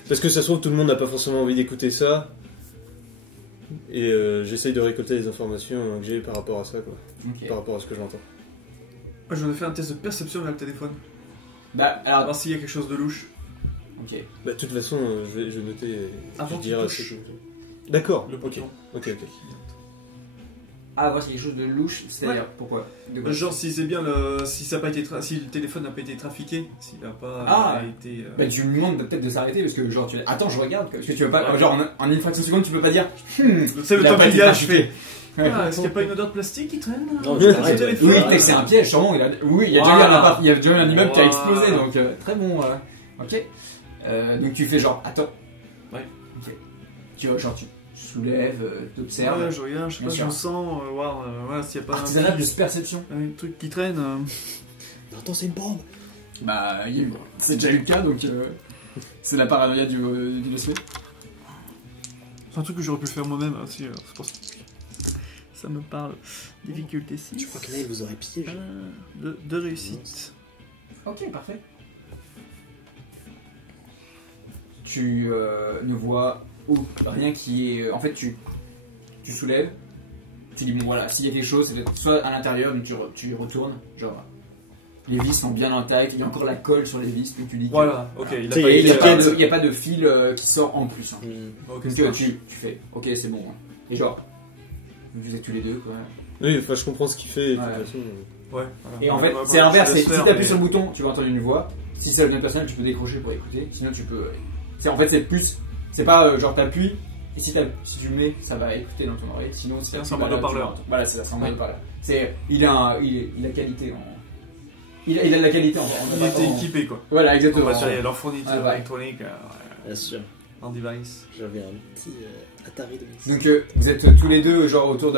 parce que ça se trouve, tout le monde n'a pas forcément envie d'écouter ça. Et j'essaye de récolter les informations que j'ai par rapport à ça, quoi. Ok. Par rapport à ce que j'entends. Moi, j'en ai fait un test de perception vers le téléphone. Bah, À alors. voir s'il y a quelque chose de louche. Ok. Bah, de toute façon, je vais noter. Avant je qu'il dirai touche. ce que- D'accord, Le ok. bouton. Ok. Ah, voir s'il y a quelque chose de louche, c'est-à-dire pourquoi? De quoi? Genre, si c'est bien si ça a pas été si le téléphone n'a pas été trafiqué, s'il n'a pas Ah. été. Bah, tu lui demandes peut-être de s'arrêter parce que, genre, tu attends, je regarde. Parce que tu veux pas. Genre, en une fraction de seconde, tu peux pas dire. C'est le il a temps pas qu'il été y a, je trafiqué. fais. Ah, est-ce qu'il n'y a pas une odeur de plastique qui traîne Non, sur tu le t'arrêtes, téléphone Oui, peut-être que c'est un piège, sûrement. Oui, il y a déjà eu un Voilà. appart, il y a déjà eu un immeuble qui a Voilà. explosé, donc très bon. Ok. Donc tu fais genre, attends. Ouais. Ok. Tu vois, genre, tu soulèves, t'observes. Ouais, je regarde, je sais Bien pas, sûr. je sens, voir voilà, s'il n'y a pas Artisanat de perception. un truc qui traîne. Attends, c'est une bombe. Bah, c'est déjà eu le cas, donc c'est la paranoïa du dossier. C'est un truc que j'aurais pu faire moi-même aussi, c'est pour ça. Ça me parle. Difficulté 6. Tu crois que là, il vous aurait piégé? De réussite. Ok, parfait. Tu ne vois rien qui est. En fait, tu soulèves. Tu dis, bon voilà, s'il y a quelque chose, c'est peut-être soit à l'intérieur, donc tu y retournes. Genre, les vis sont bien intactes, il y a encore la colle sur les vis, donc tu dis. que- Voilà, ok, il a Et pas Et été. il n'y a pas de fil qui sort en plus. Hein. Ok, Donc ça marche. tu fais, ok, c'est bon. Hein. Et genre, vous êtes tous les deux, quoi. Oui, enfin, je comprends ce qu'il fait. De Ouais. toute façon, Ouais, Et en fait, Ouais, c'est l'inverse, je c'est laisse si faire, t'appuies mais- sur le bouton, tu vas entendre une voix. Si ça devient personnel, tu peux décrocher pour écouter. Sinon, tu peux. En fait, c'est plus. C'est pas genre t'appuies, et si tu le mets, ça va écouter dans ton oreille. Sinon, C'est tu en vas mode là, haut-parleur. tu vas entendre. Voilà, c'est ça, c'est en mode Ouais. haut-parleur. Il a qualité en. Il a de la qualité en. Il était équipé quoi. Voilà, En exactement. matériel, en fourniture Ouais, ouais. électronique, Bien sûr. en device. J'avais un petit Atari de Donc, vous êtes tous les deux, genre, autour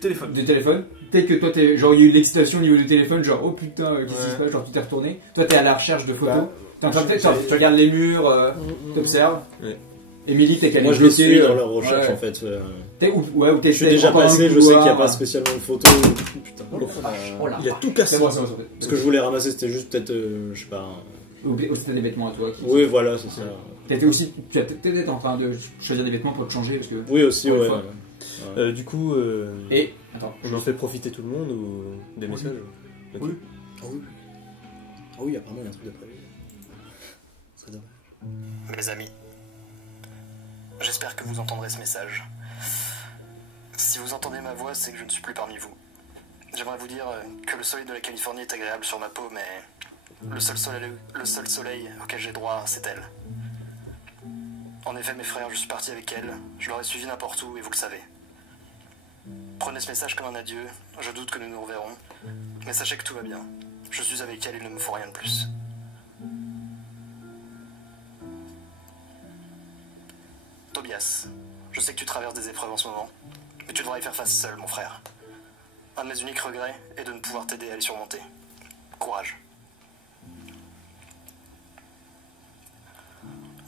Téléphone. du téléphone. Peut-être que toi, genre, il y a eu l'excitation au niveau du téléphone, genre, oh putain, qu'est-ce qui Ouais. se passe? Genre, tu t'es retourné. Toi, t'es à la recherche de photos. Bah, T'es en train de tu regardes les murs, t'observes. Ouais. Émilie, t'es calée Moi, de je les côté, suis dans leur recherche ouais. en fait. Ou t'es Je suis déjà encore dans passé, le je sais qu'il n'y a couloir. pas spécialement de photo. Putain. Oh la vache, oh la il a vache. tout cassé. C'est bon, c'est bon. Ce que je voulais ramasser, c'était juste peut-être, je sais pas. Ou c'était des vêtements à toi. Oui, voilà, c'est ça. T'étais aussi, tu étais peut-être en train de choisir des vêtements pour te changer parce que. Oui, aussi, Pour une ouais. fois. Du coup, Et attends, on en fait profiter tout le monde ou des messages? Ok. Oui. Ah oui. Ah oui, apparemment, il y a un truc de prévu. Ce serait dommage. Mes amis, j'espère que vous entendrez ce message. Si vous entendez ma voix, c'est que je ne suis plus parmi vous. J'aimerais vous dire que le soleil de la Californie est agréable sur ma peau, mais le seul soleil auquel j'ai droit, c'est elle. En effet, mes frères, je suis parti avec elle, je l'aurais suivi n'importe où, et vous le savez. Prenez ce message comme un adieu, je doute que nous nous reverrons, mais sachez que tout va bien. Je suis avec elle, il ne me faut rien de plus. Tobias, je sais que tu traverses des épreuves en ce moment, mais tu devras y faire face seul, mon frère. Un de mes uniques regrets est de ne pouvoir t'aider à les surmonter. Courage.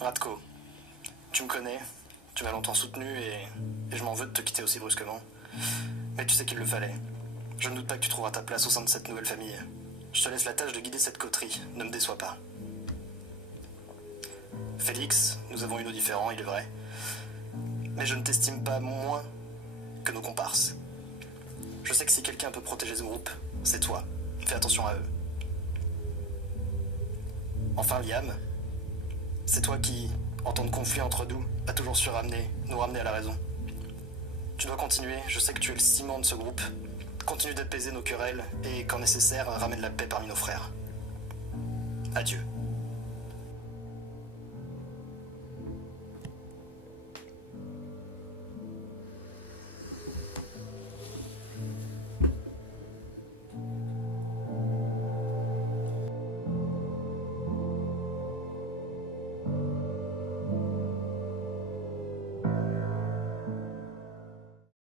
Radko, tu me connais, tu m'as longtemps soutenu et je m'en veux de te quitter aussi brusquement. Mais tu sais qu'il le fallait. Je ne doute pas que tu trouveras ta place au sein de cette nouvelle famille. Je te laisse la tâche de guider cette coterie, ne me déçois pas. Félix, nous avons eu nos différends, il est vrai. Mais je ne t'estime pas moins que nos comparses. Je sais que si quelqu'un peut protéger ce groupe, c'est toi. Fais attention à eux. Enfin, Liam, c'est toi qui, en temps de conflit entre nous, a toujours su nous ramener à la raison. Tu dois continuer, je sais que tu es le ciment de ce groupe. Continue d'apaiser nos querelles et, quand nécessaire, ramène la paix parmi nos frères. Adieu.